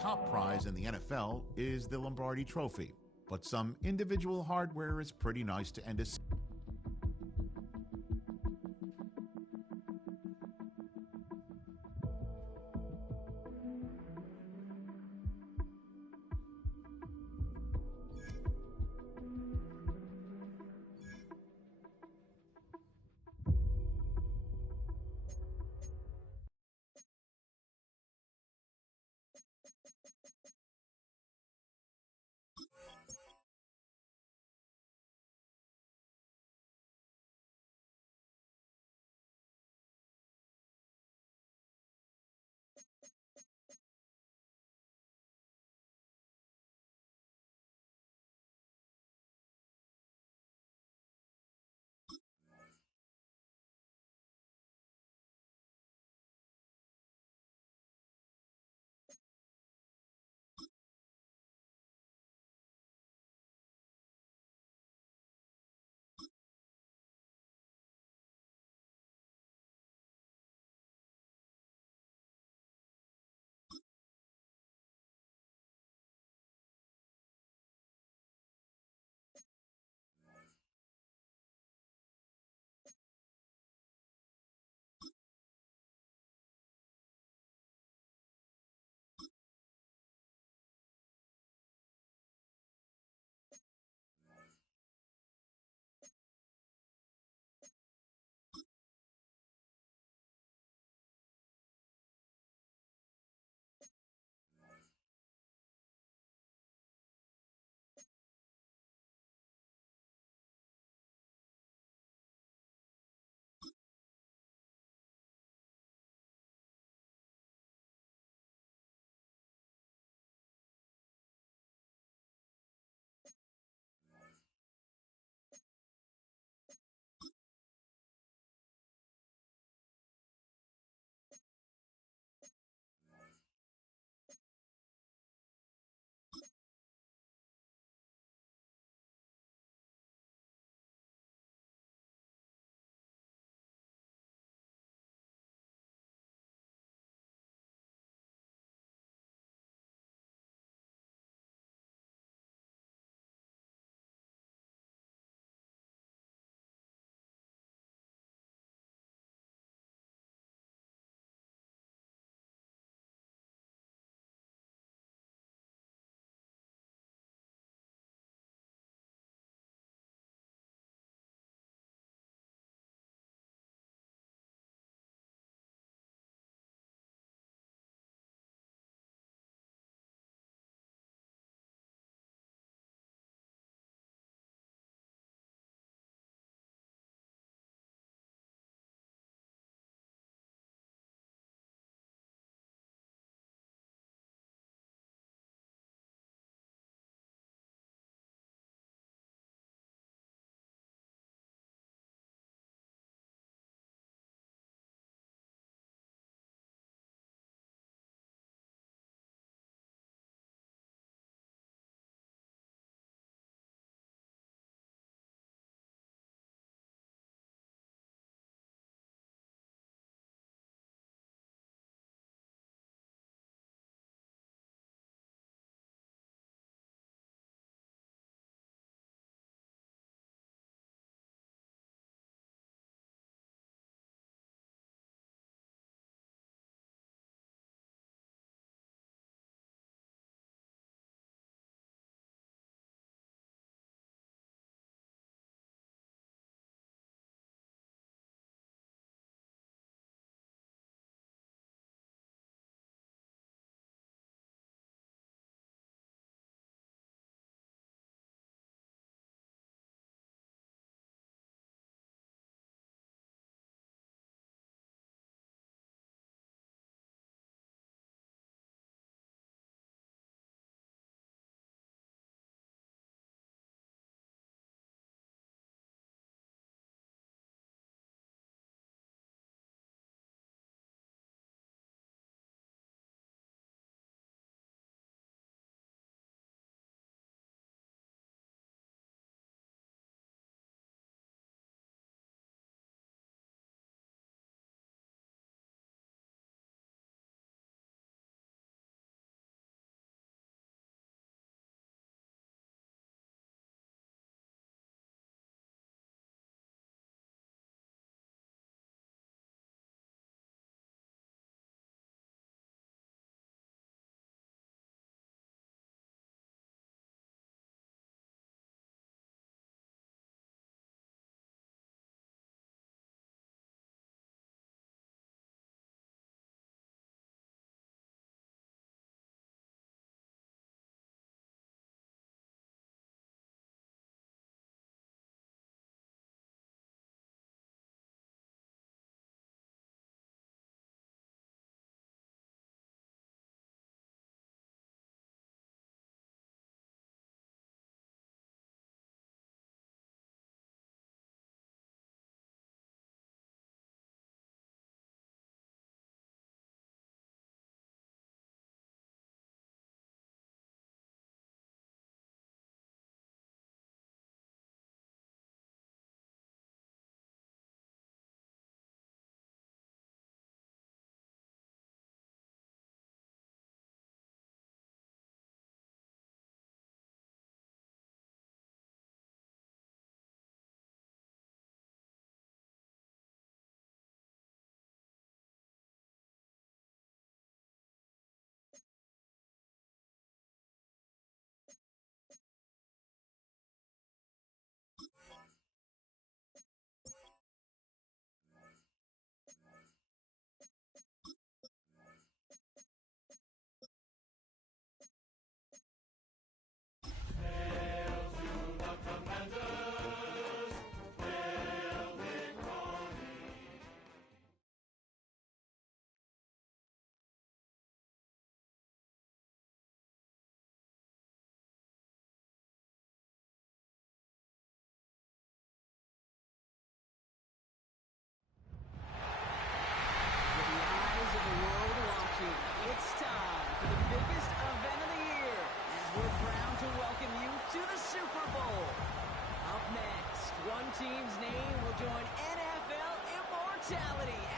top prize in the NFL is the Lombardi Trophy, but some individual hardware is pretty nice to end a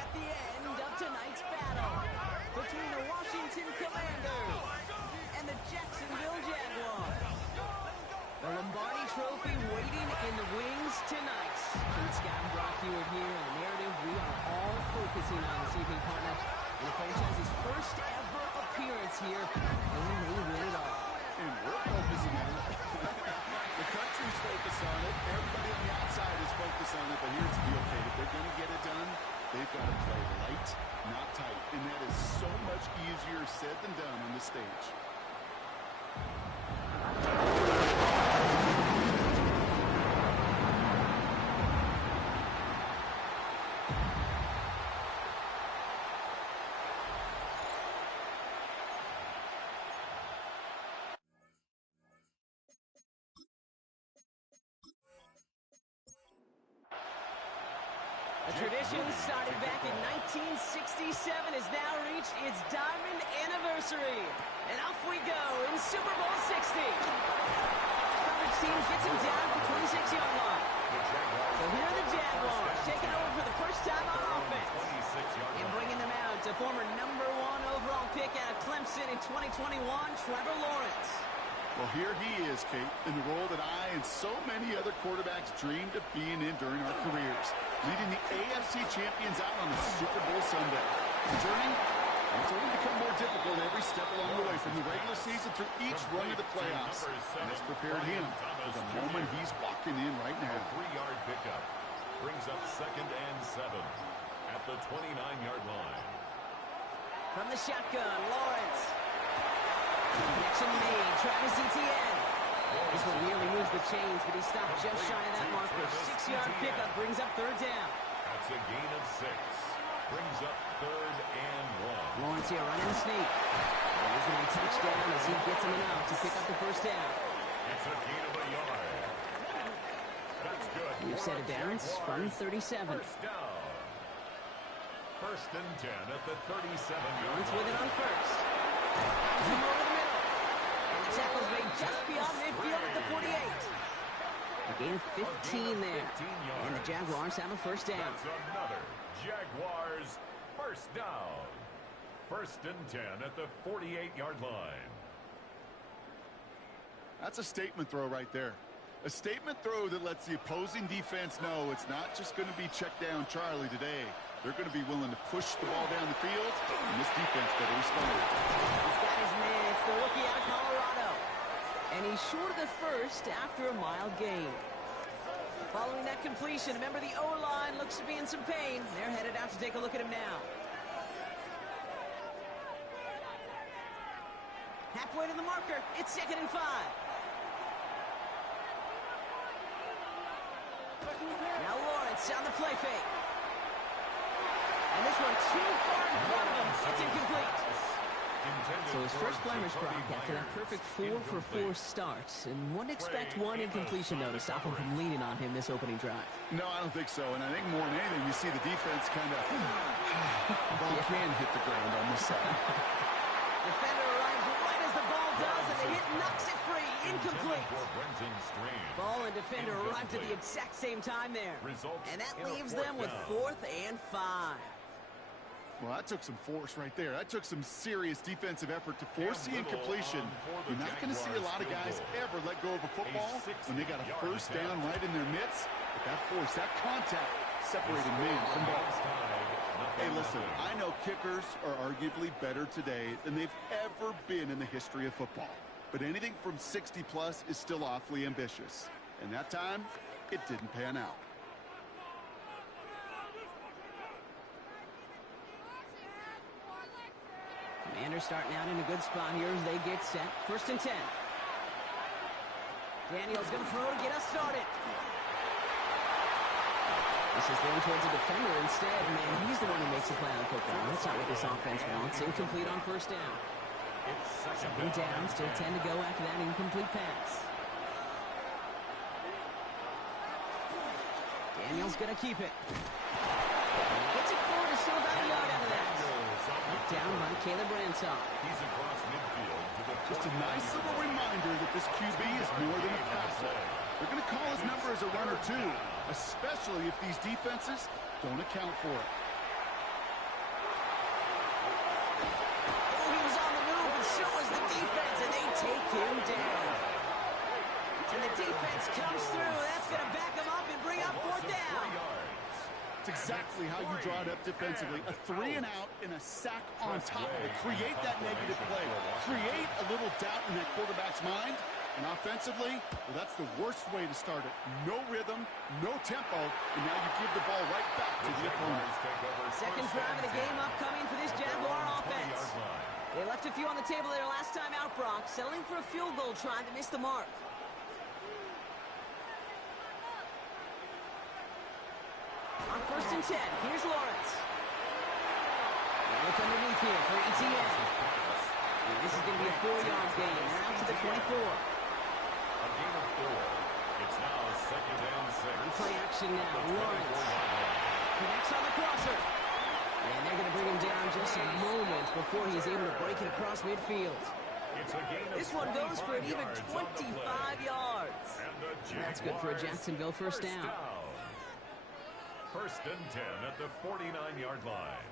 at the end of tonight's battle between the Washington Commanders and the Jacksonville Jaguars. The Lombardi Trophy waiting in the wings tonight. Keith, Scott, and Brock Hewitt here, and the narrative we are all focusing on this evening, partner. The franchise's first ever appearance here, and they win it all. And we're focusing on it. The country's focused on it. Everybody on the outside is focused on it, but here's the deal, Kate. If they're going to get it done, they've got to play light, not tight. And that is so much easier said than done on the stage. A tradition started back in 1967 has now reached its diamond anniversary. And off we go in Super Bowl 60. Coverage team gets him down at the 26-yard line. So here are the Jaguars taking over for the first time on offense. And bringing them out to former #1 overall pick out of Clemson in 2021, Trevor Lawrence. Well, here he is, Kate, in the role that I and so many other quarterbacks dreamed of being in during our careers, leading the AFC champions out on a Super Bowl Sunday. The journey, it's only become more difficult every step along the way, from the regular season through each run of the playoffs. And it's prepared him for the moment he's walking in right now. 3-yard pickup brings up 2nd and 7 at the 29-yard line. From the shotgun, Lawrence. Connection made. Travis Etienne. This one nearly moves the chains, but he stopped just shy of that marker. 6-yard pickup brings up 3rd down. That's a gain of 6. Brings up 3rd and 1. Lawrence here running the sneak. And he's going to be touchdown as he gets him out to pick up the 1st down. It's a gain of a yard. That's good. We've set it down from 37. 1st down. 1st and 10 at the 37-yard Lawrence line. with it on 1st. Finds him over the middle. And the tackle's made just beyond midfield at the 48. A gain of 15 there. And the Jaguars have a 1st down. That's another Jaguars 1st down. 1st and 10 at the 48-yard line. That's a statement throw right there. A statement throw that lets the opposing defense know it's not just going to be check down Charlie today. They're going to be willing to push the ball down the field, and this defense better respond. He's got his man. It's the rookie out of Colorado. And he's short of the 1st after a mild gain. Following that completion, remember the O-line looks to be in some pain. They're headed out to take a look at him now. Halfway to the marker. It's 2nd and 5. Now Lawrence on the play fake. And this one too far in front of him. It's incomplete. So his first blemish, Brock, after that perfect 4-for-4 start. And wouldn't expect one incompletion, though, to stop him from leaning on him this opening drive. No, I don't think so. And I think more than anything, you see the defense kind of ball can hit the ground on this side. Defender arrives right as the ball does, and the hit knocks it free. Incomplete. Ball and defender arrived at the exact same time there. And that leaves them with 4th and 5. Well, that took some force right there. That took some serious defensive effort to force the incompletion. You're not going to see a lot of guys ever let go of a football when they got a 1st down right in their midst. But that force, that contact, separated man from ball. Hey, listen, I know kickers are arguably better today than they've ever been in the history of football. But anything from 60-plus is still awfully ambitious. And that time, it didn't pan out. Commanders starting out in a good spot here as they get set. 1st and 10. Daniel's going to throw to get us started. This is thrown towards a defender instead. Man, he's the one who makes the play on football. That's not what this offense wants. Incomplete on 1st down. 2nd down, still 10 to go after that incomplete pass. Daniel's going to keep it. Gets it forward to still about a yard out of that. Down by Caleb Ransaw. He's across midfield to the Just a nice little reminder that this QB is more than a passer. They're going to call his number as a runner, too, especially if these defenses don't account for it. exactly how you draw it up defensively. A 3 and out and a sack on top of it. Create that negative play. Create a little doubt in that quarterback's mind. And offensively, well, that's the worst way to start it. No rhythm, no tempo, and now you give the ball right back to the opponent. Second drive of the game upcoming for this Jaguar offense. They left a few on the table there last time out, Brock, settling for a field goal try that missed the mark. On 1st and 10, here's Lawrence. They look underneath here for ETN. This is going to be a 4-yard gain. They're out to the 24. A gain of 4. It's now 2nd and 6. On play action now, Lawrence connects on the crosser. And they're going to bring him down just a moment before he's able to break it across midfield. It's a gain of this one goes for an even 25 yards. And that's good for a Jacksonville first down. 1st and 10 at the 49-yard line.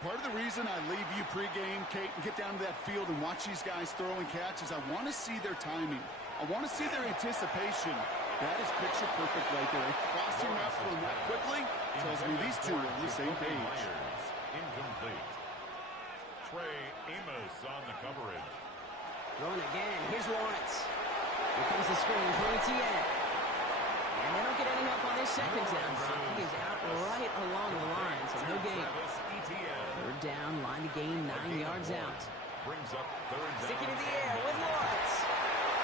Part of the reason I leave you pregame, Kate, and get down to that field and watch these guys throw and catch is I want to see their timing. I want to see their anticipation. That is picture perfect right there. Crossing out from that quickly tells me these two are on the same page. Incomplete. Trey Amos on the coverage. Throwing again. Here's Lawrence. Here comes the screen for ETN. And they don't get any help on this second down. He is out right along the line, so no gain. 3rd down, line to gain 9 yards out. Brings up 3rd down. Sticking in the air with Lawrence.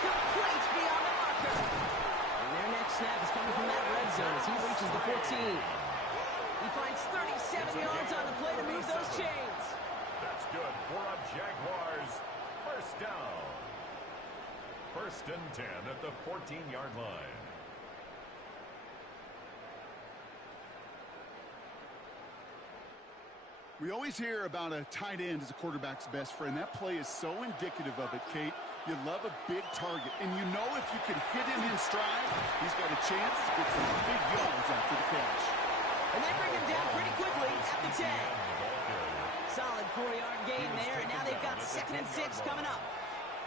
Complete beyond the marker. And their next snap is coming from that red zone as he reaches the 14. He finds 37 yards on the play to move those chains. That's good for a Jaguars first down. 1st and 10 at the 14-yard line. We always hear about a tight end as a quarterback's best friend. That play is so indicative of it, Kate. You love a big target, and you know if you can hit him in stride, he's got a chance to get some big yards after the catch. And they bring him down pretty quickly at the 10. Solid 4-yard gain there, and now they've got 2nd and 6 coming up.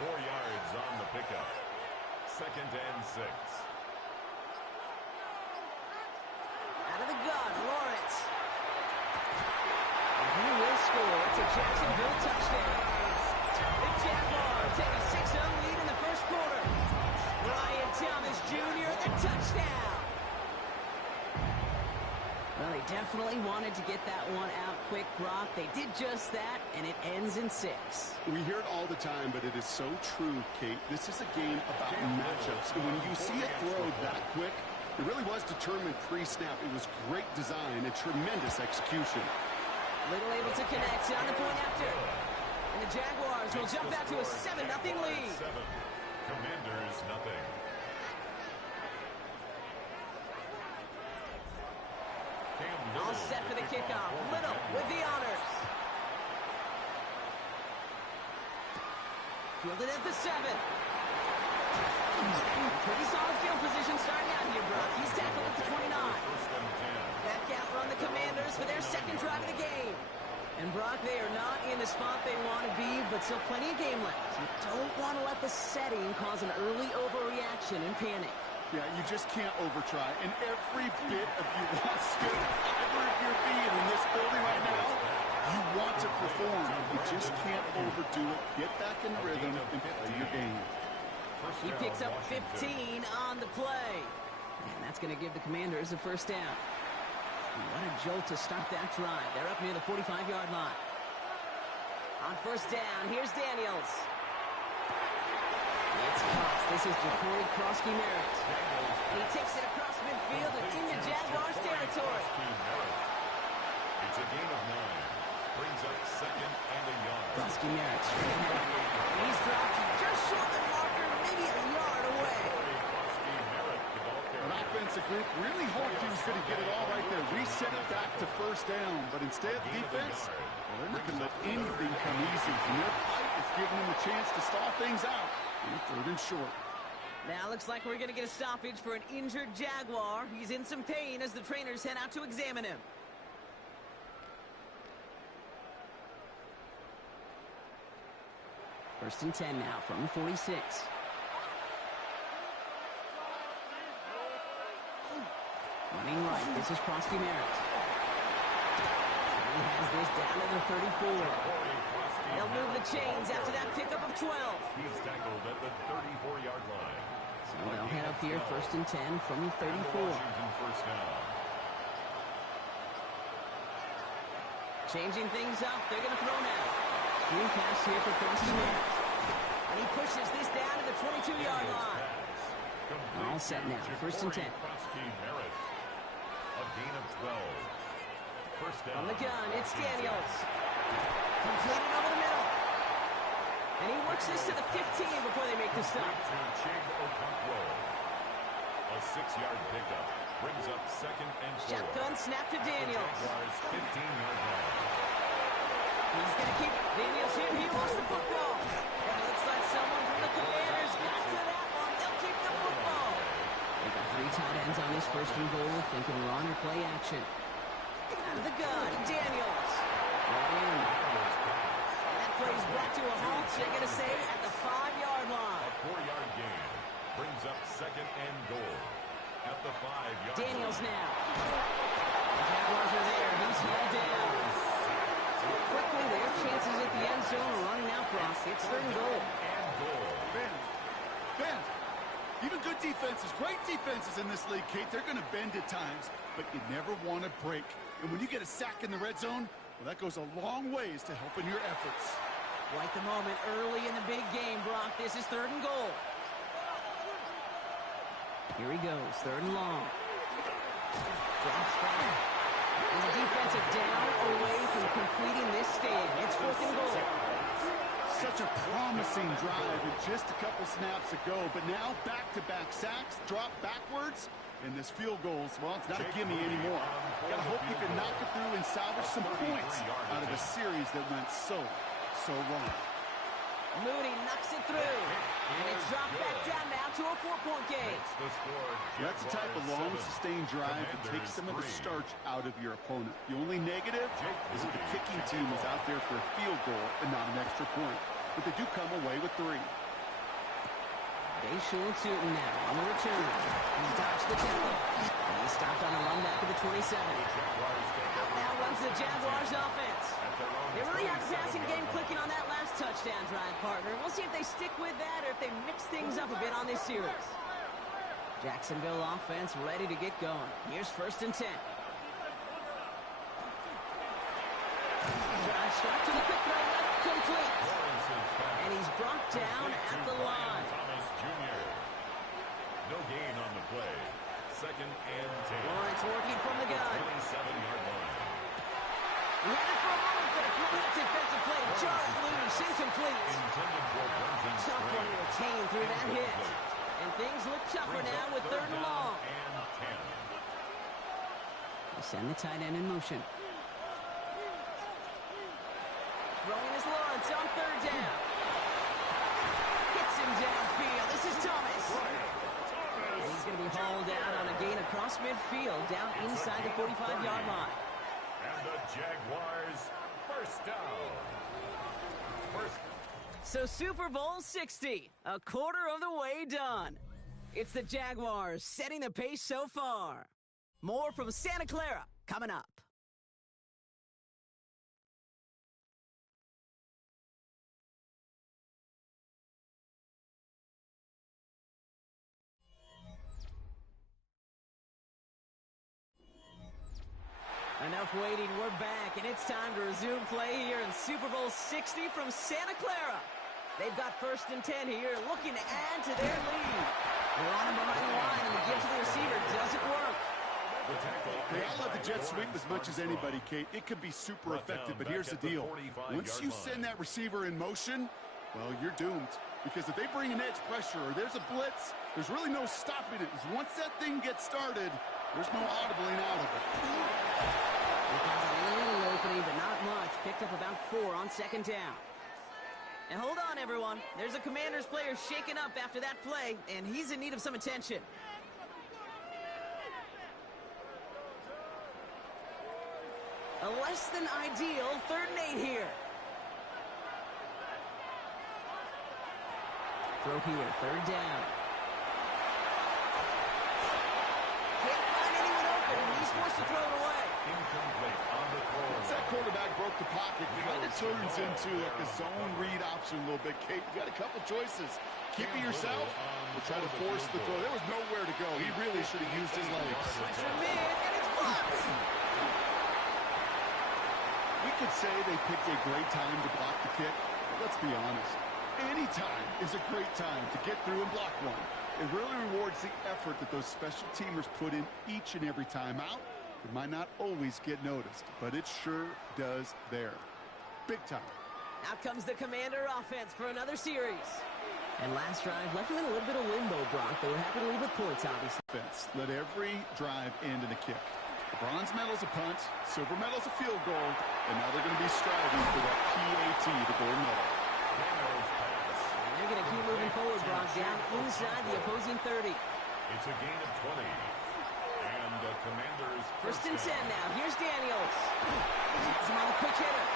4 yards on the pickup. 2nd and 6. Out of the gun, Lawrence. And he will score. It's a Jacksonville touchdown. The Jaguars take a 6-0 lead in the first quarter. Brian Thomas Jr., the touchdown. Well, they definitely wanted to get that one out quick, Brock. They did just that, and it ends in 6. We hear it all the time, but it is so true, Kate. This is a game about matchups. And when you see a throw that quick, it really was determined pre-snap. It was great design and tremendous execution. Little able to connect on the point after. And the Jaguars will jump out to a 7-0 lead. 7. Commanders nothing. All set for the kickoff. Little with the honors. Fielded at the 7. Pretty solid field position starting out here, Brock. He's tackled at the 29. Back out run the Commanders for their second drive of the game. And Brock, they are not in the spot they want to be, but still plenty of game left. You don't want to let the setting cause an early overreaction and panic. Yeah, you just can't overtry. And every bit of you want skill, fiber of your being in this building right now, you want to perform. You just can't overdo it. Get back in the rhythm and play your game. He picks up 15 on the play. And that's going to give the Commanders a first down. What a jolt to start that drive. They're up near the 45-yard line. On first down, here's Daniels. It's caught. This is Jacory Krosky-Merritt. And he takes it across midfield and into Jaguars territory. It's a gain of 9. Brings up 2nd and a yard. Krosky-Merritt straight ahead. He's dropped just short of the marker, maybe a yard away. An offensive group really hoped he was going to get it all right there. Reset it back to first down. But instead, defense, well, they're not going to let anything come easy. And their fight is giving them a chance to stall things out. 3rd and short. Now looks like we're going to get a stoppage for an injured Jaguar. He's in some pain as the trainers head out to examine him. First and 10 now from the 46. Running right. This is Krosky Merritt. He has this down to the 34. They'll move the chains after that pickup of 12. He's tackled at the 34-yard line. So they'll head up here 1st and 10 from the 34. Washington first down. Changing things up. They're going to throw now. Screen pass here for Krosky Merritt. And he pushes this down to the 22-yard line. All set now. 1st and 10. Krosky Merritt. A gain of 12. First down. On the gun, it's Daniels. Completed over the middle. And he works this to the 15 before they make the stop. A 6-yard pickup brings up 2nd and 4. Shotgun snap to Daniels. 15-yard line. He's going to keep it. Daniels here. He lost the football. And it looks like someone from the Commanders got to that one. They'll keep the football. They've got 3 tight ends on this 1st and goal, thinking run or play action. Out of the gun, Daniels. Right in. And that play is brought to a halt, they're going to say, at the 5-yard line. A 4-yard gain brings up 2nd and goal at the 5-yard line. Daniels now. The Jaguars are there. He's held down. Quickly, they have chances at the end zone of running out, Brock. It's 3rd and goal. And goal. Bend. Even good defenses, great defenses in this league, Kate, they're going to bend at times, but you never want to break. And when you get a sack in the red zone, well, that goes a long ways to helping your efforts. Right the moment early in the big game, Brock. This is 3rd and goal. Here he goes, 3rd and long. Drops back. And the defensive down away from completing this stand. It's 4th and goal. Such a promising drive with just a couple snaps ago, but now back-to-back sacks, drop backwards, and this field goal, well, it's not a gimme anymore. Gotta hope you can knock it through and salvage some points out of a series that went so wrong. Mooney knocks it through, and it's dropped back down now to a 4-point game. That's the type of long, sustained drive that takes some of the starch out of your opponent. The only negative is that the kicking team is out there for a field goal and not an extra point. But they do come away with 3. Bayshul Tootin now on the return. He dodged the tackle. And he stopped on the run back to the 27. Out now runs the Jaguars offense. They really have the passing game clicking on that last touchdown drive, partner. We'll see if they stick with that or if they mix things up a bit on this series. Jacksonville offense ready to get going. Here's 1st and 10. Drive start to the quick throw left, complete. And he's brought down at the line. No gain on the play. 2nd and 10. Lawrence working from the gun. 27-yard line. He had it for a moment, but a great defensive play to jar it loose, incomplete. Tough one to retain through that hit. And things look tougher now with 3rd and long. They send the tight end in motion. Throwing is Lawrence on 3rd down. Hits him downfield. This is Thomas. And he's going to be hauled out on a gain across midfield, down inside the 45-yard line. And the Jaguars first down. So Super Bowl 60, a quarter of the way done. It's the Jaguars setting the pace so far. More from Santa Clara coming up. Enough waiting, we're back, and it's time to resume play here in Super Bowl 60 from Santa Clara. They've got 1st and 10 here, looking to add to their lead. They're on him behind the line, and the give to the receiver doesn't work. Hey, I love the jet sweep as much as anybody, Kate. It can be super effective, but here's the deal. Once you send that receiver in motion, well, you're doomed. Because if they bring an edge pressure or there's a blitz, there's really no stopping it. Once that thing gets started, there's no audibling out of it. It has a little opening, but not much. Picked up about 4 on 2nd down. And hold on, everyone. There's a Commanders player shaken up after that play, and he's in need of some attention. A less than ideal 3rd and 8 here. Throw here, 3rd down. Can't find anyone open. broke the pocket. Kind of turns into like a zone read option a little bit. Kate, you got a couple choices. Keep it yourself or try to force the throw. There was nowhere to go. He really should have used his legs. Pressure mid, and it's blocked. We could say they picked a great time to block the kick, but let's be honest. Any time is a great time to get through and block one. It really rewards the effort that those special teamers put in each and every time out. It might not always get noticed, but it sure does there. Big time. Out comes the Commander offense for another series. And last drive left them in a little bit of limbo, Brock. They were happy to leave with points, obviously. Let every drive end in a kick. The bronze medal's a punt, silver medal's a field goal, and now they're going to be striving for that PAT, the gold medal. And they're going to keep moving forward, Brock, down inside the opposing 30. It's a gain of 20. And the Commanders... First and 10 now. Here's Daniels. He's him on the quick hitter.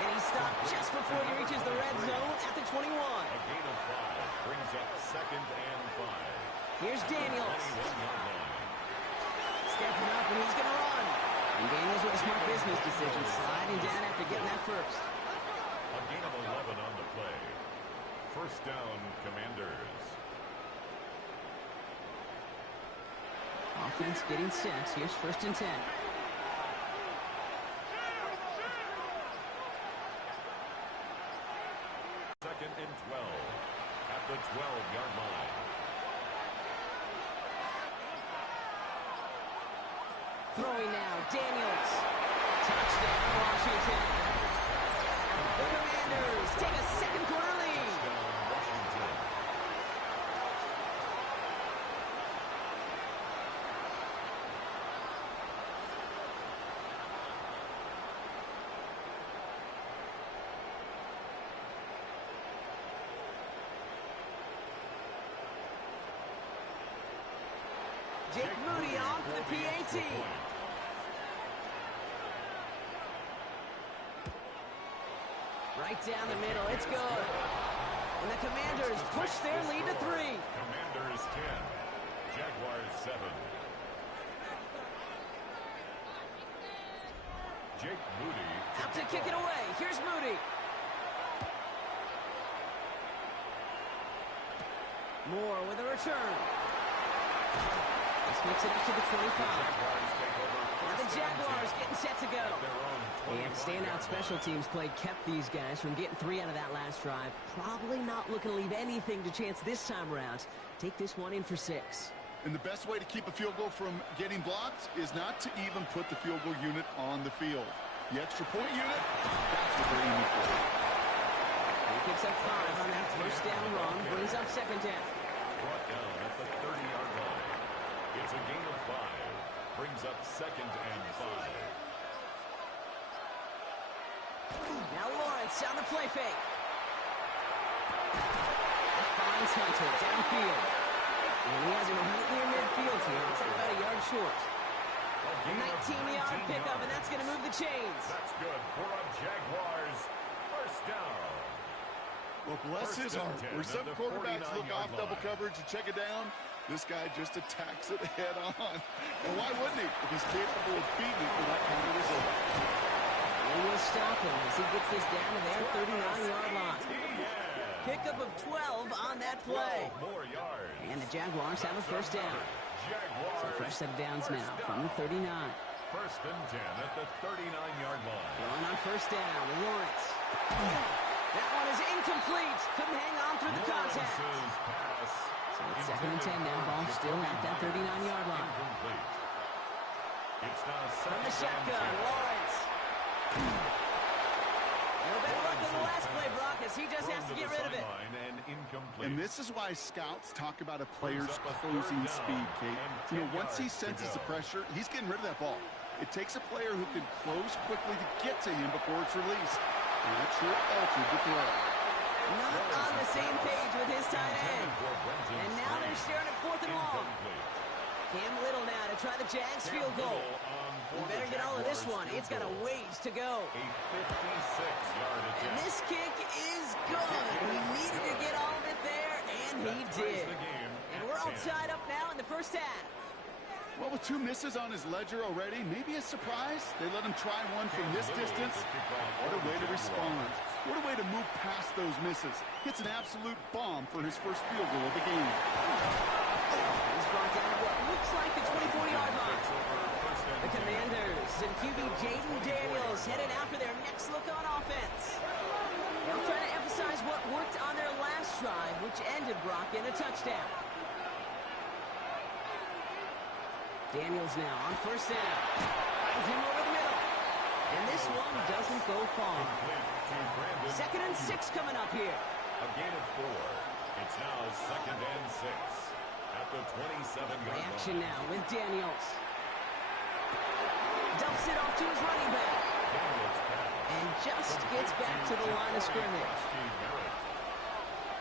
And he stopped just before he reaches the red zone at the 21. A gain of 5 brings up second and 5. Here's Daniels. 21-yard line. Stepping up, and he's going to run. And Daniels with a smart business decision, sliding down after getting that first. A gain of 11 on the play. First down, Commanders. Offense getting set. Here's first and 10. Second and 12 at the 12-yard line. Throwing now, Daniels. Touchdown, Washington. The Commanders take a second quarter lead. Washington. Jake Moody on for the PAT. Right down the middle, it's good. And the Commanders push their lead to 3. Commanders 10, Jaguars 7. Jake Moody Out to kick it away. Here's Moody. Moore with a return. This makes it up to the 25. Now the Jaguars getting set to go. And standout special teams play kept these guys from getting 3 out of that last drive. Probably not looking to leave anything to chance this time around. Take this one in for 6. And the best way to keep a field goal from getting blocked is not to even put the field goal unit on the field. The extra point unit, that's what they're aiming for. He picks up 5 on that first down run, brings up second down. brought down at the 30-yard line. It's a gain of 5. Brings up second and 5. Now Lawrence on the play fake. Finds Hunter downfield. And he has him right near midfield here. It's about a yard short. A 19-yard pickup, and that's going to move the chains. That's good for a Jaguars first down. Well, bless his heart. Where some quarterbacks look off double coverage and check it down, this guy just attacks it head on. And why wouldn't he if he's capable of beating it for that kind of result? They will stop him as he gets this down to their 39-yard line. Pickup of 12 on that play. More yards. And the Jaguars have a first down. So fresh set of downs now from the 39. First and 10 at the 39-yard line. Going on first down, Lawrence. That one is incomplete. Couldn't hang on through the contact. So it's second and 10 now. Ball still at that 39-yard line. Incomplete. It's now From the second shotgun, and 10. Lawrence. No better luck than the last play, Brock, as he just has to get rid of it. And this is why scouts talk about a player's closing speed, Kate. You know, once he senses the pressure, he's getting rid of that ball. It takes a player who can close quickly to get to him before it's released. And that sure altered the throw. Not on the same page with his tight end. And now they're staring at 4th and long. Cam Little now to try the Jags field goal. You better get all of this one. It's got a ways to go. A 56-yard attempt. And this kick is good. He needed to get all of it there, and he did. And we're all tied up now in the first half. Well, with 2 misses on his ledger already, maybe a surprise. They let him try one from this distance. What a way to respond. What a way to move past those misses. Hits an absolute bomb for his first field goal of the game. He's brought down at what looks like the 24-yard line. The Commanders and QB Jaden Daniels headed out for their next look on offense. They'll try to emphasize what worked on their last drive, which ended Brock in a touchdown. Daniels now on first down. Finds him over the middle. And this one doesn't go far. 2nd and 6 coming up here. A gain of 4. It's now 2nd and 6 at the 27-yard line. Action now with Daniels. Dumps it off to his running back. And just gets back to the line of scrimmage.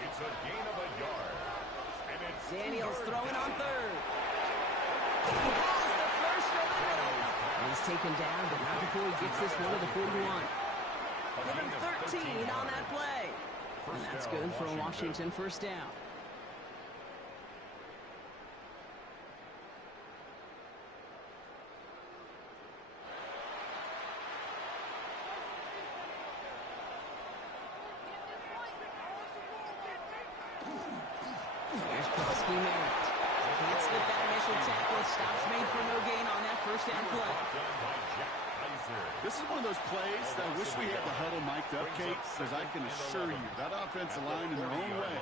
It's a gain of a yard. And it's Daniels throwing on 3rd. He has the first over the middle. And he's taken down, but not before he gets this one to the 41. Give him 13 on that play. And that's good for a Washington first down. Here's Polsky Merritt. Can't slip that initial tackle. Stops made for no gain on that first down play. This is one of those plays that I wish we had the huddle mic'd up, Kate, because I can assure you that offensive line in their own way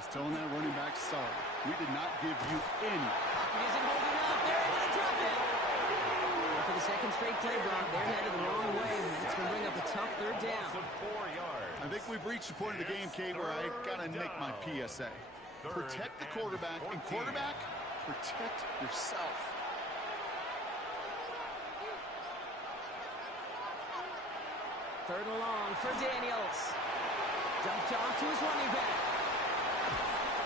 is telling that running back, sorry, we did not give you any. Pocket isn't holding up. They're able to drop it. And for the second straight play, Brock, they're headed the wrong way, and that's going to bring up a tough 3rd down. I think we've reached the point of the game, Kate, where I got to make my PSA. Protect the quarterback, and quarterback, protect yourself. Third and long for Daniels. Dumped off to his running back.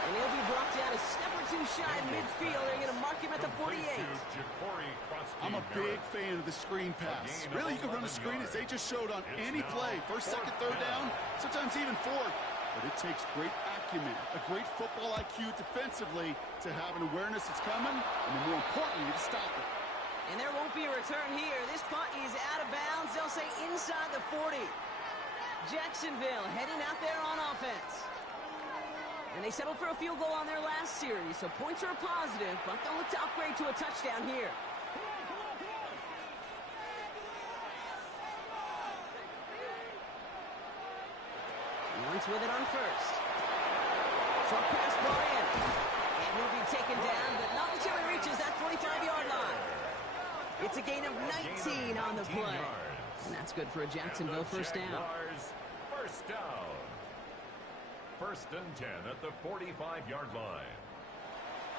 And he'll be brought down a step or 2 shy of midfield. They're going to mark him at the 48. I'm a big fan of the screen pass. Really, you can run a screen as they just showed on any play. 1st, 2nd, 3rd down, sometimes even 4th. But it takes great acumen, a great football IQ defensively to have an awareness it's coming, and then more importantly, to stop it. And there won't be a return here. This punt is out of bounds. They'll say inside the 40. Jacksonville heading out there on offense. And they settled for a field goal on their last series, so points are positive, but they'll look to upgrade to a touchdown here. Once with it on first. Short pass brought in. And he'll be taken down, but not until he reaches that 45-yard line. It's a gain of 19 on the play. And that's good for a Jacksonville first down. First down. 1st and 10 at the 45-yard line.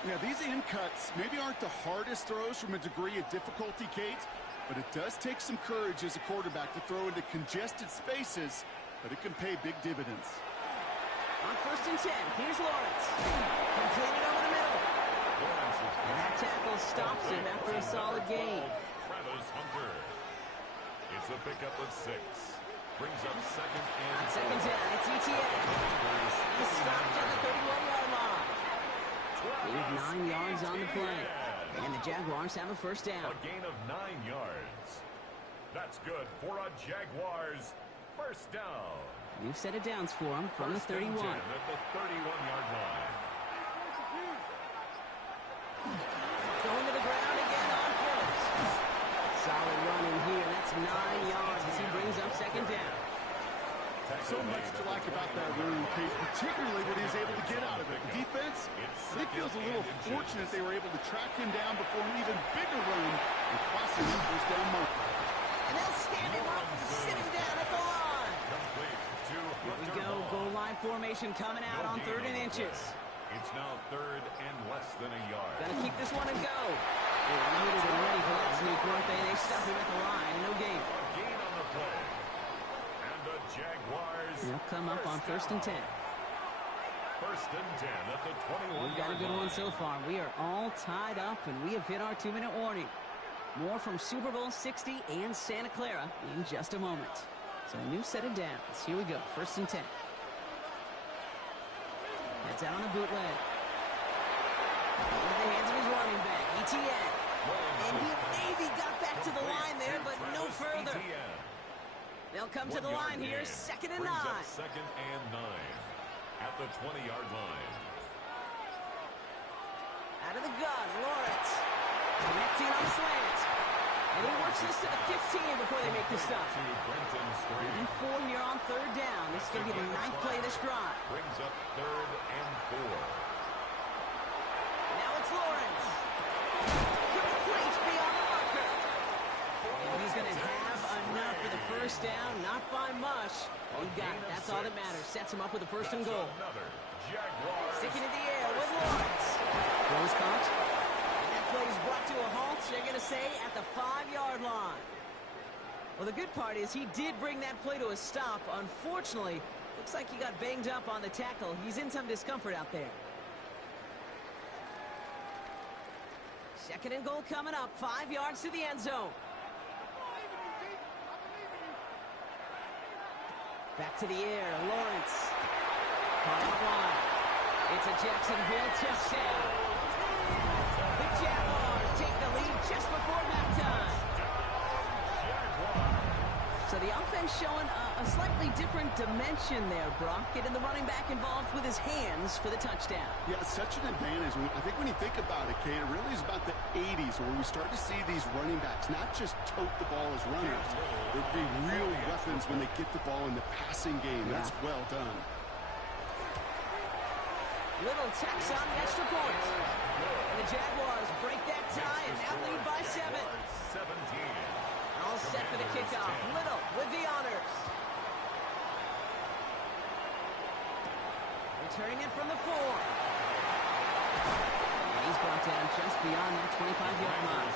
Yeah, these in cuts maybe aren't the hardest throws from a degree of difficulty, Kate, but it does take some courage as a quarterback to throw into congested spaces, but it can pay big dividends. On 1st and 10, here's Lawrence. Completed over the middle. And that tackle stops him after a solid gain. Travis Hunter. It's a pickup of 6. Brings up 2nd and on 2nd down, it's ETA. He's stopped at the 31-yard line. Gain of 9 yards on the play. And the Jaguars have a first down. A gain of 9 yards. That's good for a Jaguars first down. New set of downs for him from the 31. At the 31-yard line. Going to the ground again on first. Solid run in here. That's 9 yards as he brings up 2nd down. So much to like about that run, Kate, particularly what he was able to get out of it. The defense, I think, feels a little fortunate they were able to track him down before an even bigger run and crossing him first down marker. And they'll stand him up and sit him down at the line. Here we go. Goal line formation coming out on 3rd and inches. It's now 3rd and less than a yard. Gonna keep this one and go. They were loaded and ready for that sneak, weren't they? They stuck him at the line. No gain. A gain on the play. And the Jaguars. They'll come up on 1st and 10. 1st and 10 at the 21. We've got a good one so far. We are all tied up, and we have hit our 2-minute warning. More from Super Bowl 60 and Santa Clara in just a moment. So a new set of downs. Here we go. 1st and 10. That's out on the bootleg. Into the hands of his running back, ETN. to the line here. Second and 9. Second and 9 at the 20-yard line. Out of the gun, Lawrence. Connecting on the slant. And he works this to the 15 before they make the stop. And 4 here on third down. This is going to be the 9th play of this drive. Brings up third and 4. Now it's Lawrence. Complete beyond the marker. And he's going to have enough for the first down. Not by much. He got it. That's all that matters. Sets him up with a first and goal. Sticking in the air with Lawrence. Throws caught. And that play is brought to a halt. They're going to say at the 5-yard line. Well, the good part is he did bring that play to a stop. Unfortunately, looks like he got banged up on the tackle. He's in some discomfort out there. Second and goal coming up. 5 yards to the end zone. Back to the air. Lawrence. Caught out wide. It's a Jacksonville touchdown. The Jaguars take the lead just before halftime. So the offense showing a slightly different dimension there, Brock. Getting the running back involved with his hands for the touchdown. Yeah, it's such an advantage. I think when you think about it, Kate, it really is about the 80s where we start to see these running backs not just tote the ball as runners. They'll be real weapons when they get the ball in the passing game. Yeah. That's well done. Little tax on the extra point. And the Jaguars break that tie and now lead by 7. 17. All set for the kickoff. Little with the honors. Returning it from the 4. And he's brought down just beyond that 25-yard line.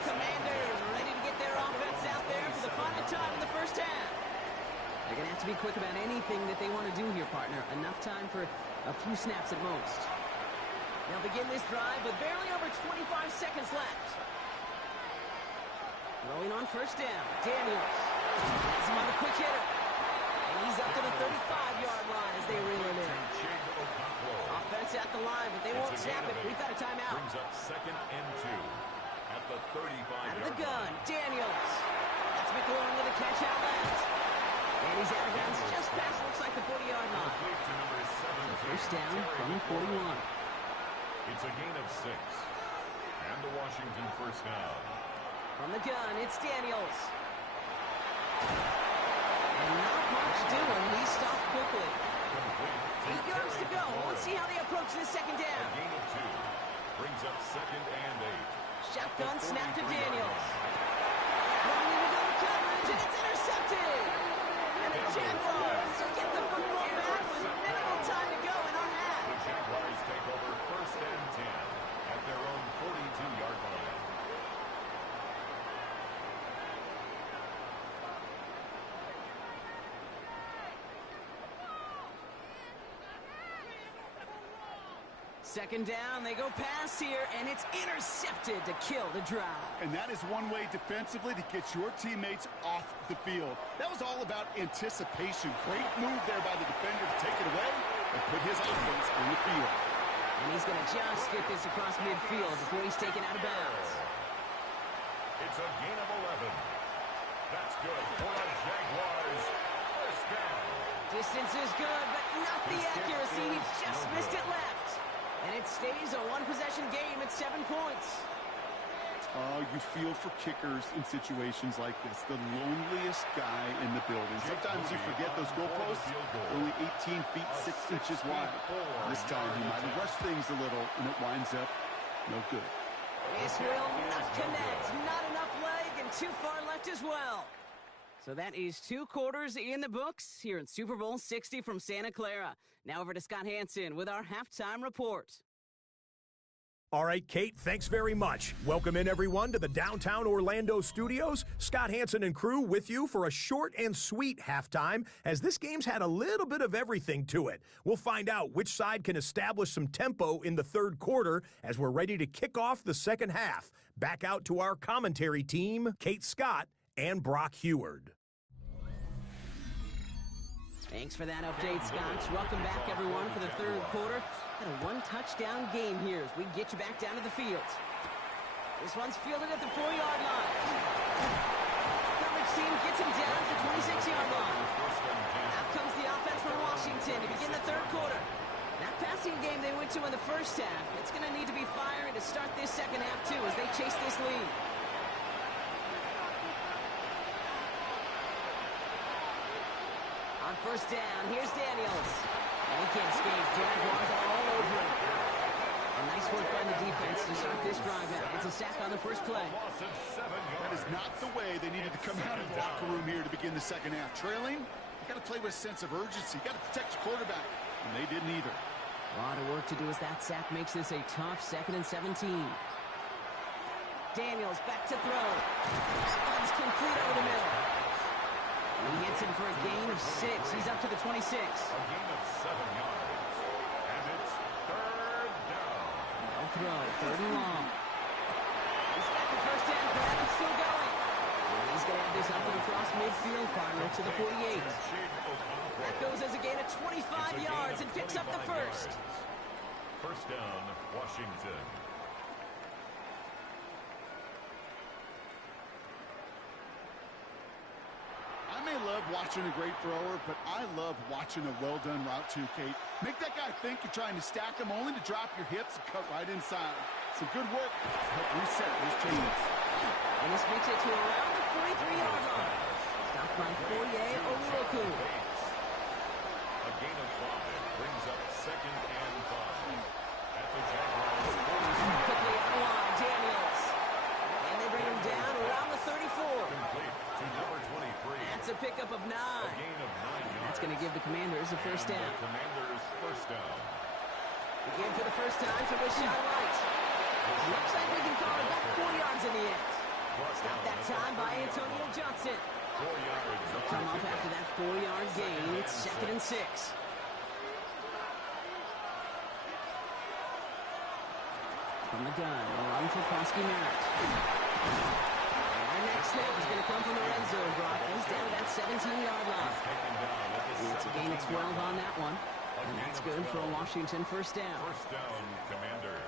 The Commanders are ready to get their offense out there for the final time in the first half. They're going to have to be quick about anything that they want to do here, partner. Enough time for a few snaps at most. They'll begin this drive with barely over 25 seconds left. Rolling on first down. Daniels has him on the quick hitter. And he's up to the 35-yard line as they reel him in. Offense at the line, but they won't snap it. We've got a timeout. Brings up second and 2 at the 35-yard line. Out of the gun. Daniels. That's McLaurin with a catch out left. And he's out of bounds just past, looks like the 40-yard line. First down from the 41. It's a gain of 6. And the Washington first down. From the gun, it's Daniels. And not much doing. He stopped quickly. 8 yards to go. Let's see how they approach this second down. A gain of 2. Brings up second and 8. Shotgun snap to Daniels. Going into double coverage, and it's intercepted. And the Jaguars get the football back with minimal time to go in our half. The Jaguars take over first and 10 at their own 42-yard line. Second down, they go pass here, and it's intercepted to kill the drive. And that is one way defensively to get your teammates off the field. That was all about anticipation. Great move there by the defender to take it away and put his offense on the field. And he's going to just get this across midfield before he's taken out of bounds. It's a gain of 11. That's good for the Jaguars. First down. Distance is good, but not the accuracy. He just missed it left. And it stays a one-possession game at 7 points. Oh, you feel for kickers in situations like this. The loneliest guy in the building. Sometimes you forget those goalposts are only 18 feet 6 inches wide. This time he might have rushed things a little, and it winds up no good. This will not connect. Not enough leg and too far left as well. So that is 2 quarters in the books here in Super Bowl 60 from Santa Clara. Now over to Scott Hansen with our halftime report. All right, Kate, thanks very much. Welcome in, everyone, to the downtown Orlando studios. Scott Hansen and crew with you for a short and sweet halftime, as this game's had a little bit of everything to it. We'll find out which side can establish some tempo in the third quarter as we're ready to kick off the second half. Back out to our commentary team, Kate Scott and Brock Heward. Thanks for that update, Scott. Welcome back, everyone, for the third quarter. Had a one-touchdown game here as we get you back down to the field. This one's fielded at the 4-yard line. Coverage seam gets him down to the 26-yard line. Out comes the offense from Washington to begin the third quarter. That passing game they went to in the first half, it's going to need to be firing to start this second half, too, as they chase this lead. On first down, here's Daniels. And he can't escape. Jaguars are all over him. A nice work by the defense to start this drive out. It's a sack on the first play. That is not the way they needed to come out of the locker room here to begin the second half. Trailing, you got to play with a sense of urgency. You got to protect your quarterback. And they didn't either. A lot of work to do as that sack makes this a tough 2nd and 17. Daniels back to throw. That one's complete over the middle. He hits him for a gain of 6. He's up to the 26. A gain of 7 yards. And it's third down. No throw, 3rd and long. He's got the first down grab. It's still going. And he's going to have this up and across midfield, partner, to the 48. That goes as a gain of 25 yards and picks up the first. First down, Washington. I may love watching a great thrower, but I love watching a well-done route too, Kate. Make that guy think you're trying to stack him only to drop your hips and cut right inside. Some good work to help reset those chains. And this makes it to around the 43-yard line. Stopped by Foye Oluoku. A gain of 5 brings up 2nd and 5. At the Jaguars. Quickly out of line, Daniels. And they bring him down around the 34. Complete to number 23. That's a pickup of 9. A gain of 9 yards. That's going to give the Commanders a first down. The Commanders first down. Again for the first time to Rashad White. Looks like we can call it about 4 yards in the end. Stopped that time by Antonio Johnson. 4 yards. Come up after that 4-yard gain. It's 2nd and 6. From the gun, a run for Krosky-Merritt. And our next snap is going to come from the red zone, Brock. He's down to that 17-yard line. It's a gain of 12 on that one. And that's good for a Washington first down. First down, Commanders.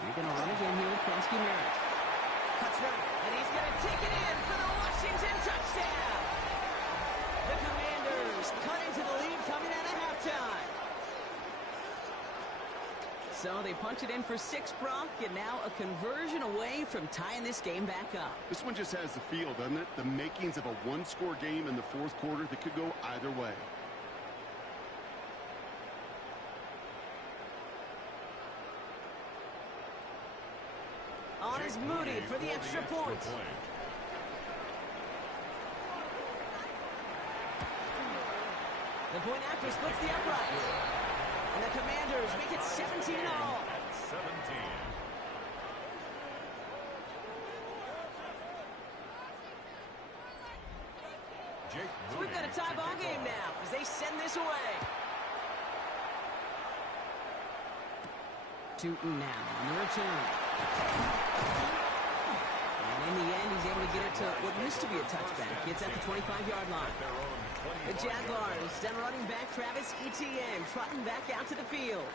You're going to run again here with Krosky-Merritt. Cuts right, and he's going to take it in for the Washington touchdown. The Commanders cut into the lead coming out of halftime. So they punch it in for 6, Brock, and now a conversion away from tying this game back up. This one just has the feel, doesn't it? The makings of a one-score game in the fourth quarter that could go either way. On is Moody for the extra point. The point after splits the uprights. And the Commanders make it 17-all. 17. So we've got a tie ball game now as they send this away. Tootin now on the return. And in the end, he's able to get it to what used to be a touchback. Gets at the 25-yard line. The Jaguars, then running back Travis Etienne, trotting back out to the field.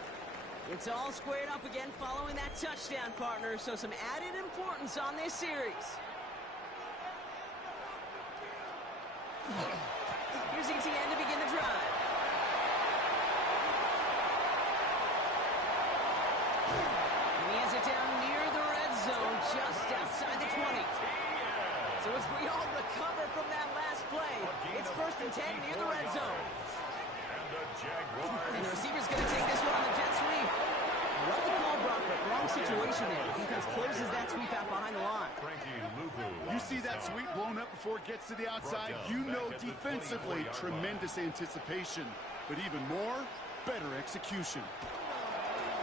It's all squared up again following that touchdown, partner, so some added importance on this series. Here's Etienne to begin the drive. And he has it down near the red zone, just outside the 20. So as we all recover from that last play, it's 1st and 10 near the red zone. And the receiver's going to take this one on the jet sweep. Love the call, Brock, but wrong situation there. The defense closes that sweep out behind the line. You see that sweep blown up before it gets to the outside. You know defensively, tremendous anticipation. But even more, better execution.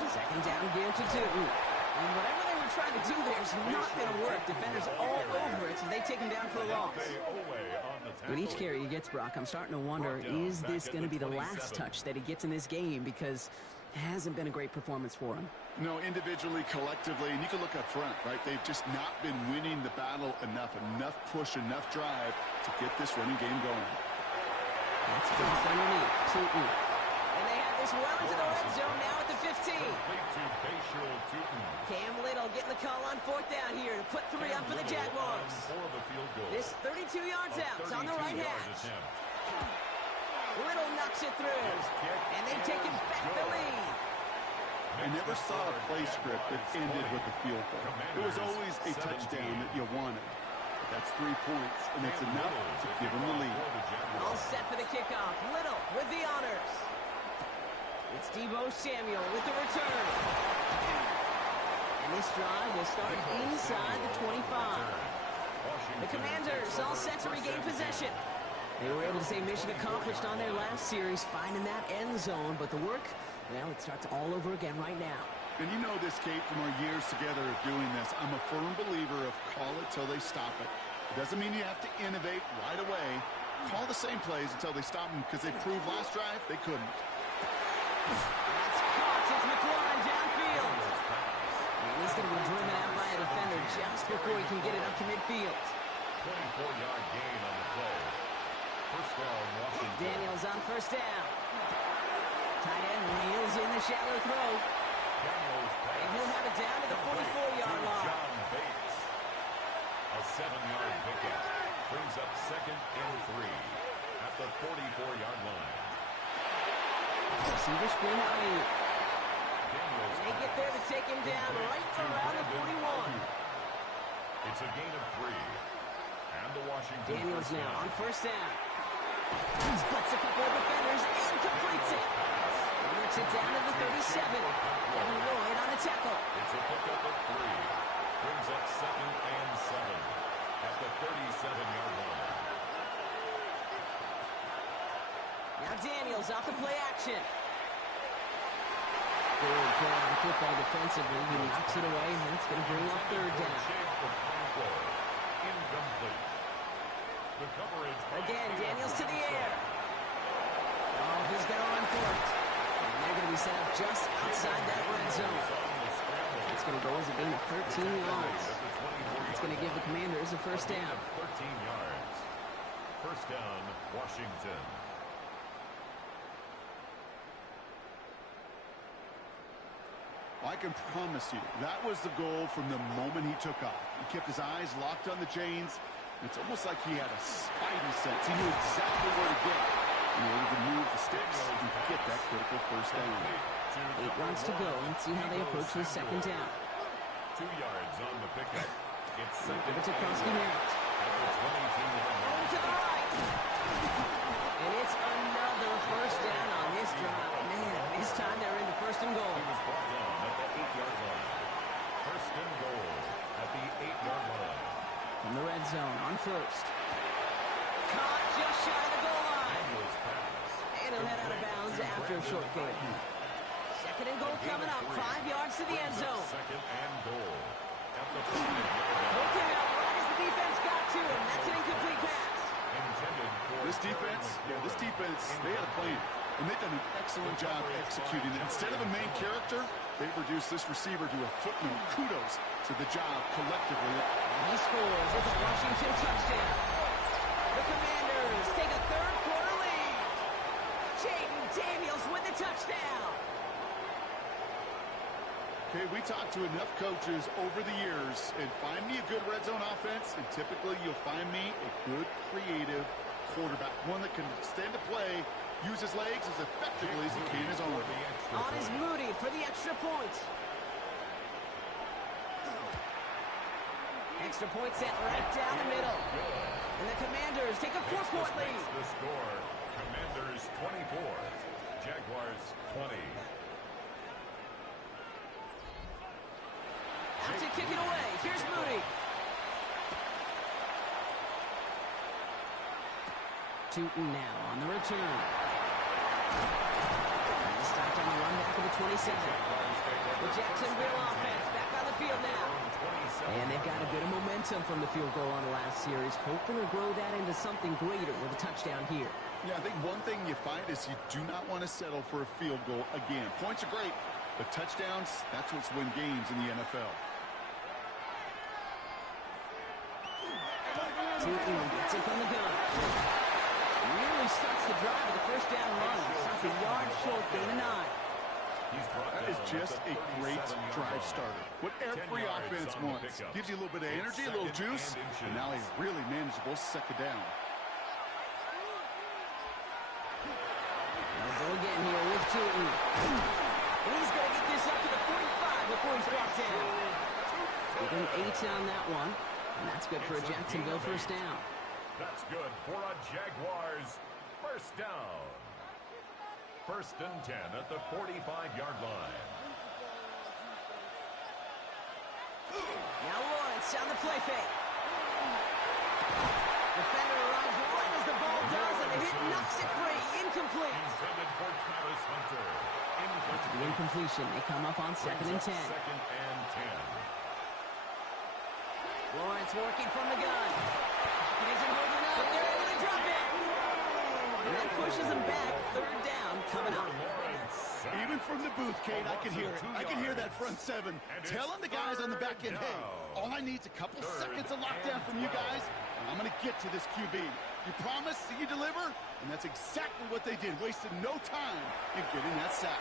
Second down again to Tootin. And whatever they were trying to do there is not going to work. Defenders all over it, so they take him down for a loss. With each carry he gets, Brock, I'm starting to wonder, is this going to be the last touch that he gets in this game? Because it hasn't been a great performance for him. No, individually, collectively, and you can look up front, right? They've just not been winning the battle enough push, enough drive to get this running game going. That's dropped underneath. Tootin. And they have fires well into the red zone now at the 15. Cam Little getting the call on fourth down here to put 3 up for the Jaguars. This 32 yards out. It's on the right hash. Little knocks it through. And they've taken back the lead. I never saw a play script that ended with a field goal. It was always a touchdown that you wanted. That's 3 points, and it's enough to give them the lead. All set for the kickoff. Little with the honors. It's Deebo Samuel with the return. And this drive will start inside the 25. The Commanders all set to regain possession. They were able to say mission accomplished on their last series, finding that end zone, but the work, well, it starts all over again right now. And you know this, Kate, from our years together of doing this. I'm a firm believer of call it till they stop it. It doesn't mean you have to innovate right away. Call the same plays until they stop them, because they proved last drive they couldn't. That's caught as McLaurin downfield. And he's going to be driven out by a defender just before he can get it up to midfield. 24-yard gain on the play. First down, Washington. Daniels on first down. Tight end nails in the shallow throw. And he'll have it down to the 44-yard line. John Bates. A 7-yard pickup. Brings up 2nd and 3 at the 44-yard line. Receiver spin out. And they get there to take him down right around the 41. It's a gain of 3. And the Washington Daniels now on first down. He splits a couple of defenders and completes it. And works it down to the 37. Kevin Lloyd on the tackle. It's a pickup of 3. Brings up 2nd and 7 at the 37-yard line. Now Daniels off the play action. Good play on the football defensively. He knocks it away, and that's going to bring up third down. Incomplete. The coverage. Again, Daniels to the air. Oh, he's going to run for it. And they're going to be set up just outside that red zone. It's going to go as a gain of 13 yards. That's going to give the Commanders a first down. 13 yards. First down, Washington. I can promise you, that was the goal from the moment he took off. He kept his eyes locked on the chains. It's almost like he had a spidey sense. He knew exactly where to get in order to move the sticks and get that critical first down. 8 yards to go. Let's see how they approach the second down. 2 yards on the pickup. It's Give it to Krosky Merritt. And to the right. And it's another first down on this drive. Man, this time they're into first and goal. He was brought down at the 8-yard line. First and goal at the 8-yard line. From the red zone on first. Caught just shy of the goal line. And he'll head out of bounds after a short gain. Second and goal coming up. 5 yards to the end zone. Second and goal at the 5-yard line. Looking out right as the defense got to him. That's an incomplete pass. This defense, they had a plan. And they've done an excellent job executing it. Instead of a main character, they've reduced this receiver to a footnote. Kudos to the job collectively. He scores. It's a Washington touchdown. The Commanders take a third-quarter lead. Jaden Daniels with the touchdown. Okay, we talked to enough coaches over the years, and find me a good red zone offense, and typically you'll find me a good creative quarterback, one that can stand to play, use his legs as effectively as he can his arm. On is Moody for the extra point. Extra point set right down the middle. And the Commanders take a 4-point lead. The score, Commanders 24, Jaguars 20. Out to kick it away. Here's Moody. Tootin now on the return. He stopped on the run back of the 27. The Jacksonville offense back on the field now. And they've got a bit of momentum from the field goal on the last series, hoping to grow that into something greater with a touchdown here. Yeah, I think one thing you find is you do not want to settle for a field goal again. Points are great, but touchdowns, that's what's win games in the NFL. Tootin gets it from the gun. Really starts the drive with the first down run. Stopped a yard short, gain of 9. That is just a great drive starter. What every offense wants. Gives you a little bit of energy, a little juice, and now a really manageable second down. They'll go again here with Tootin. And he's going to get this up to the 45 before he's brought down. Give him 8 on that one, and that's good for a Jacksonville first down. That's good for a Jaguars first down. First and 10 at the 45-yard line. Now Lawrence on the play fake. Defender arrives right as the ball does, and the hit knocks it free. Incomplete. Intended for Travis Hunter. After the incompletion, they come up on 2nd and 10. Second and 10. Lawrence working from the gun. He isn't holding up. They're able to drop it. And that pushes him back. 3rd down coming up. Even from the booth, Kate, I can hear it. I can hear that front 7 telling the guys on the back end, hey, all I need is a couple seconds of lockdown from you guys, and I'm going to get to this QB. You promise that you deliver? And that's exactly what they did. Wasted no time in getting that sack.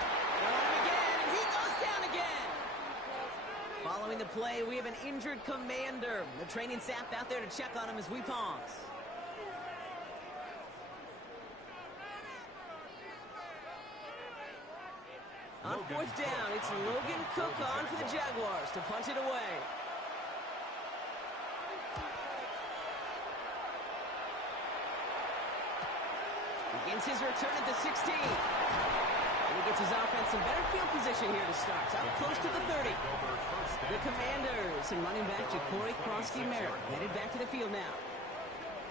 Again, he goes down again. Following the play, we have an injured commander. The training staff out there to check on him as we pause. On 4th down, it's Logan Cook on for the Jaguars to punt it away. Begins his return at the 16. And he gets his offense in better field position here to start. Up close to the 30. The Commanders and running back Ja'Cory Krosky-Merritt headed back to the field now.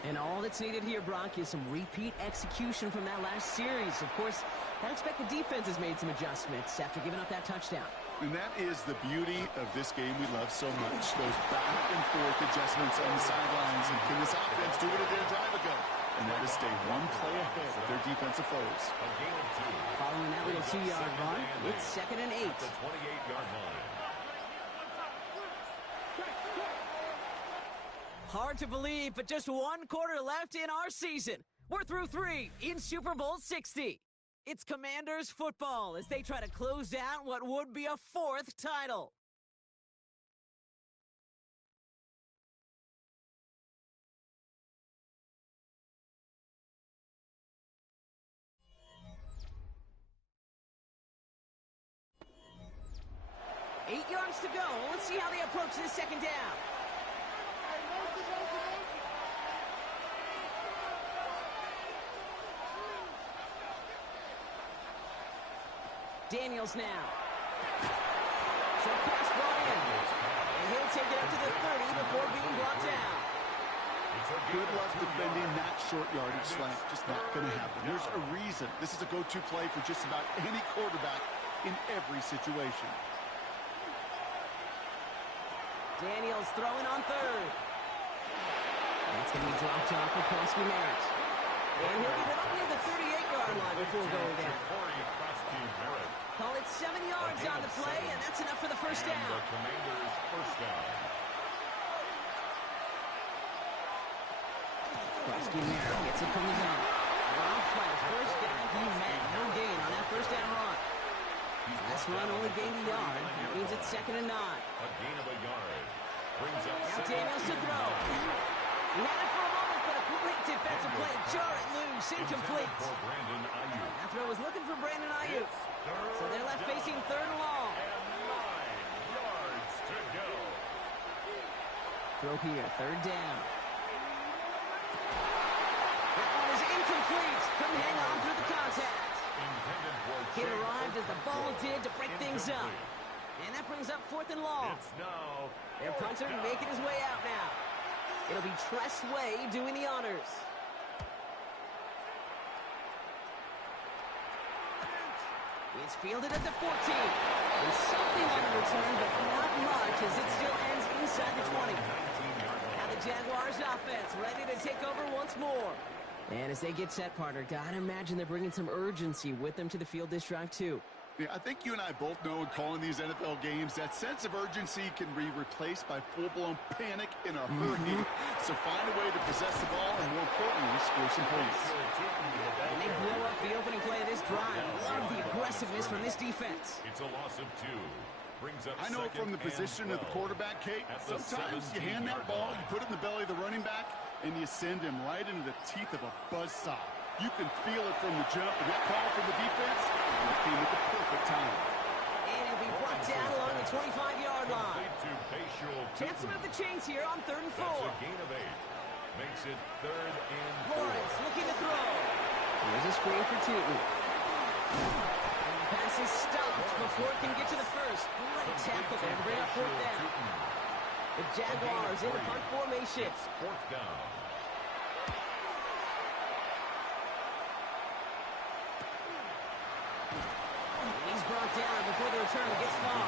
And all that's needed here, Brock, is some repeat execution from that last series. Of course, I expect the defense has made some adjustments after giving up that touchdown. And that is the beauty of this game we love so much. Those back and forth adjustments on the sidelines. And can this offense do what it did a drive ago? And that is stay one play ahead of their defensive foes. Following that little 2-yard run, it's 2nd and 8. The 28-yard line. Hard to believe, but just 1 quarter left in our season. We're through 3 in Super Bowl 60. It's Commanders football as they try to close out what would be a 4th title. Eight yards to go. Let's see how they approach this 2nd down. Daniels now. Short pass brought in. And he'll take it up to the 30 before being brought down. Good luck defending that short yardage slant. Just not going to happen. There's a reason. This is a go-to play for just about any quarterback in every situation. Daniels throwing on 3rd. That's going to be dropped off for Krosky-Merritt. And he'll get it up near the 38-yard line before going down. Call it 7 yards on the play, and that's enough for the first down. The Commanders' first down. Krosky-Merritt gets it from the gun. Dropped by the first guy he met. No gain on that first down run. Last run only gained a yard. That means it's 2nd and 9. A gain of a yard. Brings up Now Daniels to throw. He had it for a moment, but a great defensive play. Jar it loose. Incomplete. For Brandon Ayuk. That throw was looking for Brandon Ayuk. So they're left facing 3rd and long. And 9 yards to go. Throw here, 3rd down. That one is incomplete. Couldn't hang on through the contact. Intended for It arrived as the ball did to break things up. And that brings up 4th and long. It's now Their punter making his way out now. It'll be Tress Way doing the honors. It's fielded at the 14. And something on the return, but not much as it still ends inside the 20. Now the Jaguars offense ready to take over once more. And as they get set, partner, gotta imagine they're bringing some urgency with them to the field this drive, too. Yeah, I think you and I both know in calling these NFL games, that sense of urgency can be replaced by full-blown panic in a hurry. So find a way to possess the ball and, more importantly, score some points. And they blow up the opening play of this drive. Love the aggressiveness from this defense. It's a loss of 2. Brings up I know from the position of the quarterback, Kate, sometimes you hand that ball, you put it in the belly of the running back, and you send him right into the teeth of a buzzsaw. You can feel it from the jump, and that call from the defense came at the perfect time. And he'll be brought down along the 25-yard line. Chance to move the chains here on 3rd and 4. That's a gain of 8. Makes it 3rd and 4. Lawrence looking to throw. Here's a screen for Tootin. And the pass is stopped before it can get to the first. Great tackle there to bring up 4th down. The Jaguars in the punt formation. It's 4th down. He's brought down before the return gets far.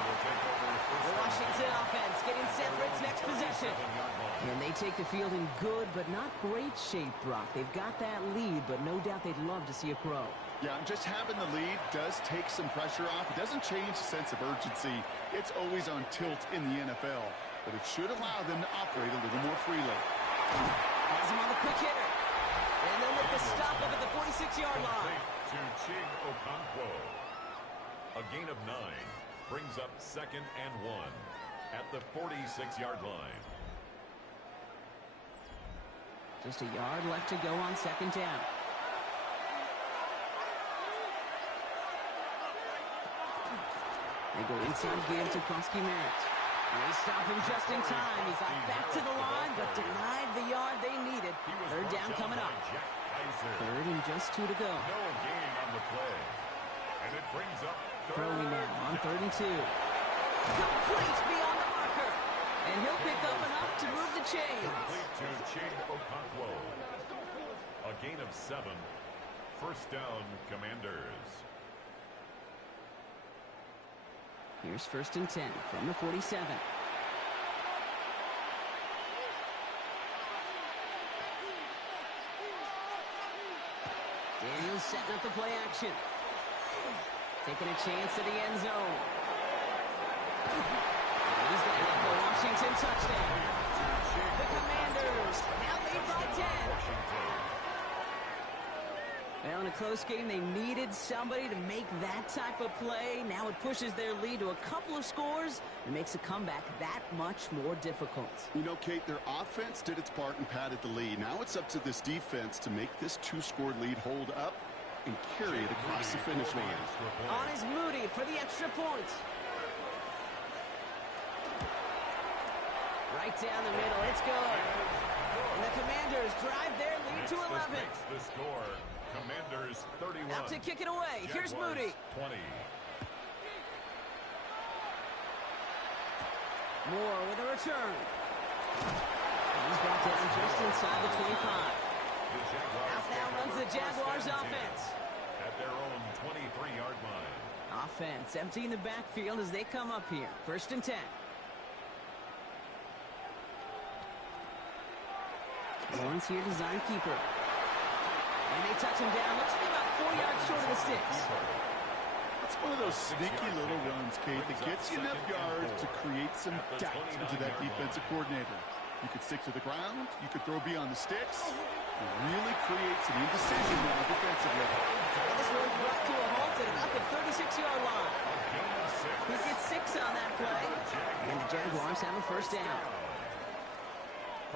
The Washington offense getting set for its next possession. And they take the field in good but not great shape, Brock. They've got that lead, but no doubt they'd love to see it grow. Yeah, just having the lead does take some pressure off. It doesn't change the sense of urgency. It's always on tilt in the NFL, but it should allow them to operate a little more freely. Has him on the quick hitter. And they'll make the stop up at the 46-yard line. To Chig Okonkwo. A gain of 9 brings up 2nd and 1 at the 46-yard line. Just a yard left to go on 2nd down. They go inside give to Krosky-Merritt. They stop him just in time. He got back to the line, but denied the yard they needed. 3rd down coming up. 3rd and just 2 to go. No gain on the play. And it brings up throwing now on 3rd and 2. Complete beyond the marker. And he'll pick up enough to move the chains. Complete to Chig Okonkwo. A gain of 7. 1st down, Commanders. Here's 1st and 10 from the 47. Daniels setting up the play action. Taking a chance to the end zone. And he's going to have the Washington touchdown. The Commanders now lead by 10. Well, in a close game, they needed somebody to make that type of play. Now it pushes their lead to a couple of scores and makes a comeback that much more difficult. You know, Kate, their offense did its part and padded the lead. Now it's up to this defense to make this 2-score lead hold up and carry it across the finish line. On is Moody for the extra point. Right down the middle, it's good. And the Commanders drive their lead to 11. Makes the score. Commanders 31. Out to kick it away. Here's Moody. 20. Moore with a return. He's brought down just inside the 25. Out now runs the Jaguars offense. At their own 23-yard line. Offense emptying the backfield as they come up here. 1st and 10. Lawrence here, design keeper. And they touch him down. Looks to be about 4 yards short of the sticks. It's one of those sneaky little runs, Kate, that gets you enough yards to create some doubt into that defensive coordinator. You could stick to the ground. You could throw beyond the sticks. It really creates an indecision now defensively. And this one's brought to a halt at about the 36-yard line. He gets 6 on that play. And the Jaguars have a 1st down.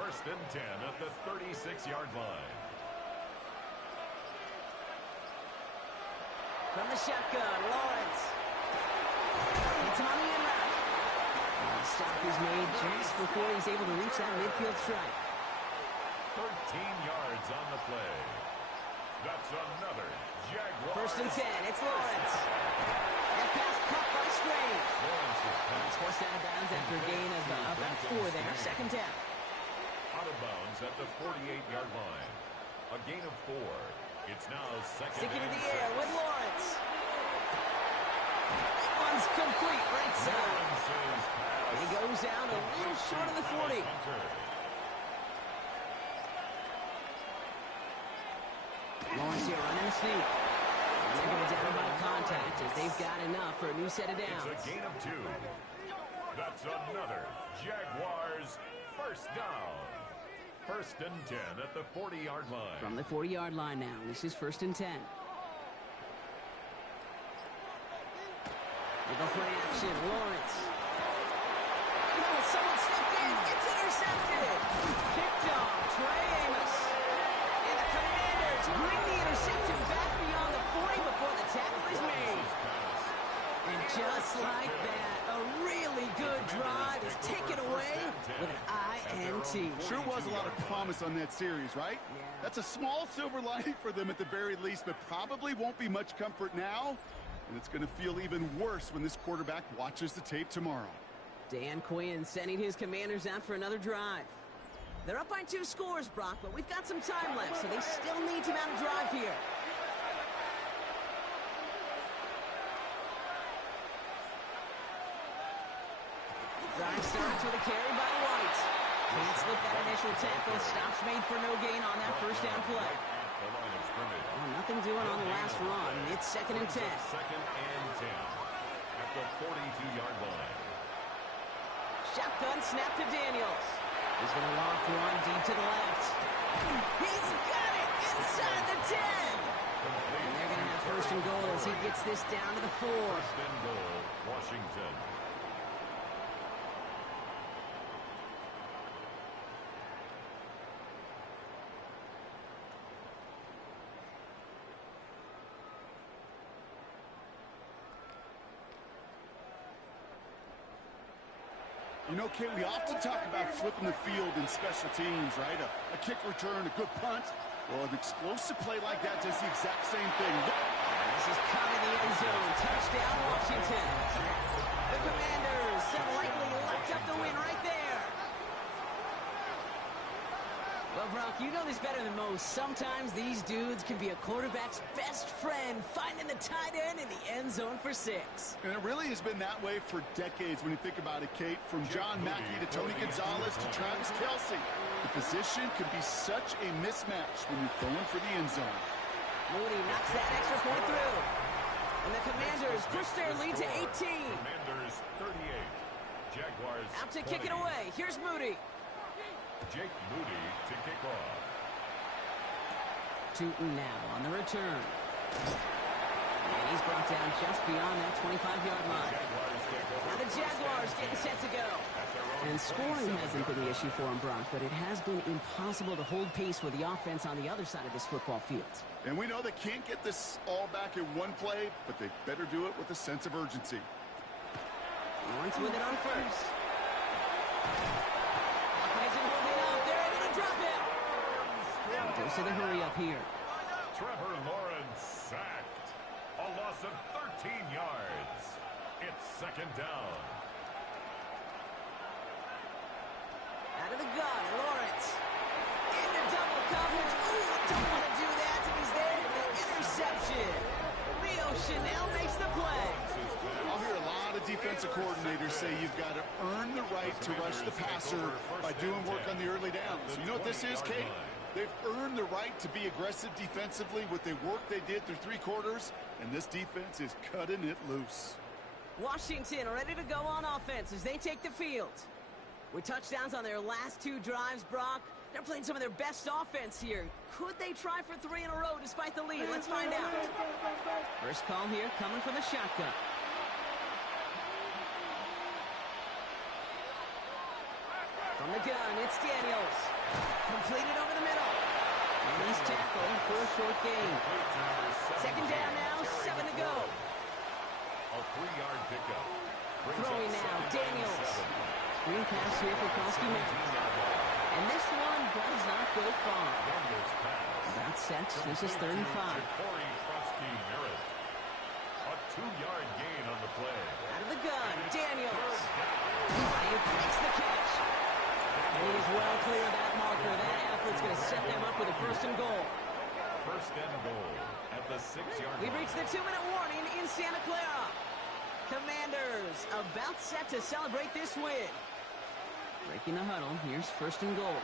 1st and 10 at the 36-yard line. From the shotgun, Lawrence. It's on the in route. And the stop is made just before he's able to reach that midfield strike. 13 yards on the play. That's another Jaguar. 1st and 10, it's Lawrence. That pass caught by Strange. He's forced out of bounds after a gain of about 4 there. 2nd down. Out of bounds at the 48-yard line. A gain of 4. It's now 2nd Sticking in and the air 6. with Lawrence. That one's complete right side. And he goes down a little short of the 40. Lawrence here running a sneak. And they're going to down by contact as they've got enough for a new set of downs. It's a gain of 2. That's another Jaguars 1st down. 1st and 10 at the 40-yard line. From the 40-yard line now. This is 1st and 10. They go play action. Lawrence. Oh, someone stepped in. It's intercepted. Picked off. Trey Amos. And the Commanders bring the interception back beyond the 40 before the tackle is made. And just like that, a really good drive is taken away with an INT. Sure was a lot of promise on that series, right? Yeah. That's a small silver lining for them at the very least, but probably won't be much comfort now. And it's going to feel even worse when this quarterback watches the tape tomorrow. Dan Quinn sending his Commanders out for another drive. They're up by 2 scores, Brock, but we've got some time left, so they still need to mount a drive here. Drive starts with a carry by White. Can't slip that initial tackle. Stops made for no gain on that first down play. Well, nothing doing on the last run. It's 2nd and 10. 2nd and 10 at the 42-yard line. Shotgun snap to Daniels. He's going to loft one deep to the left. He's got it inside the 10. And they're going to have 1st and goal as he gets this down to the 4. 1st and goal, Washington. You know, Kate, we often talk about flipping the field in special teams, right? A kick return, a good punt. Well, an explosive play like that does the exact same thing. This is caught in the end zone. Touchdown, Washington. The Commanders have likely locked up the win right there. Well, Brock, you know this better than most. Sometimes these dudes can be a quarterback's best friend, finding the tight end in the end zone for 6. And it really has been that way for decades when you think about it, Kate. From John Mackey to Tony Gonzalez to Travis Kelce. The position can be such a mismatch when you're going for the end zone. Moody knocks that extra point through. And the Commanders push their lead to 18. Commanders 38. Jaguars Out to 20. kick it away. Here's Moody. Jake Moody to kick off. Tootin now on the return. And he's brought down just beyond that 25-yard line. Now the Jaguars getting set to go. And scoring hasn't been the issue for him, Brock, but it has been impossible to hold pace with the offense on the other side of this football field. And we know they can't get this all back in one play, but they better do it with a sense of urgency. Lawrence with it on first. Offensive holding up. They're able to drop it. Goes to the hurry up here. Trevor Lawrence sacked. A loss of 13 yards. It's 2nd down. Out of the gun, Lawrence. Into double coverage. Ooh, don't want to do that. And he's there for the interception. Leo Chanel makes the play. I'll hear a lot of defensive coordinators say you've got to earn the right to rush the passer by doing work on the early downs. You know what this is, Kate? They've earned the right to be aggressive defensively with the work they did through 3 quarters, and this defense is cutting it loose. Washington ready to go on offense as they take the field. With touchdowns on their last 2 drives, Brock, they're playing some of their best offense here. Could they try for 3 in a row despite the lead? Let's find out. First call here coming from the shotgun. From the gun, it's Daniels. Completed over the middle. And he's tackled for a short gain. 2nd down now, 7 to go. A 3-yard pickup. Throwing now, Daniels. Screen pass here for Kosky Mountain. And this one does not go far. About set. This is 3rd and 5. A 2-yard gain on the play. Out of the gun, Daniels. He makes the catch. And he is well clear of that marker. That effort's going to set them up with a 1st and goal. 1st and goal at the 6-yard line. We've reached the 2-minute warning in Santa Clara. Commanders about set to celebrate this win. Breaking the huddle. Here's 1st and goal.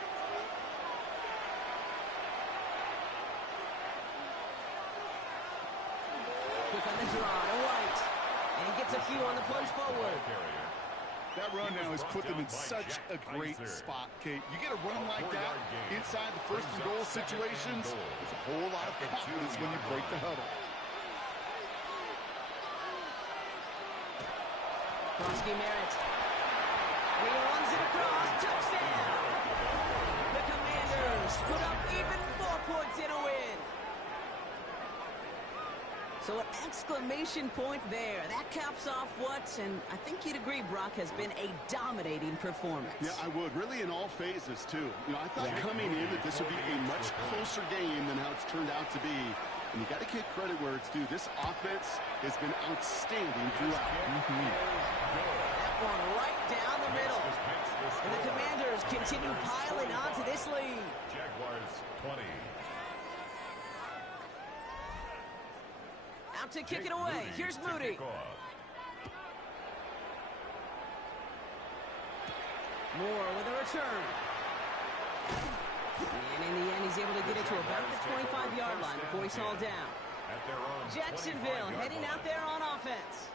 Quick on the draw to White. And he gets a few on the plunge forward. That run now has put them in such a great spot, Kate. You get a run like that inside the 1st and goal situations, there's a whole lot of confidence when you break the huddle. Merritt. He runs it across. Touchdown! The Commanders put up even more points in a win. So an exclamation point there. That caps off what, and I think you'd agree, Brock, has been a dominating performance. Yeah, I would. Really in all phases, too. I thought coming in that this would be a much closer game than how it's turned out to be. And you got to give credit where it's due. This offense has been outstanding throughout. That one right down the middle. And the Commanders continue piling on to this lead. Jaguars 20. Out to kick it away. Here's Moody. Moore with a return. And in the end, he's able to get it to about the 25-yard line before he's hauled down. Jacksonville heading out there on offense.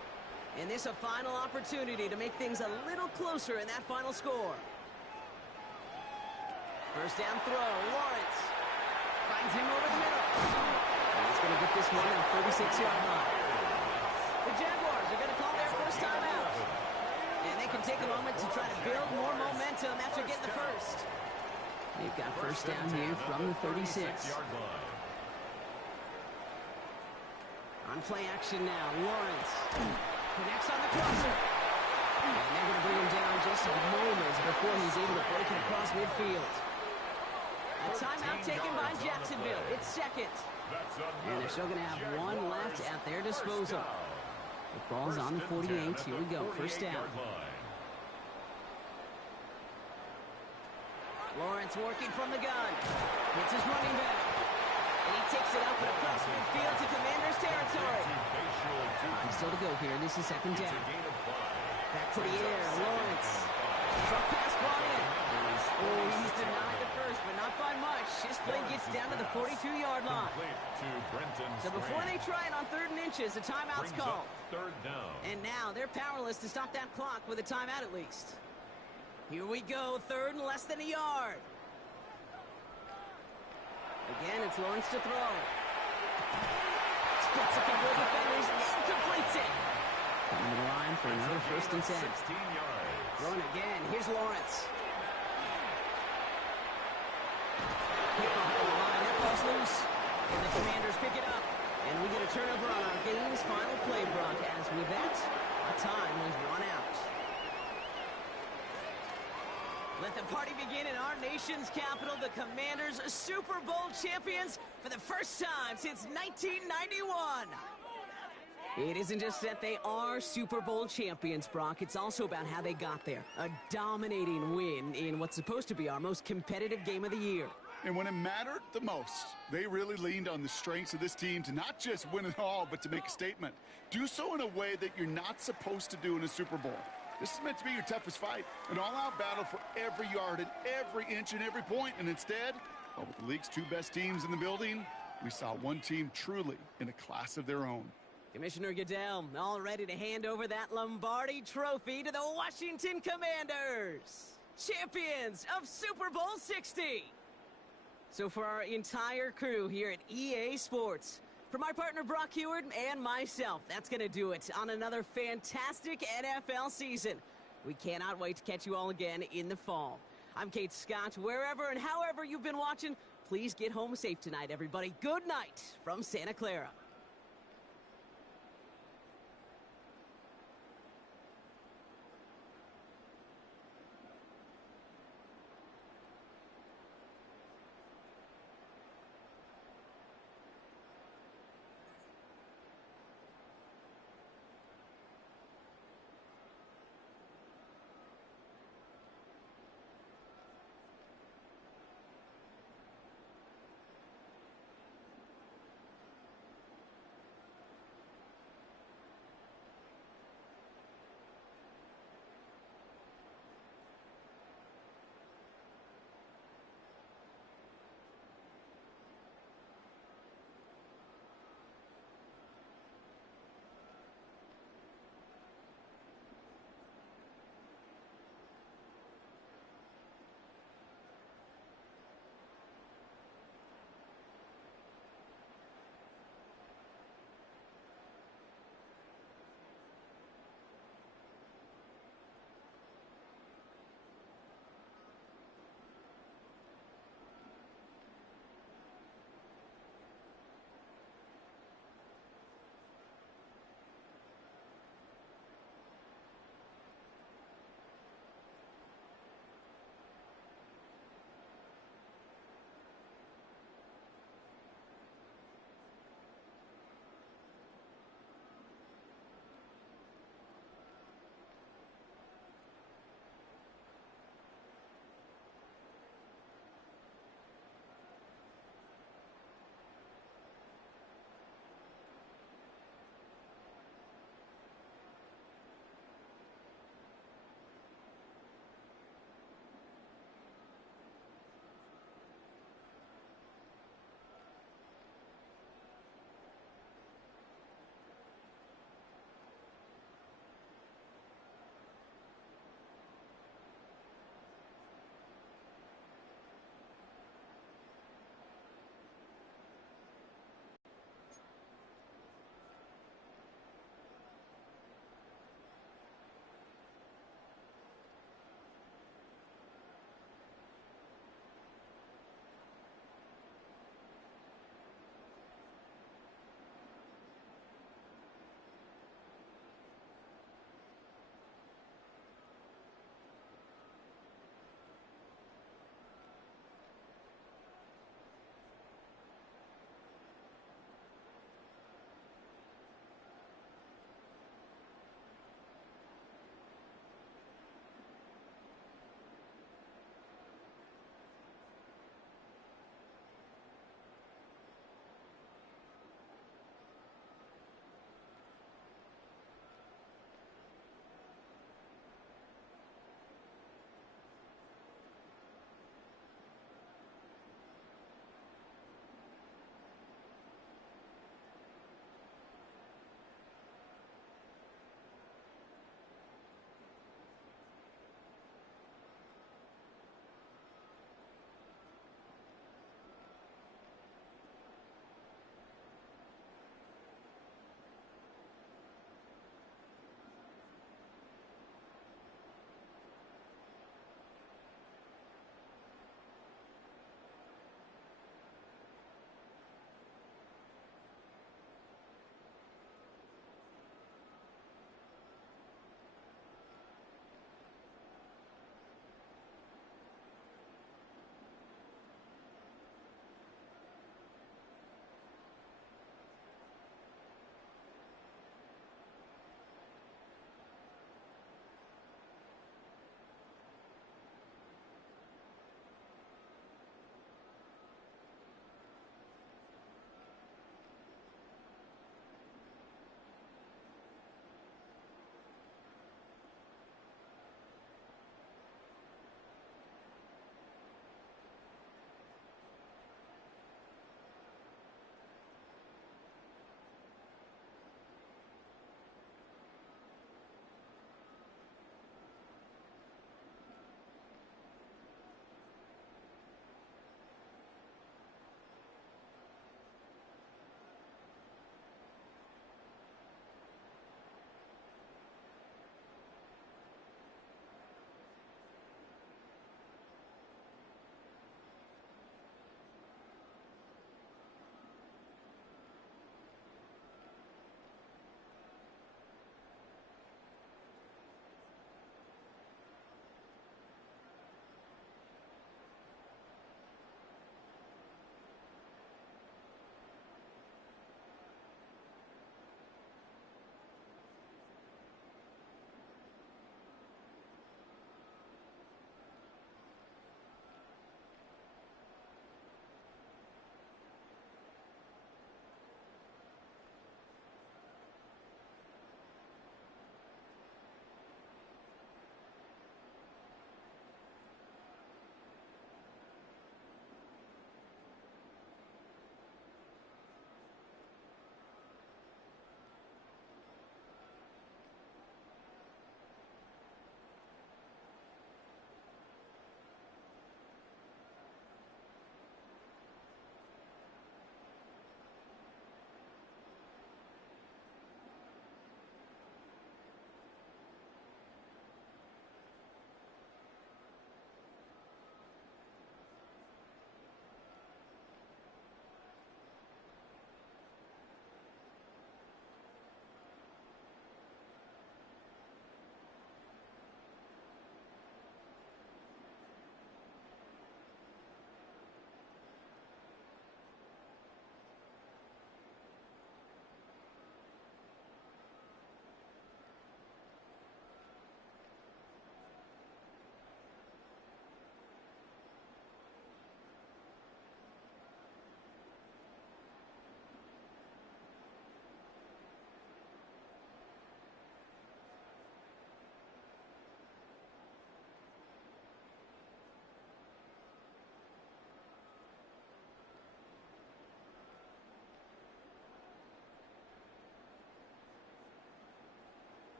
And this a final opportunity to make things a little closer in that final score. First down throw. Lawrence finds him over the middle. He's going to get this one at the 36-yard line. The Jaguars are going to call their first timeout. And they can take a moment to try to build more momentum after getting the first. They've got first down here from the 36. On play action now, Lawrence connects on the crosser. And they're going to bring him down just moments before he's able to break it across midfield. A timeout taken by Jacksonville. It's second. And they're still going to have one left at their disposal. The ball's on the 48. Here we go. First down. Lawrence working from the gun. It's his running back. And he takes it up and across midfield to Commanders territory. Still to go here. This is second down. Back to the air. Lawrence. Drop pass brought in. Oh, he's denied the first, but not by much. His play gets down to the 42-yard line. So before they try it on 3rd and inches, a timeout's called. Third down. And now they're powerless to stop that clock with a timeout at least. Here we go, 3rd and less than a yard. Again, it's Lawrence to throw. Splits a couple of defenders and completes it. Coming to the line for another 1st and 10. 16 yards. Throwing again. Here's Lawrence. Hit behind the line. That ball's loose. And the Commanders pick it up. And we get a turnover on our game's final play, Brock. As with that, our time was run out. Let the party begin in our nation's capital. The Commanders, Super Bowl champions for the first time since 1991. It isn't just that they are Super Bowl champions, Brock. It's also about how they got there. A dominating win in what's supposed to be our most competitive game of the year. And when it mattered the most, they really leaned on the strengths of this team to not just win it all, but to make a statement. Do so in a way that you're not supposed to do in a Super Bowl. This is meant to be your toughest fight, an all-out battle for every yard and every inch and every point. And instead, well, with the league's 2 best teams in the building, we saw one team truly in a class of their own. Commissioner Goodell all ready to hand over that Lombardi trophy to the Washington Commanders, champions of Super Bowl 60. So for our entire crew here at EA Sports, for my partner Brock Heward and myself, that's going to do it on another fantastic NFL season. We cannot wait to catch you all again in the fall. I'm Kate Scott. Wherever and however you've been watching, please get home safe tonight, everybody. Good night from Santa Clara.